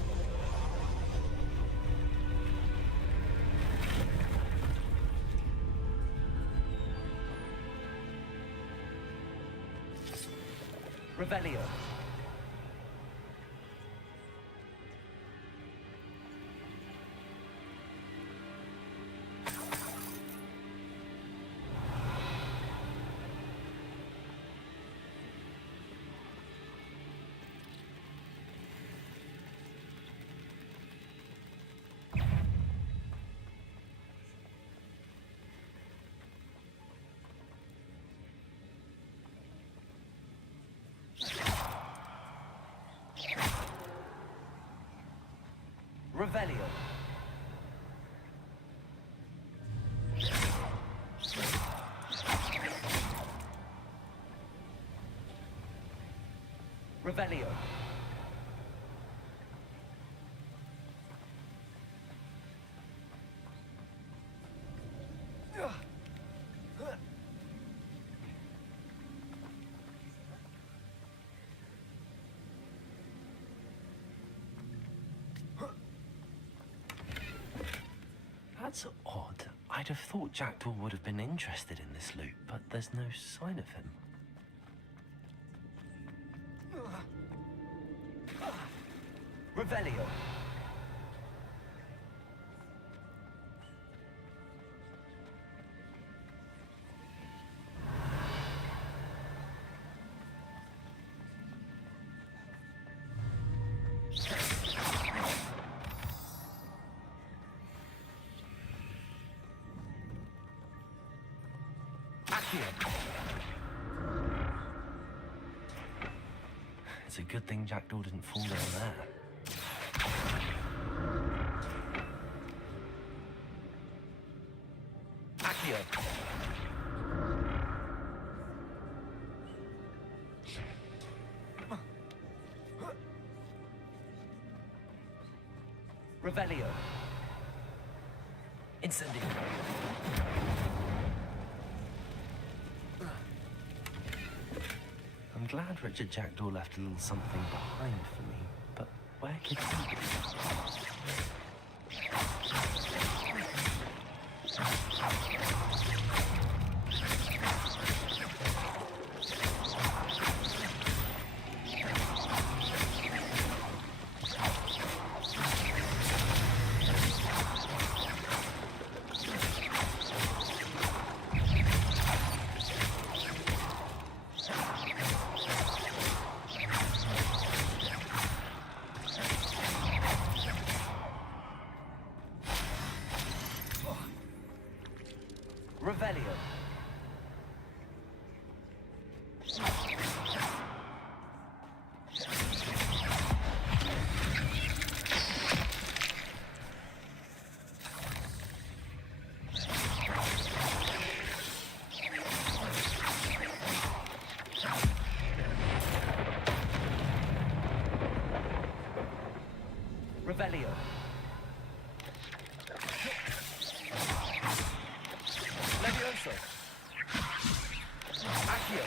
Revelio. Revelio. Revelio. That's odd. I'd have thought Jackdaw would have been interested in this loot, but there's no sign of him. Revelio. It's a good thing Jackdaw didn't fall down there. Accio. Revelio. Incendio. I'm glad Richard Jackdaw left a little something behind for me, but where could he be? Revelio. Revelio. Levioso. Accio.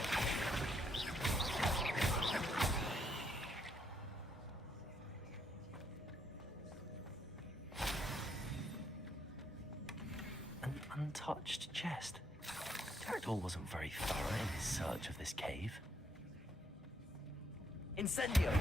An untouched chest. Jackdaw wasn't very thorough in his search of this cave. Incendio.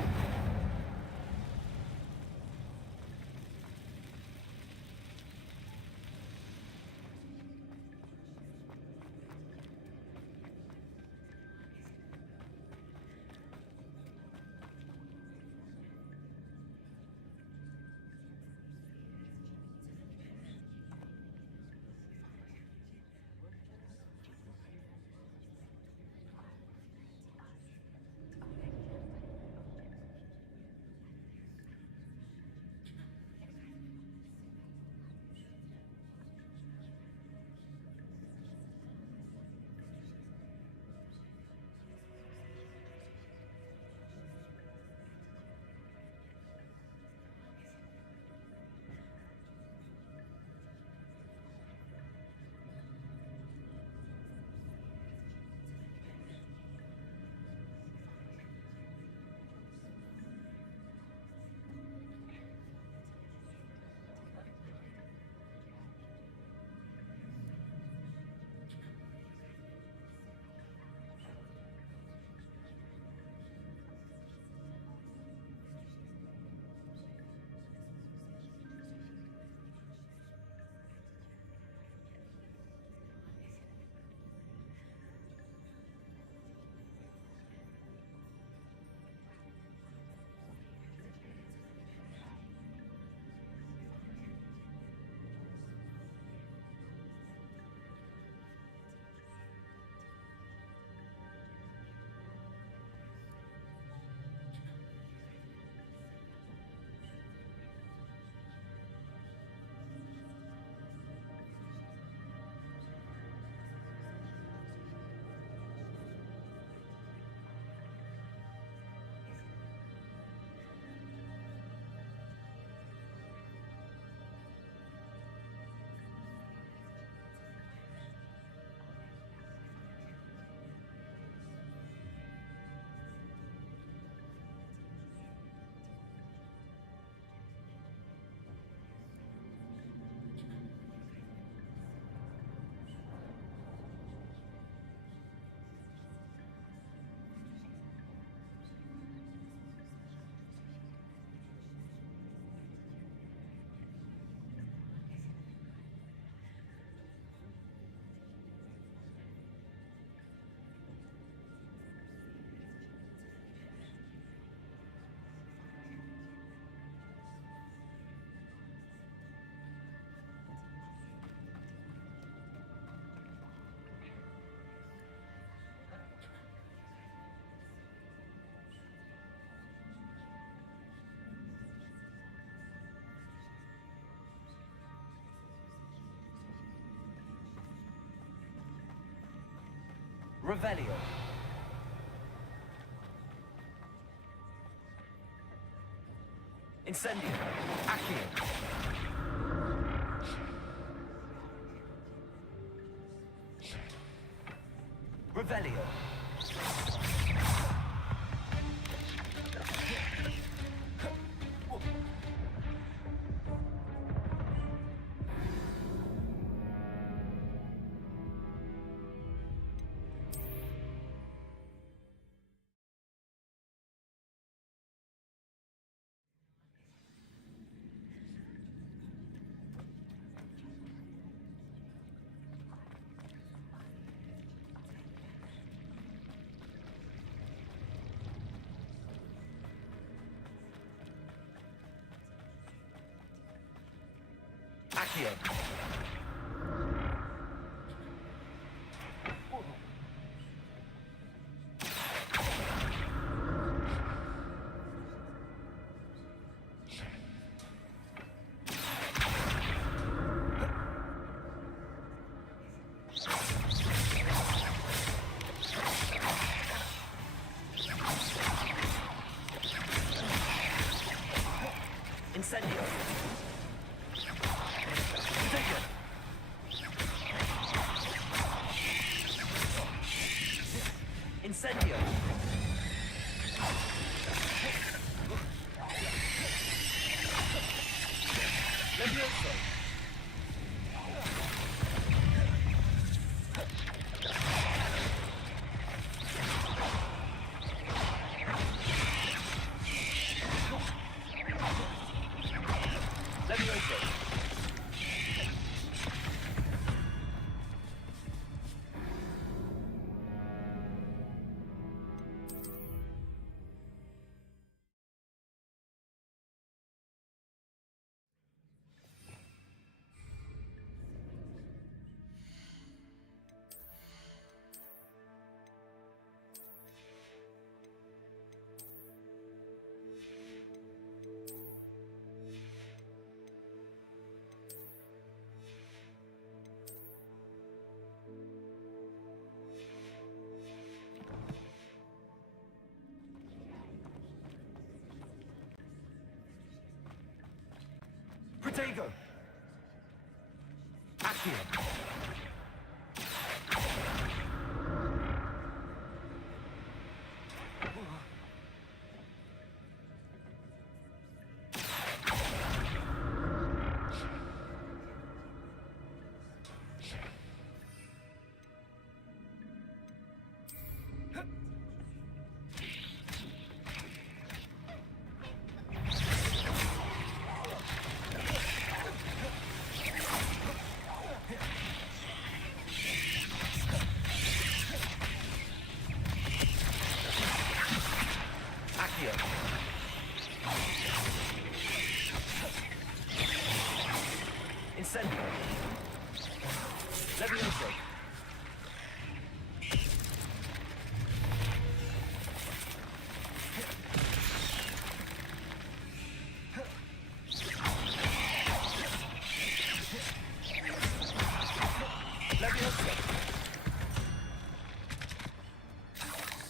Revelio. Incendio. Accio. Revelio. Accio. Incendio! Potato! Incendio! Levioso! Levioso! Protego! Accio! Incendio! Levioso!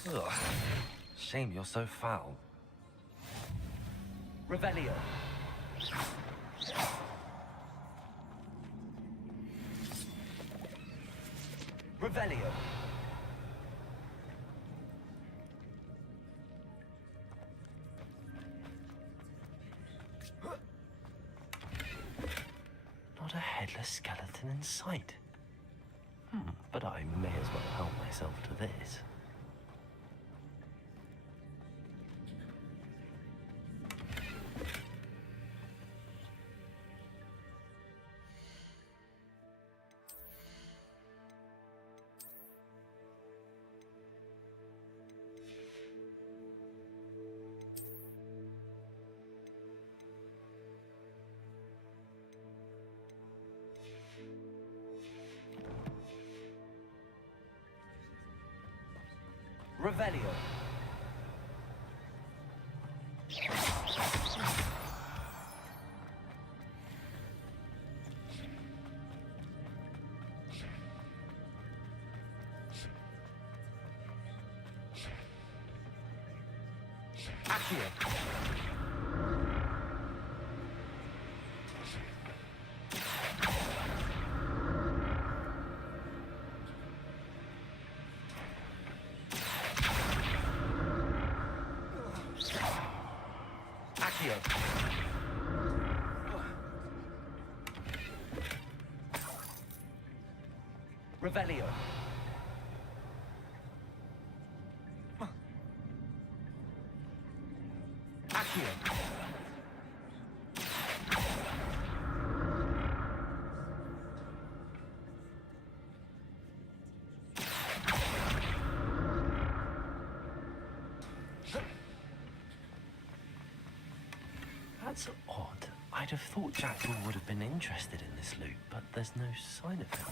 Ugh. Shame you're so foul. Revelio. Revelio. Not a headless skeleton in sight. But I may as well help myself to this. Revelio. Accio. Accio. Revelio. Accio. That's odd. I'd have thought Jackdaw would have been interested in this loot, but there's no sign of him.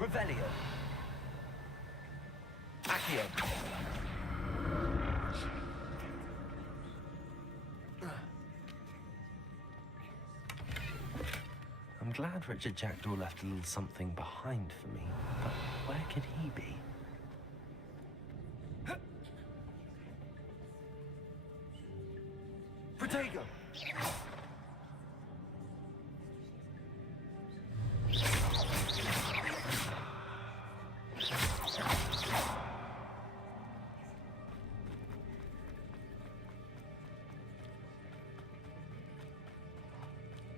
Revelio. Accio. I'm glad Richard Jackdaw left a little something behind for me, but where can he be? Protego!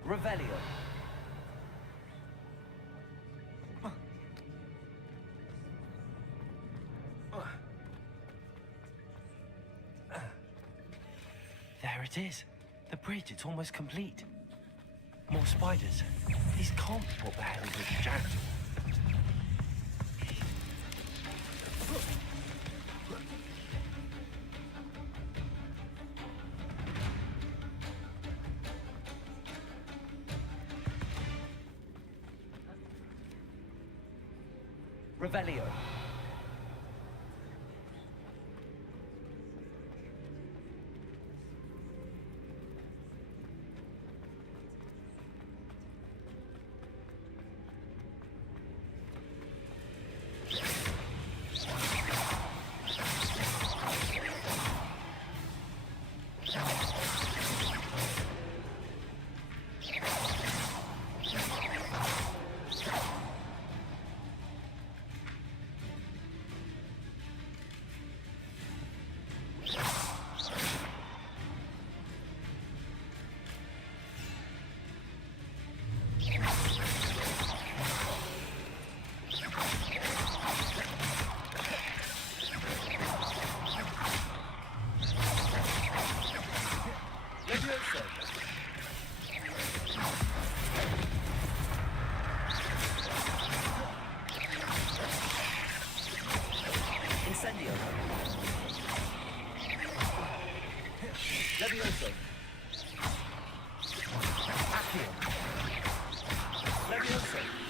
Revelio. There it is. The bridge, it's almost complete. More spiders. These can't be what the hell is with Jackdaw. Revelio. Incendio. Levioso. Accio. Levioso.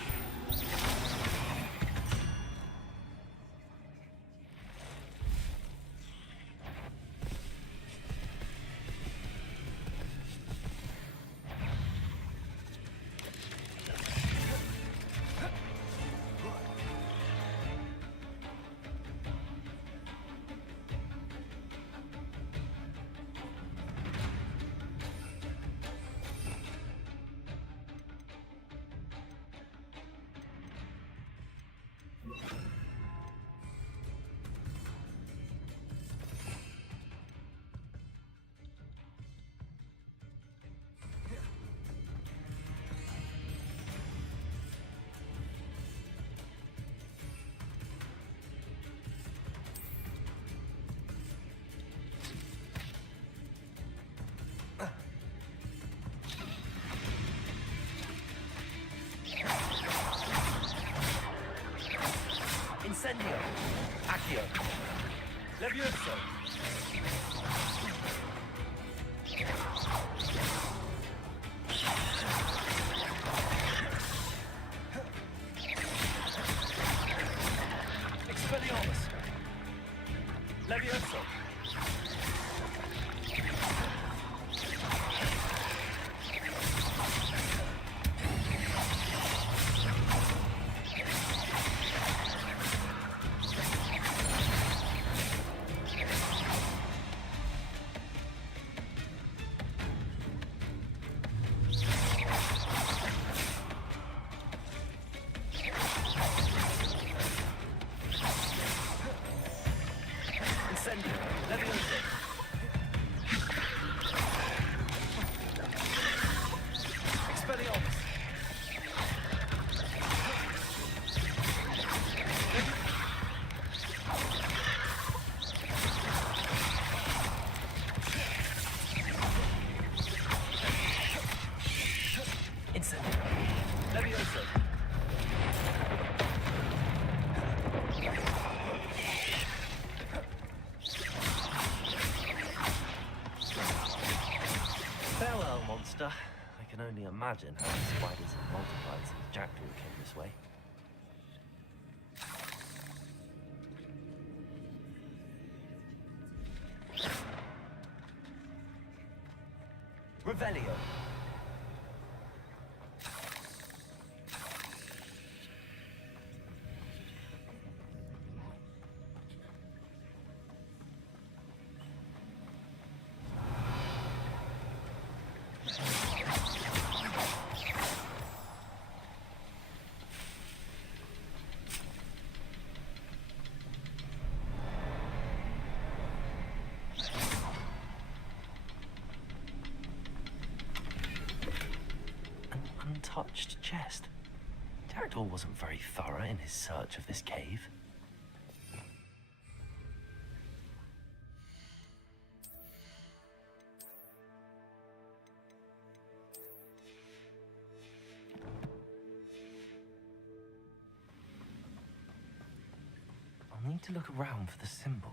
Incendio. Accio. Levioso. Expelliarmus. Levioso. Farewell, monster. I can only imagine how the spiders have multiplied since Jackdaw came this way. Revelio. wasn't very thorough in his search of this cave. I'll need to look around for the symbol.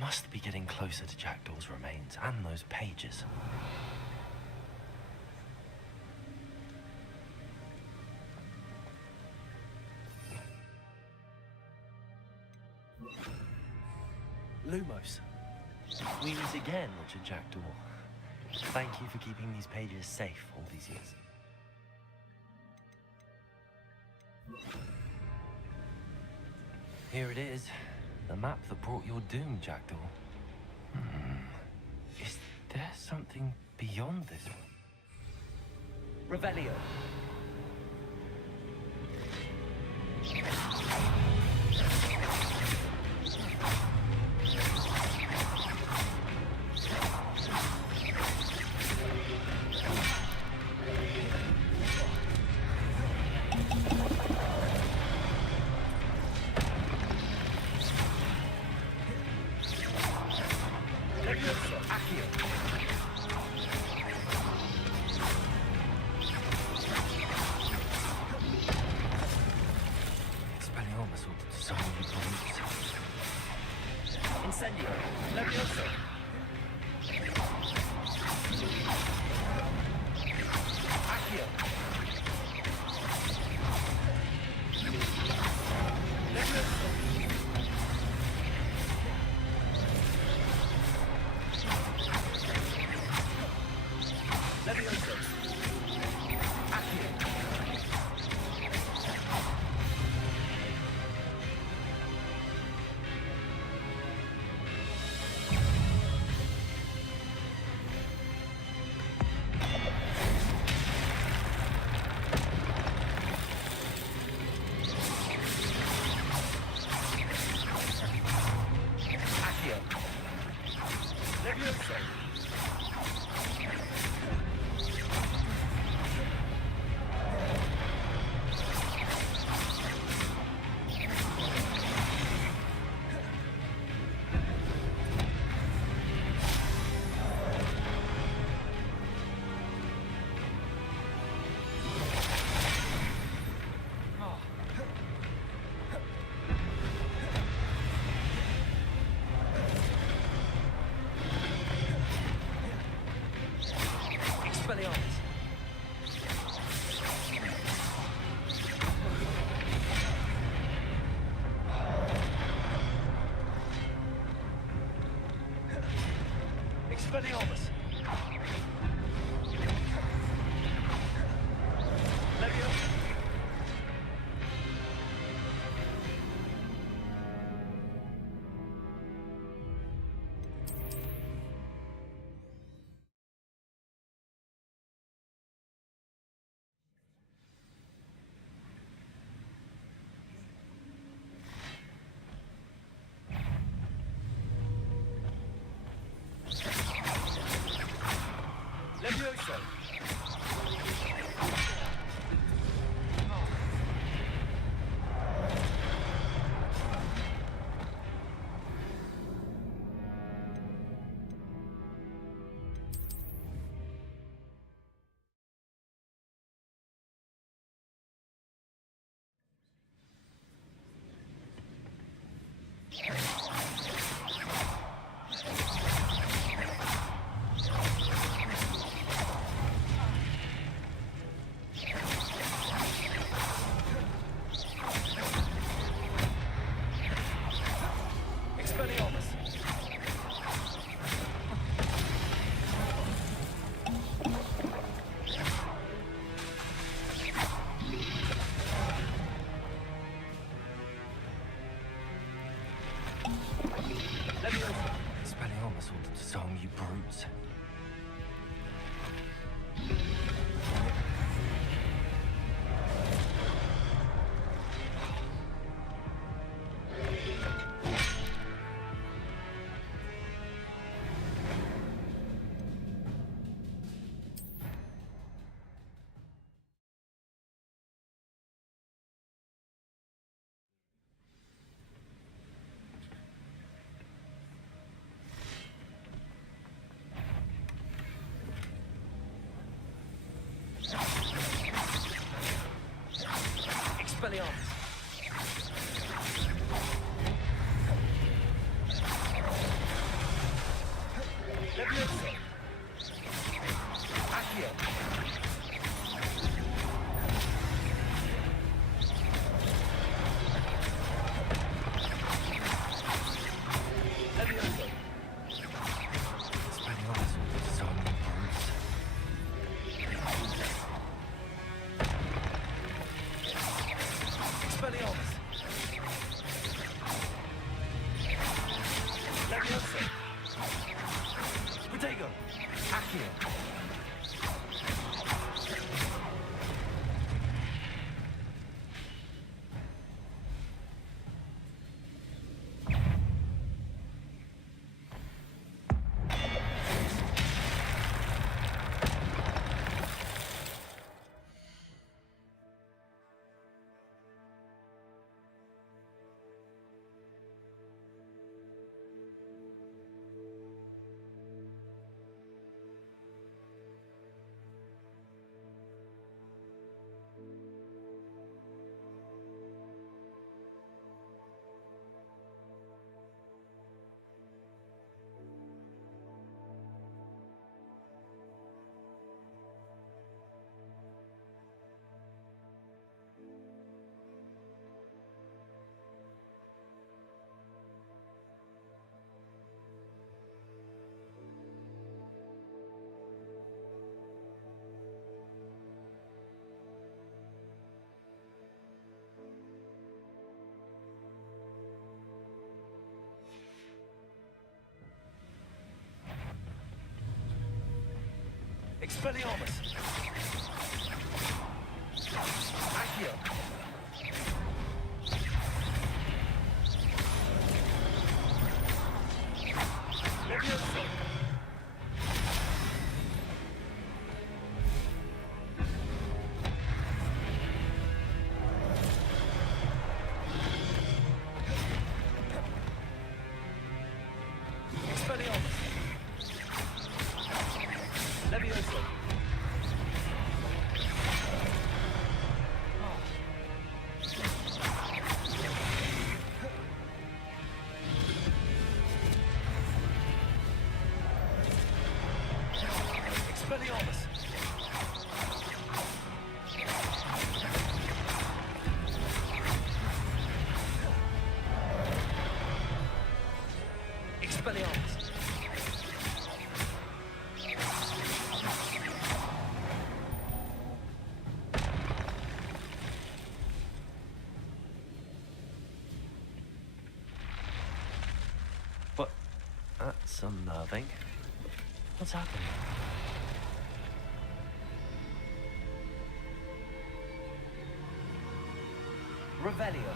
Must be getting closer to Jackdaw's remains and those pages. Lumos. We meet again, Richard Jackdaw. Thank you for keeping these pages safe all these years. Here it is. The map that brought your doom, Jackdaw. Is there something beyond this one? Revelio. Incendio. Levioso. Accio. Levioso. Levioso. Accio. Expelliarmus! Leviosa! Expelliarmus will disarm you brutes. Expelliarmus. Leviosa. Accio. Leviosa. Expelliarmus will disarm you brutes. Expelliarmus. Leviosa. Protego. Accio. Expelliarmus. Accio. Leviosa. Expelliarmus. Leviosa. Expelliarmus. Expelliarmus. What? That's unnerving. What's happening? Revelio.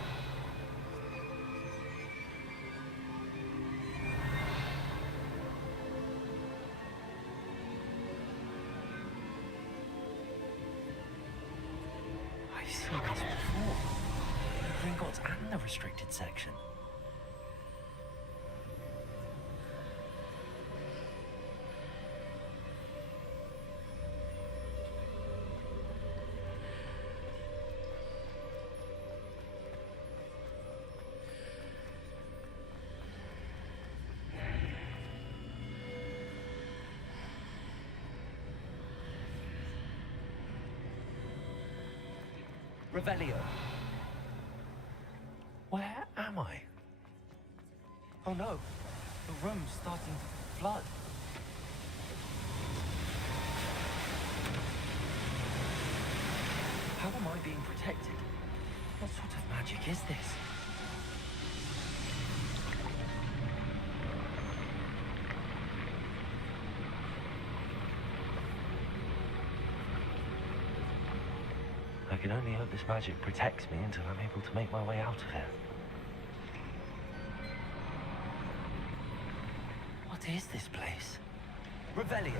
I've seen this before. Gringotts and the restricted section. Revelio. Where am I? Oh no, the room's starting to flood. How am I being protected? What sort of magic is this? I can only hope this magic protects me until I'm able to make my way out of here. What is this place? Revelio.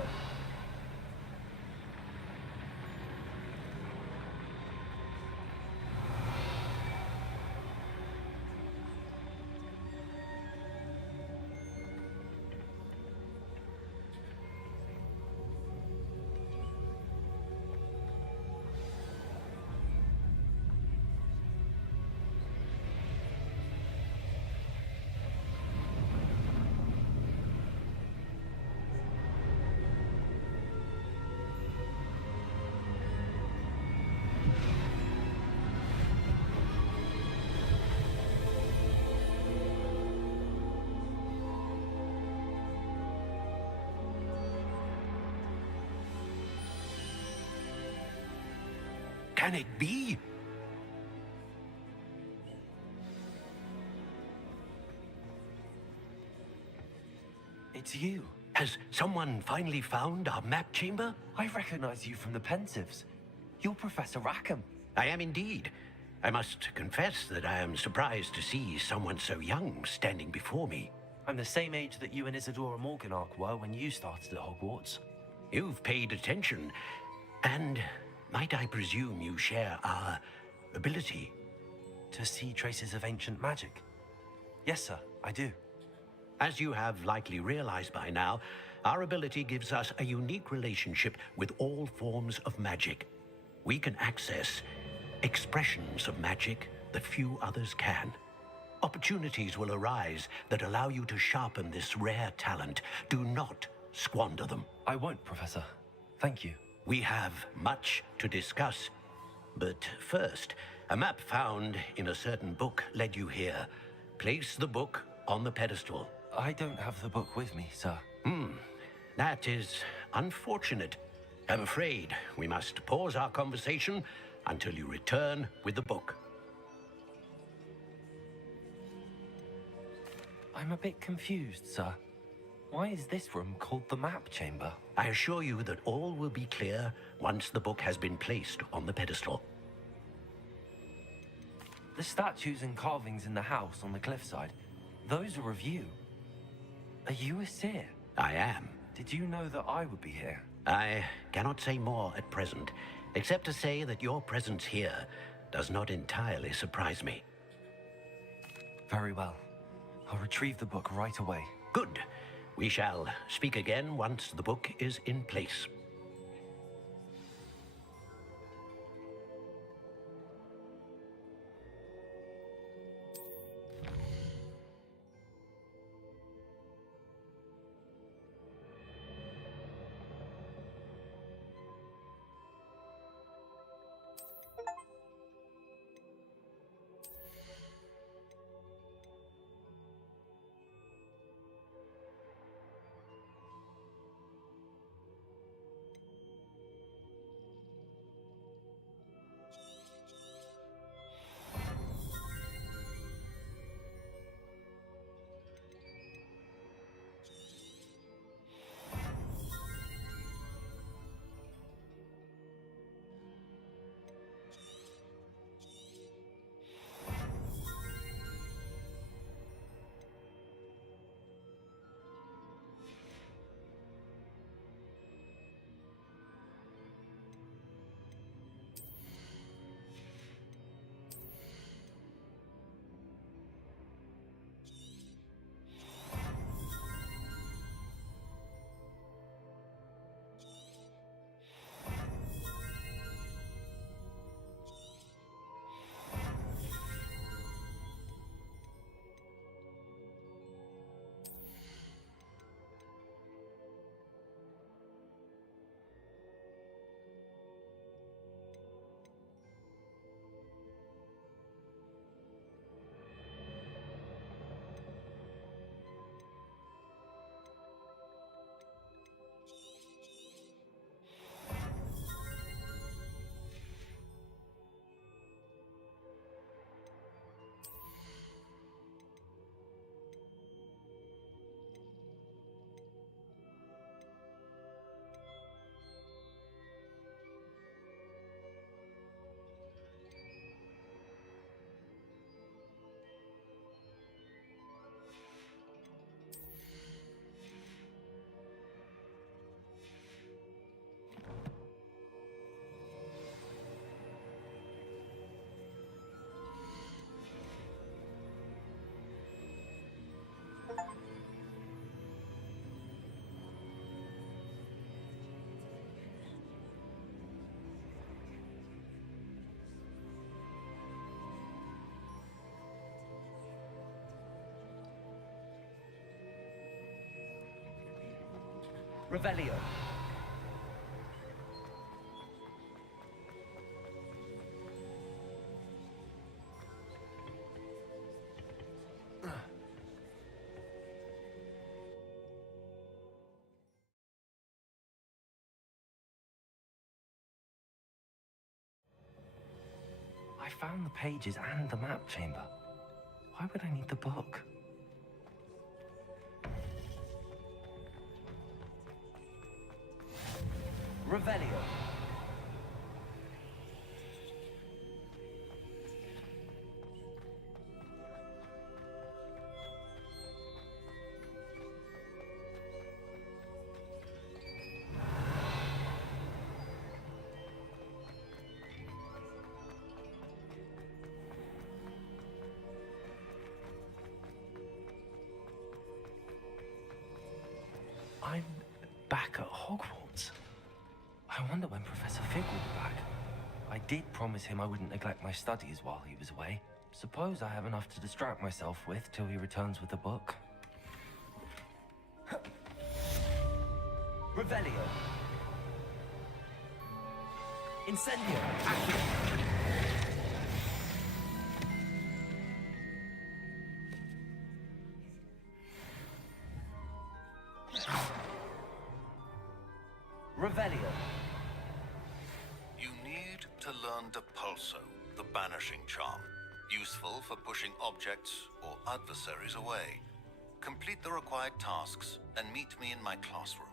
Can it be? It's you. Has someone finally found our map chamber? I recognize you from the Pensieves. You're Professor Rackham. I am indeed. I must confess that I am surprised to see someone so young standing before me. I'm the same age that you and Isadora Morganach were when you started at Hogwarts. You've paid attention, and might I presume you share our ability? To see traces of ancient magic? Yes, sir, I do. As you have likely realized by now, our ability gives us a unique relationship with all forms of magic. We can access expressions of magic that few others can. Opportunities will arise that allow you to sharpen this rare talent. Do not squander them. I won't, Professor. Thank you. We have much to discuss. But first, a map found in a certain book led you here. Place the book on the pedestal. I don't have the book with me, sir. That is unfortunate. I'm afraid we must pause our conversation until you return with the book. I'm a bit confused, sir. Why is this room called the map chamber? I assure you that all will be clear once the book has been placed on the pedestal. The statues and carvings in the house on the cliffside, those are of you. Are you a seer? I am. Did you know that I would be here? I cannot say more at present, except to say that your presence here does not entirely surprise me. Very well. I'll retrieve the book right away. Good. We shall speak again once the book is in place. Revelio. I found the pages and the map chamber. Why would I need the book? Revelio. I'm back at Hogwarts. I wonder when Professor Fig will be back. I did promise him I wouldn't neglect my studies while he was away. Suppose I have enough to distract myself with till he returns with the book. Revelio. Incendio. Accio. Revelio. You need to learn Depulso, the banishing charm. Useful for pushing objects or adversaries away. Complete the required tasks and meet me in my classroom.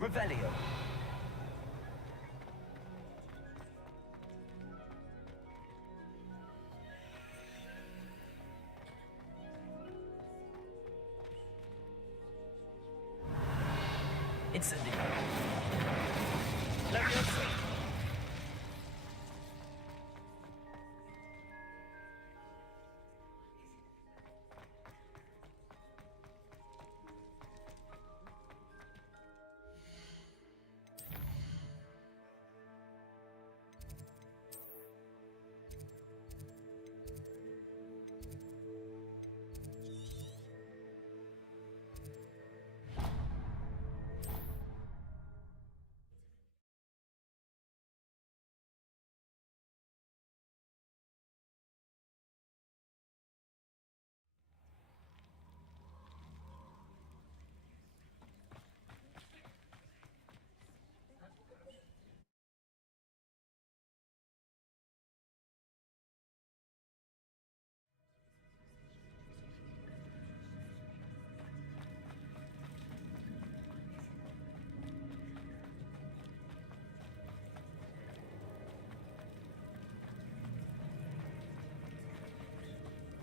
Revelio. Incendio. Leviosa.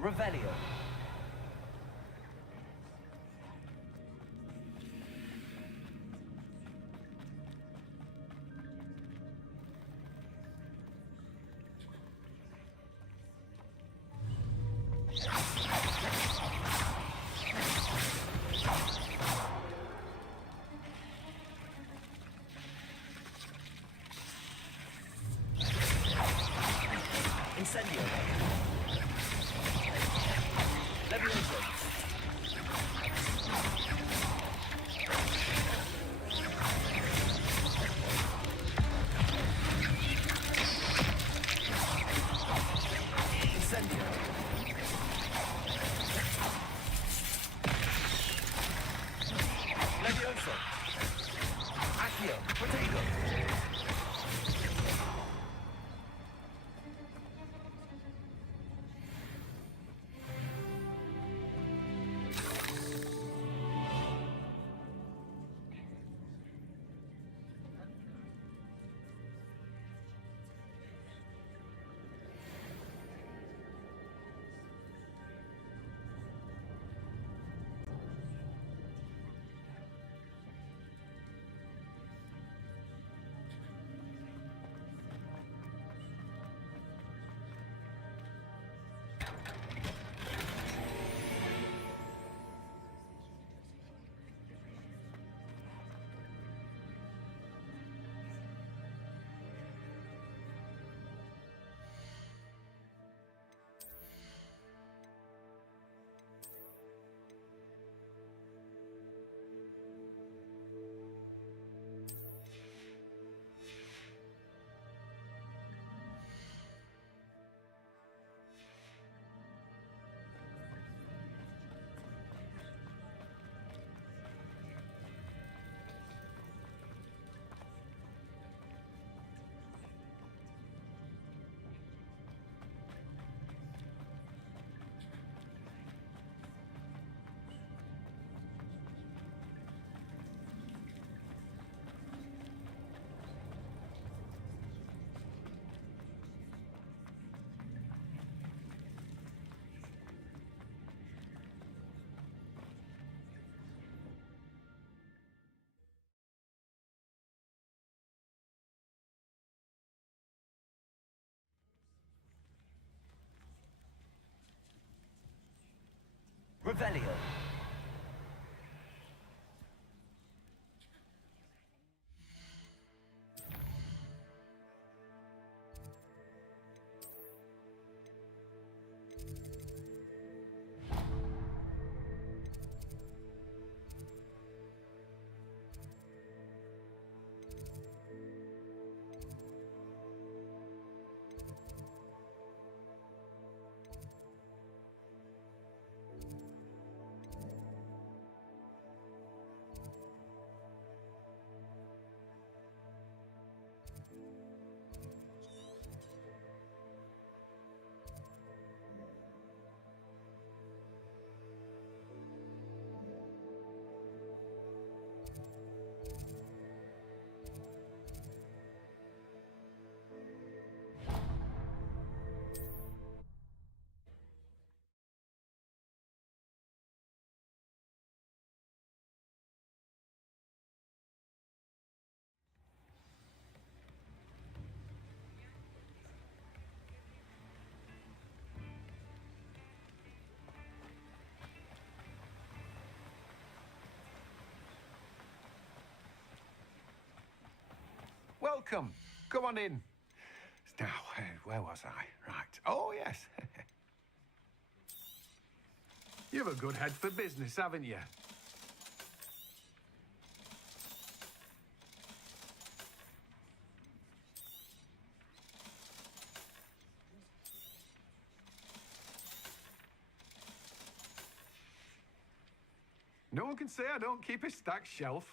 Revelio. Incendio. Levioso. Incendio. Levioso. Accio. Potato. Revelio. Welcome. Come on in. Now, where was I? Right. Oh, yes. You've a good head for business, haven't you? No one can say I don't keep a stacked shelf.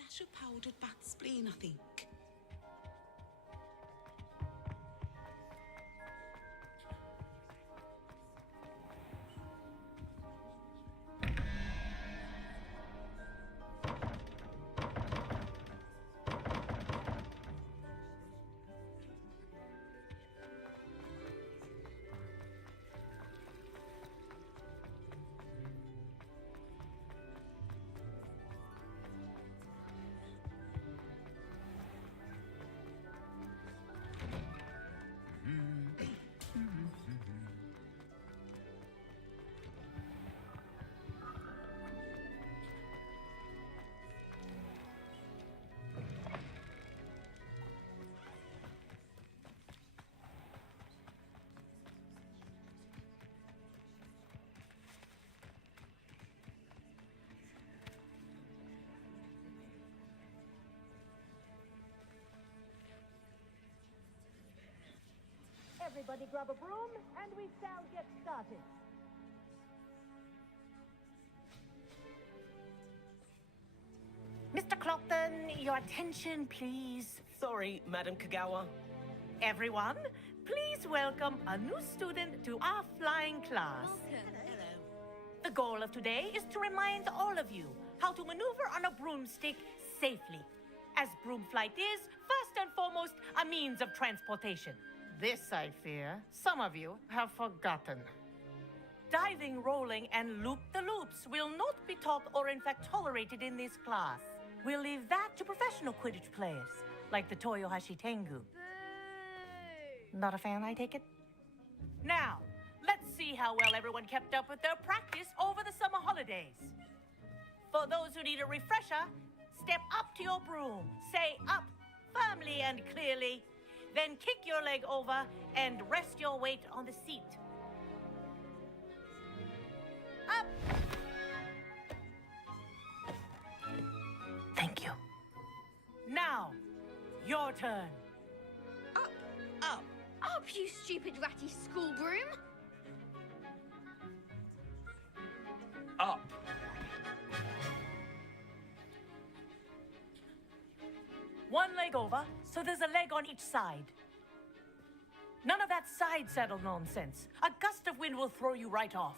dash of powdered bat spleen, I think. Everybody grab a broom, and we shall get started. Mr. Clockton, your attention, please. Sorry, Madam Kagawa. Everyone, please welcome a new student to our flying class. Hello. The goal of today is to remind all of you how to maneuver on a broomstick safely, as broom flight is, first and foremost, a means of transportation. This, I fear, some of you have forgotten. Diving, rolling, and loop-the-loops will not be taught or in fact tolerated in this class. We'll leave that to professional Quidditch players, like the Toyohashi Tengu. Not a fan, I take it? Now, let's see how well everyone kept up with their practice over the summer holidays. For those who need a refresher, step up to your broom, say up firmly and clearly, then kick your leg over and rest your weight on the seat. Up! Thank you. Now, your turn. Up! Up! Up, you stupid ratty school broom! Up. One leg over, so there's a leg on each side. None of that side saddle nonsense. A gust of wind will throw you right off.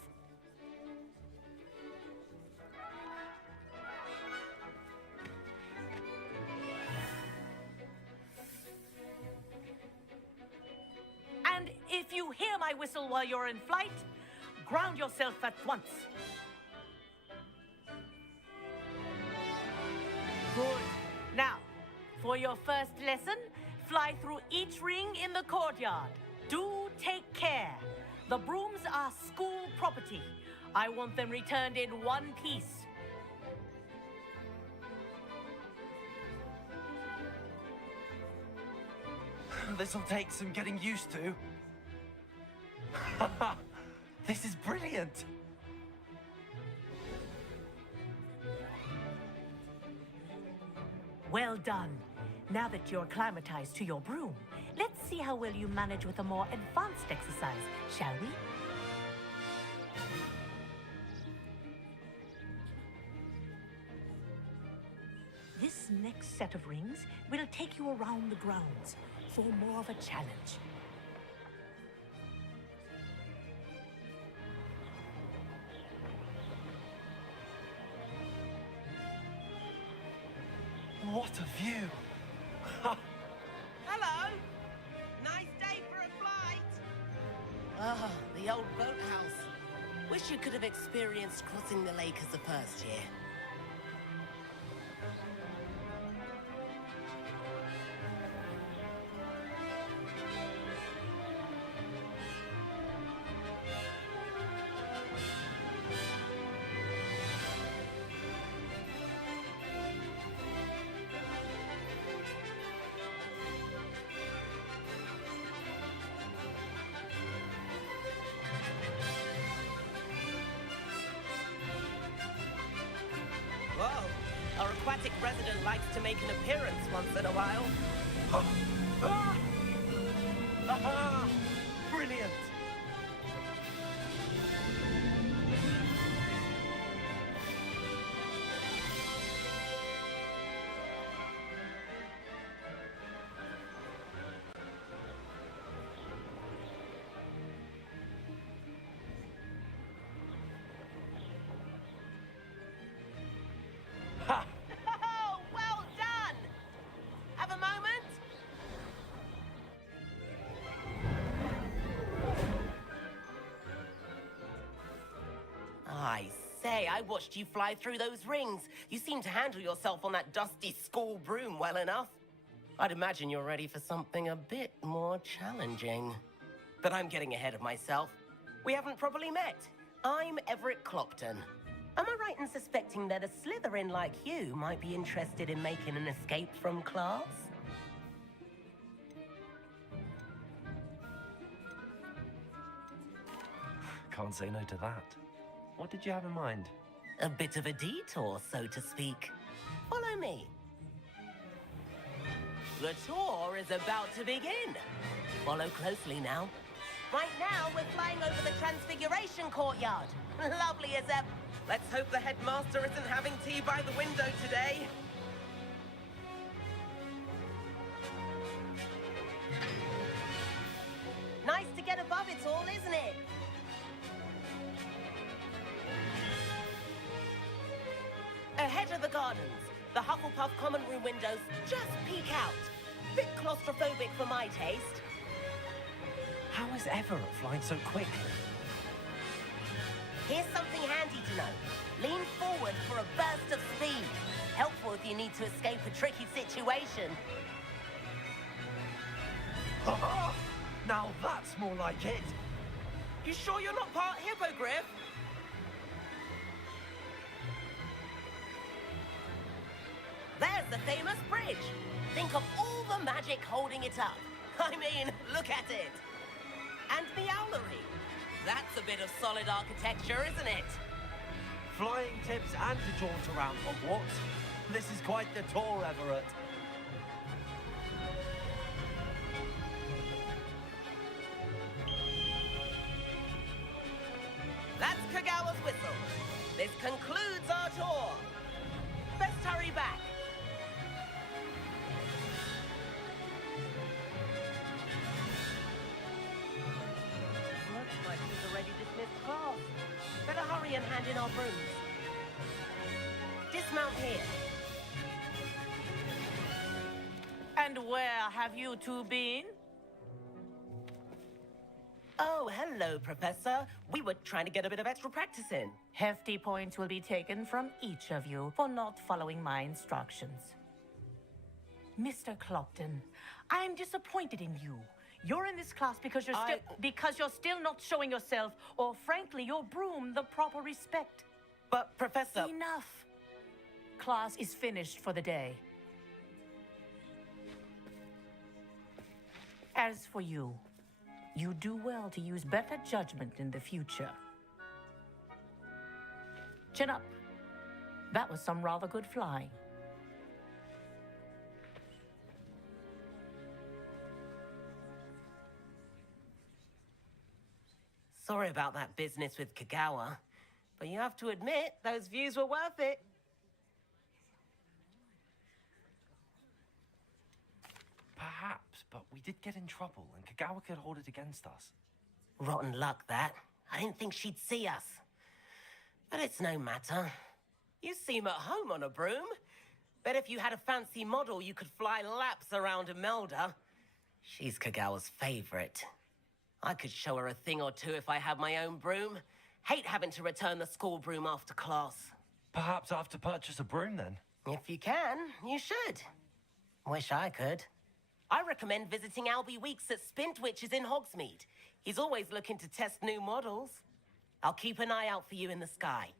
And if you hear my whistle while you're in flight, ground yourself at once. Good. Now, for your first lesson, fly through each ring in the courtyard. Do take care. The brooms are school property. I want them returned in one piece. This'll take some getting used to. This is brilliant. Well done. Now that you're acclimatized to your broom, let's see how well you manage with a more advanced exercise, shall we? This next set of rings will take you around the grounds for more of a challenge. What a view! Hello! Nice day for a flight! Ah, the old boathouse. Wish you could have experienced crossing the lake as the first year. Whoa! Our aquatic resident likes to make an appearance once in a while. Brilliant! say, I watched you fly through those rings. You seem to handle yourself on that dusty school broom well enough. I'd imagine you're ready for something a bit more challenging. But I'm getting ahead of myself. We haven't properly met. I'm Everett Clopton. Am I right in suspecting that a Slytherin like you might be interested in making an escape from class? Can't say no to that. What did you have in mind? A bit of a detour, so to speak. Follow me. The tour is about to begin. Follow closely now. Right now, we're flying over the Transfiguration Courtyard. Lovely as ever. Let's hope the headmaster isn't having tea by the window today. Nice to get above it all, isn't it? Ahead of the gardens, the Hufflepuff common room windows just peek out. Bit claustrophobic for my taste. How is Everett flying so quickly? Here's something handy to know. Lean forward for a burst of speed. Helpful if you need to escape a tricky situation. Now that's more like it. You sure you're not part hippogriff? There's the famous bridge. Think of all the magic holding it up. I mean, look at it. And the owlery. That's a bit of solid architecture, isn't it? Flying tips and a jaunt around Hogwarts. This is quite the tour, Everett. That's Kagawa's whistle. This concludes our tour. Best hurry back. Looks like we've already dismissed class. Better hurry and hand in our brooms. Dismount here. And where have you two been? Oh, hello, Professor. We were trying to get a bit of extra practice in. Hefty points will be taken from each of you for not following my instructions. Mr. Clopton, I'm disappointed in you. You're in this class because you're still not showing yourself, or frankly, your broom, the proper respect. But, Professor... Enough. Class is finished for the day. As for you, you do well to use better judgment in the future. Chin up. That was some rather good flying. Sorry about that business with Kagawa, but you have to admit, those views were worth it. Perhaps, but we did get in trouble, and Kagawa could hold it against us. Rotten luck, that. I didn't think she'd see us. But it's no matter. You seem at home on a broom. Bet if you had a fancy model, you could fly laps around Imelda. She's Kagawa's favorite. I could show her a thing or two if I had my own broom. Hate having to return the school broom after class. Perhaps I have to purchase a broom, then? If you can, you should. Wish I could. I recommend visiting Albie Weeks at Spintwitches in Hogsmeade. He's always looking to test new models. I'll keep an eye out for you in the sky.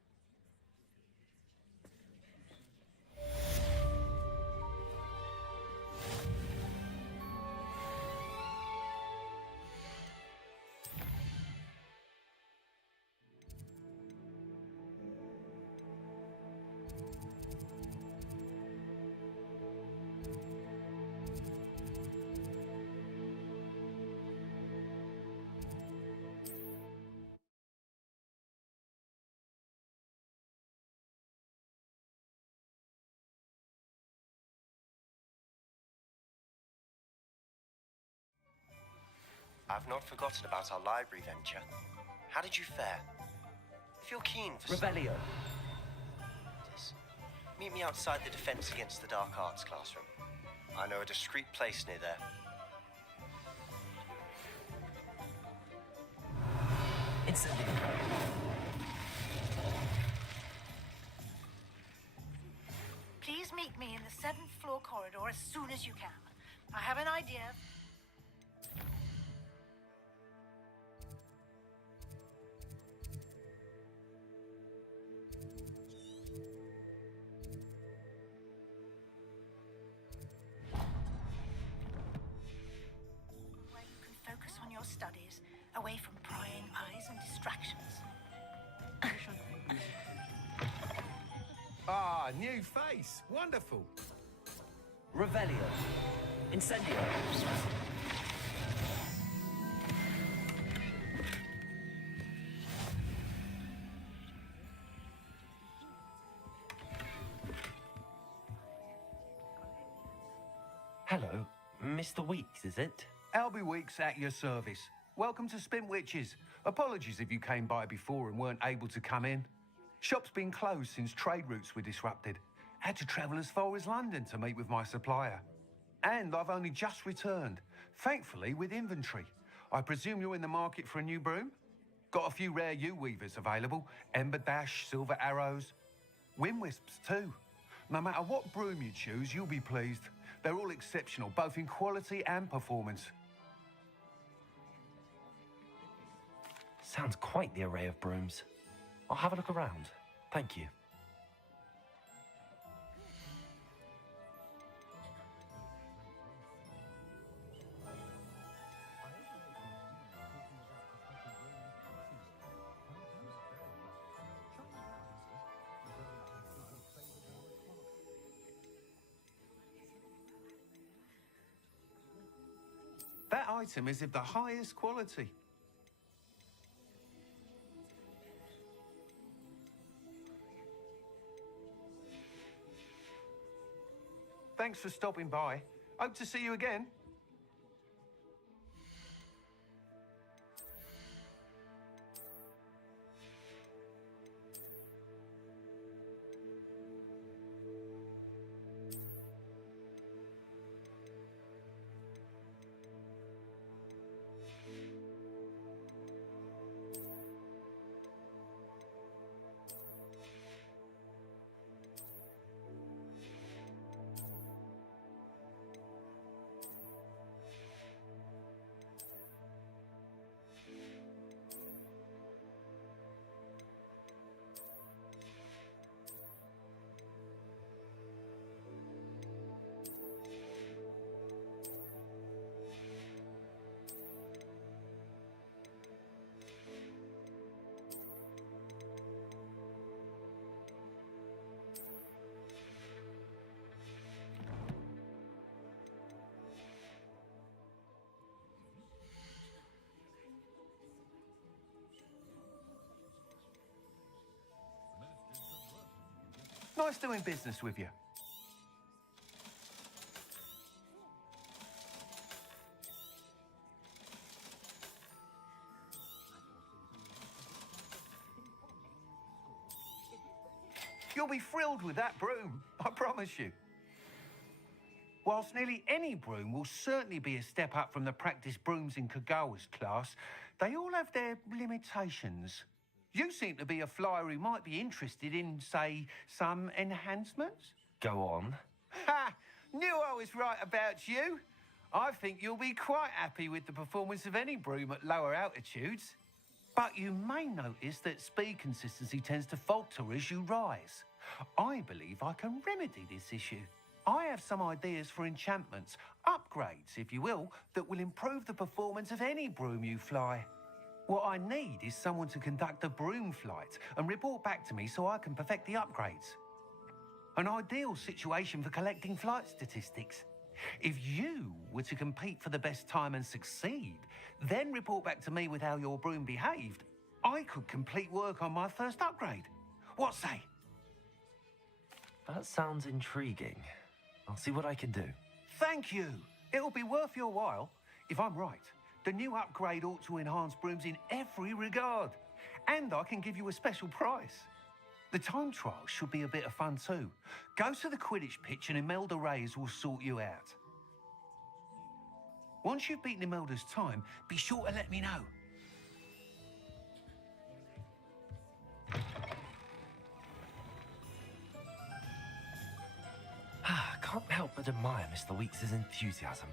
I've not forgotten about our library venture. How did you fare? If you're keen for Rebellion. Meet me outside the Defense Against the Dark Arts classroom. I know a discreet place near there. Instantly. as soon as you can. I have an idea. Where you can focus on your studies, away from prying eyes and distractions. Ah, new face. Wonderful. Revelio. Incendio. Hello, Mr. Weeks, is it? Albie Weeks at your service. Welcome to Spint Witches. Apologies if you came by before and weren't able to come in. Shop's been closed since trade routes were disrupted. Had to travel as far as London to meet with my supplier. And I've only just returned, thankfully with inventory. I presume you're in the market for a new broom? Got a few rare yew-weavers available. Ember Dash, Silver Arrows. Wind Wisps too. No matter what broom you choose, you'll be pleased. They're all exceptional, both in quality and performance. Sounds quite the array of brooms. I'll have a look around. Thank you. That item is of the highest quality. Thanks for stopping by. Hope to see you again. Nice doing business with you. You'll be thrilled with that broom, I promise you. Whilst nearly any broom will certainly be a step up from the practice brooms in Kagawa's class, they all have their limitations. You seem to be a flyer who might be interested in, say, some enhancements? Go on. Ha! Knew I was right about you. I think you'll be quite happy with the performance of any broom at lower altitudes. But you may notice that speed consistency tends to falter as you rise. I believe I can remedy this issue. I have some ideas for enchantments, upgrades, if you will, that will improve the performance of any broom you fly. What I need is someone to conduct a broom flight and report back to me so I can perfect the upgrades. An ideal situation for collecting flight statistics. If you were to compete for the best time and succeed, then report back to me with how your broom behaved, I could complete work on my first upgrade. What say? That sounds intriguing. I'll see what I can do. Thank you. It'll be worth your while. If I'm right, the new upgrade ought to enhance brooms in every regard. And I can give you a special price. The time trial should be a bit of fun too. Go to the Quidditch pitch and Imelda Reyes will sort you out. Once you've beaten Imelda's time, be sure to let me know. Can't help but but admire Mr. Weeks' enthusiasm.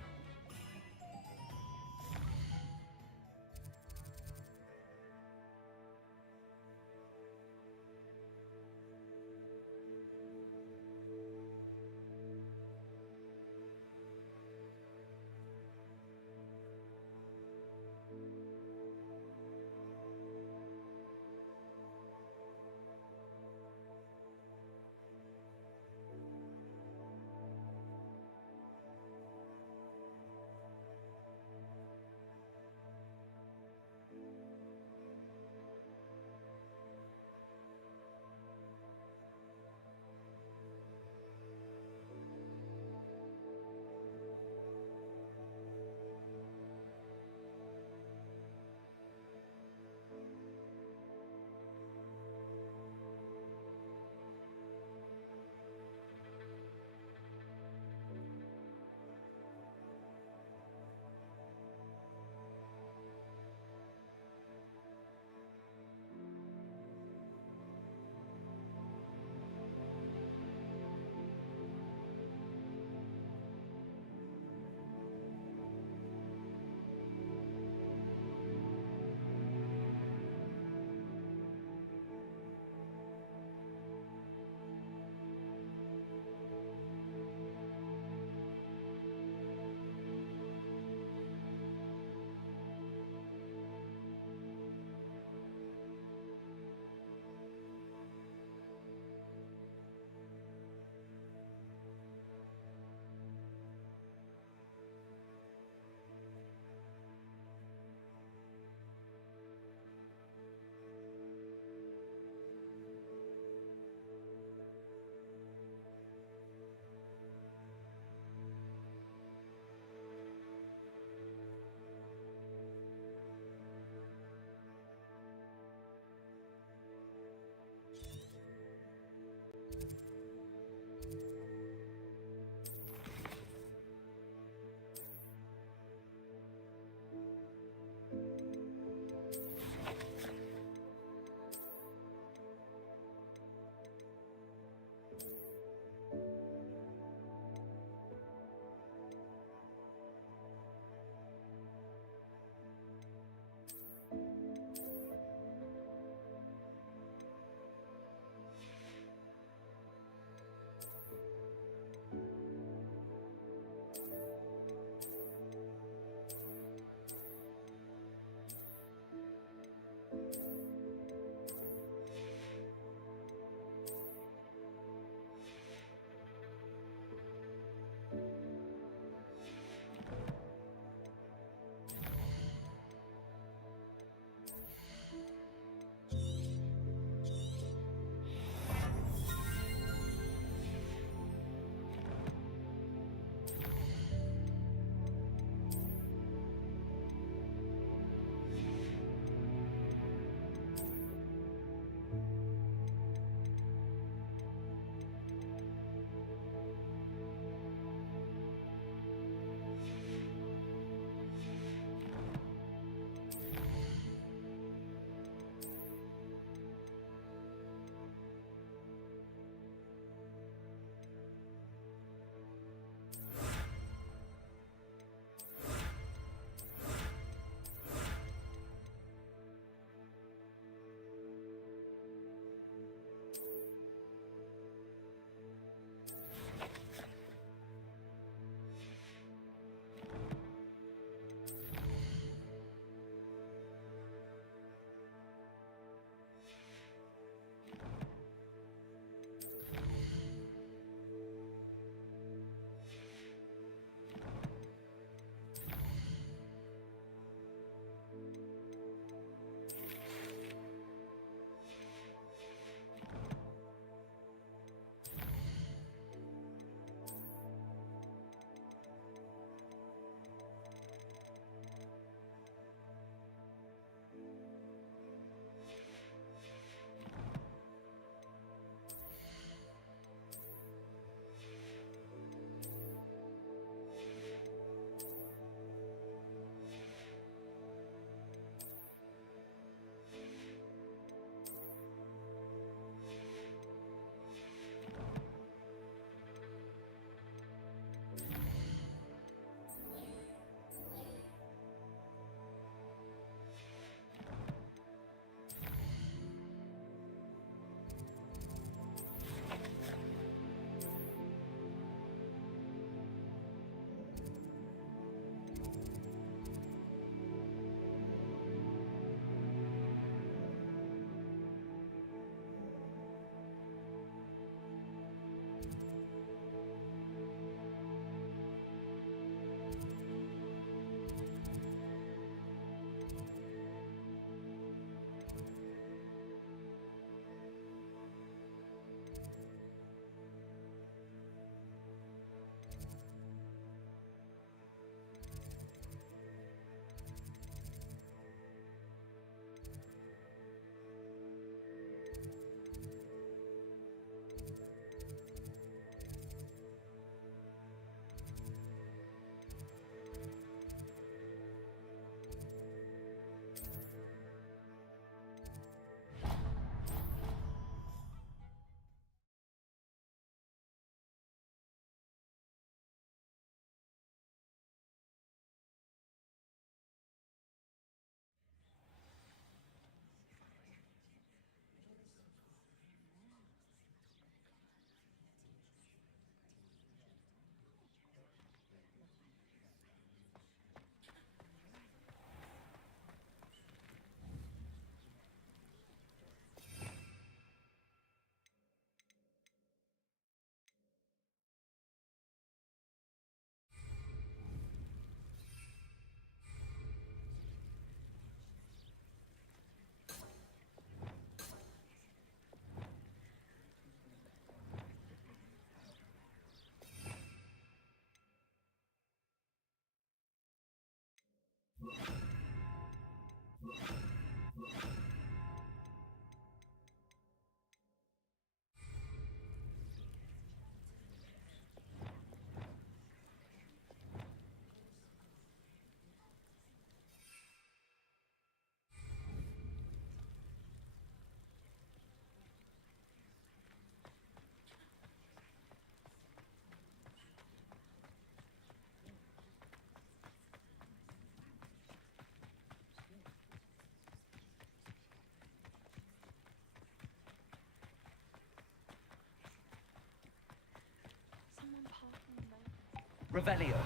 Revelio.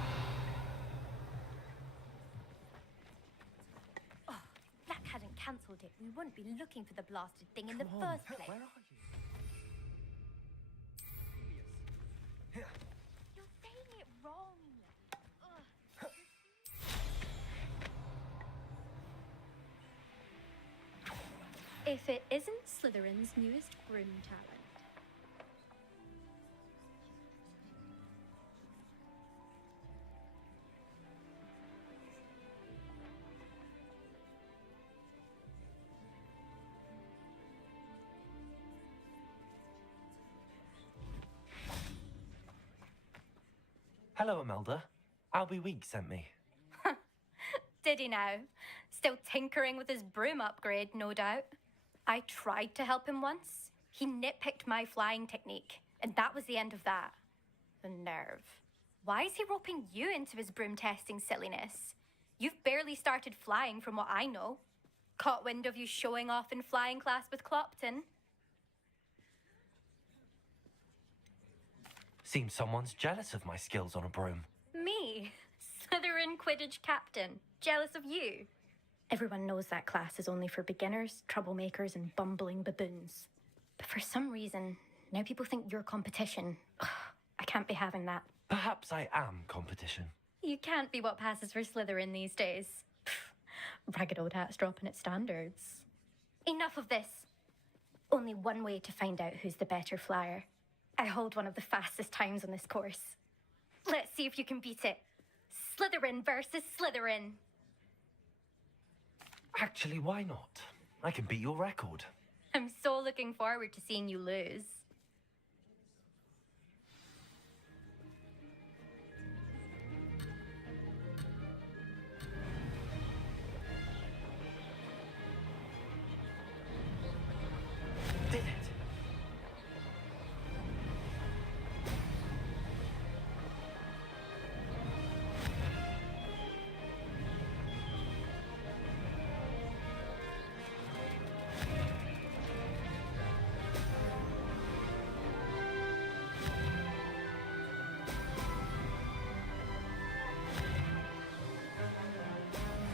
Oh, Black hadn't cancelled it. We wouldn't be looking for the blasted thing in the first place. Where are you? You're saying it wrong. Ugh. If it isn't Slytherin's newest broom talent. Hello, Imelda. Albie Week sent me. Did he now? Still tinkering with his broom upgrade, no doubt. I tried to help him once. He nitpicked my flying technique, and that was the end of that. The nerve. Why is he roping you into his broom testing silliness? You've barely started flying from what I know. Caught wind of you showing off in flying class with Clopton. Seems someone's jealous of my skills on a broom. Me, Slytherin Quidditch captain, jealous of you. Everyone knows that class is only for beginners, troublemakers, and bumbling baboons. But for some reason, now people think you're competition. Ugh, I can't be having that. Perhaps I am competition. You can't be what passes for Slytherin these days. Pfft, ragged old hat's dropping its standards. Enough of this. Only one way to find out who's the better flyer. I hold one of the fastest times on this course. Let's see if you can beat it. Slytherin versus Slytherin. Actually, why not? I can beat your record. I'm so looking forward to seeing you lose. Did it?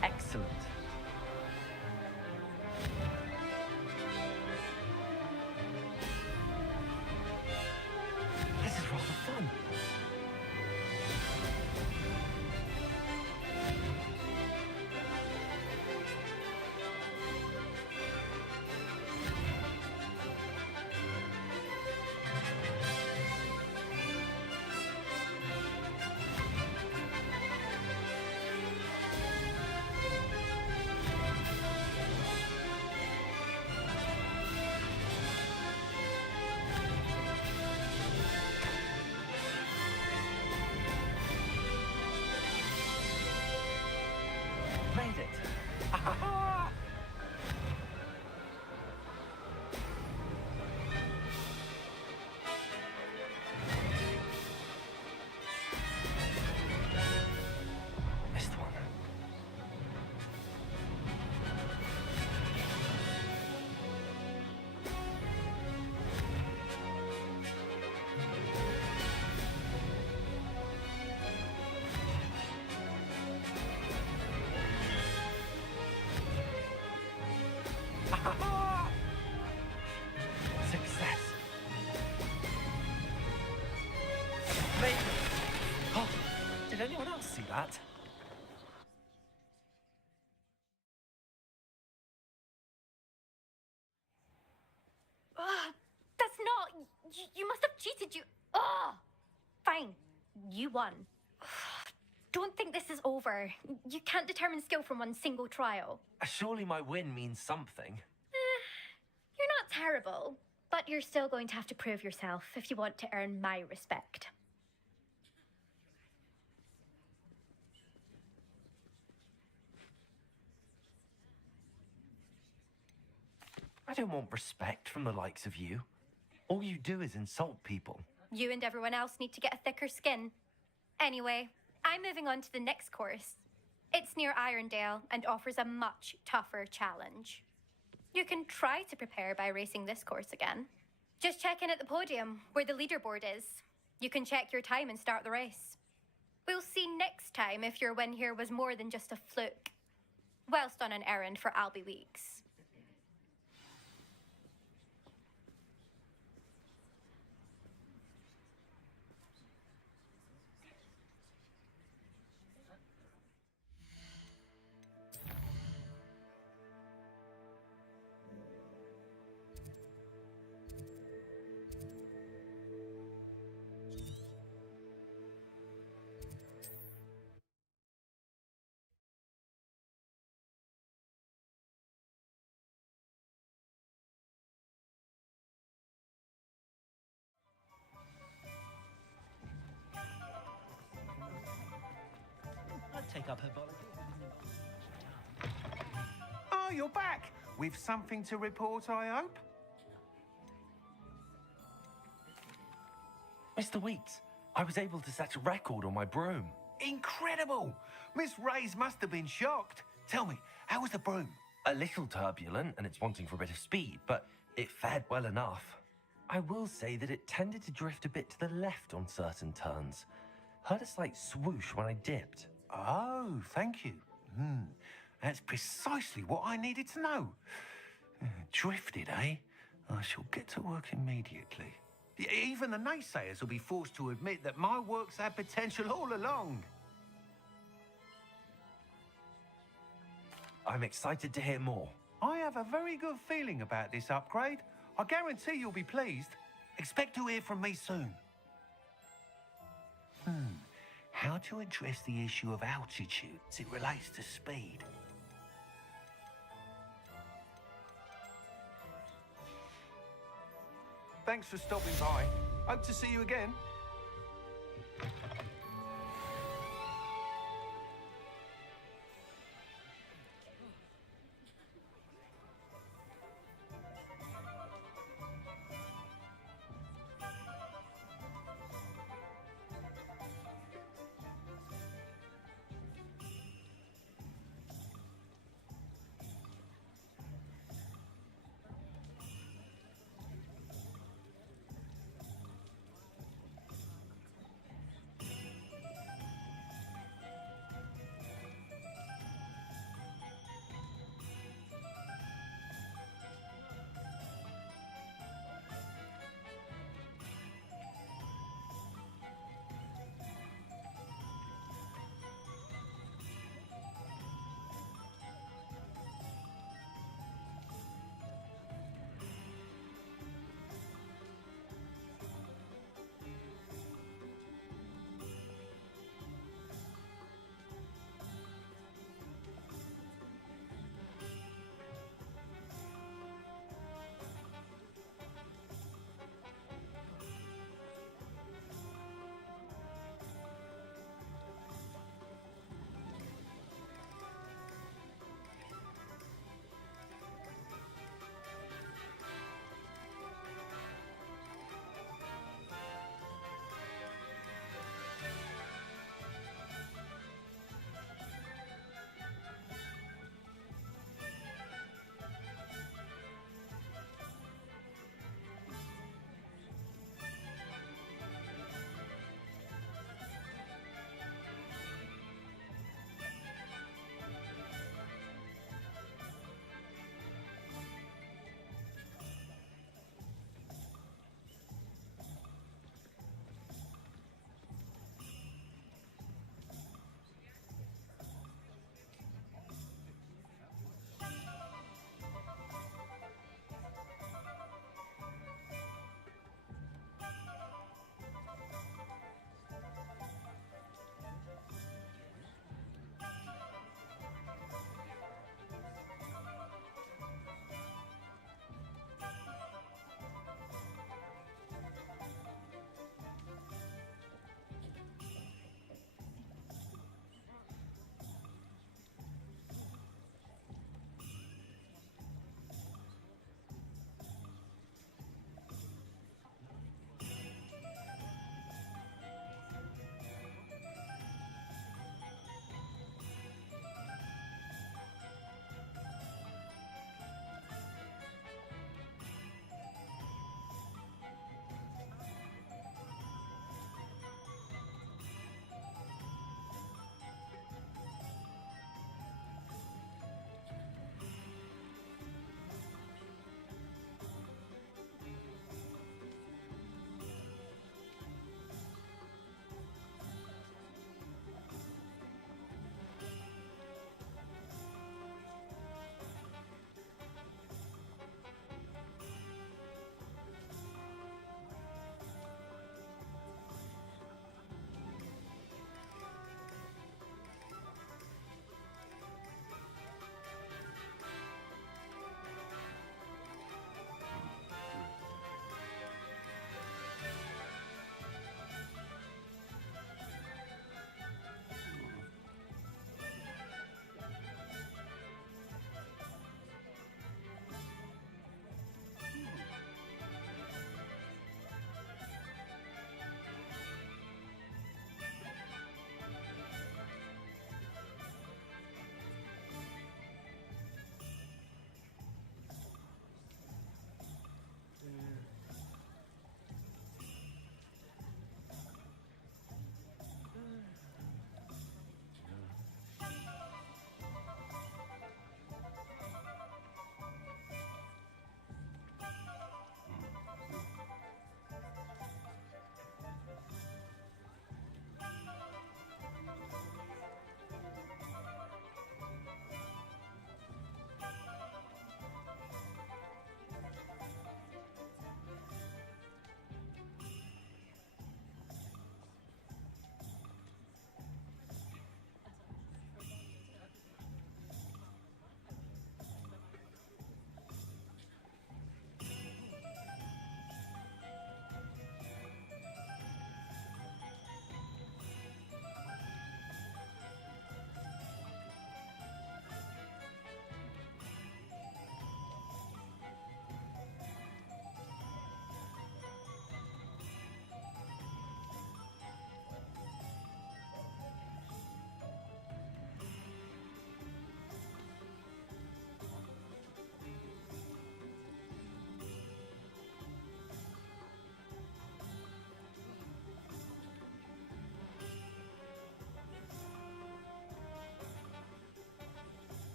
Excellent. This is rather fun. Made it. Ah-ha-ha! Missed one. Ah-ha-ha! Success. Made it. Oh, did anyone else see that? That's not... You must have cheated, you... Ugh! Fine. You won. Don't think this is over. You can't determine skill from one single trial. Surely my win means something. You're not terrible, but you're still going to have to prove yourself if you want to earn my respect. I don't want respect from the likes of you. All you do is insult people. You and everyone else need to get a thicker skin. Anyway, I'm moving on to the next course. It's near Irondale and offers a much tougher challenge. You can try to prepare by racing this course again. Just check in at the podium, where the leaderboard is. You can check your time and start the race. We'll see next time if your win here was more than just a fluke. Whilst on an errand for Albie Weeks. I'd take up her bottle. Oh, you're back! With something to report, I hope? Mr. Weeks, I was able to set a record on my broom. Incredible! Miss Ray's must have been shocked. Tell me, how was the broom? A little turbulent and it's wanting for a bit of speed, but it fared well enough. I will say that it tended to drift a bit to the left on certain turns. Heard a slight swoosh when I dipped. Oh, thank you. That's precisely what I needed to know. Drifted, eh? I shall get to work immediately. Even the naysayers will be forced to admit that my work's had potential all along. I'm excited to hear more. I have a very good feeling about this upgrade. I guarantee you'll be pleased. Expect to hear from me soon. How to address the issue of altitude as it relates to speed? Thanks for stopping by. Hope to see you again.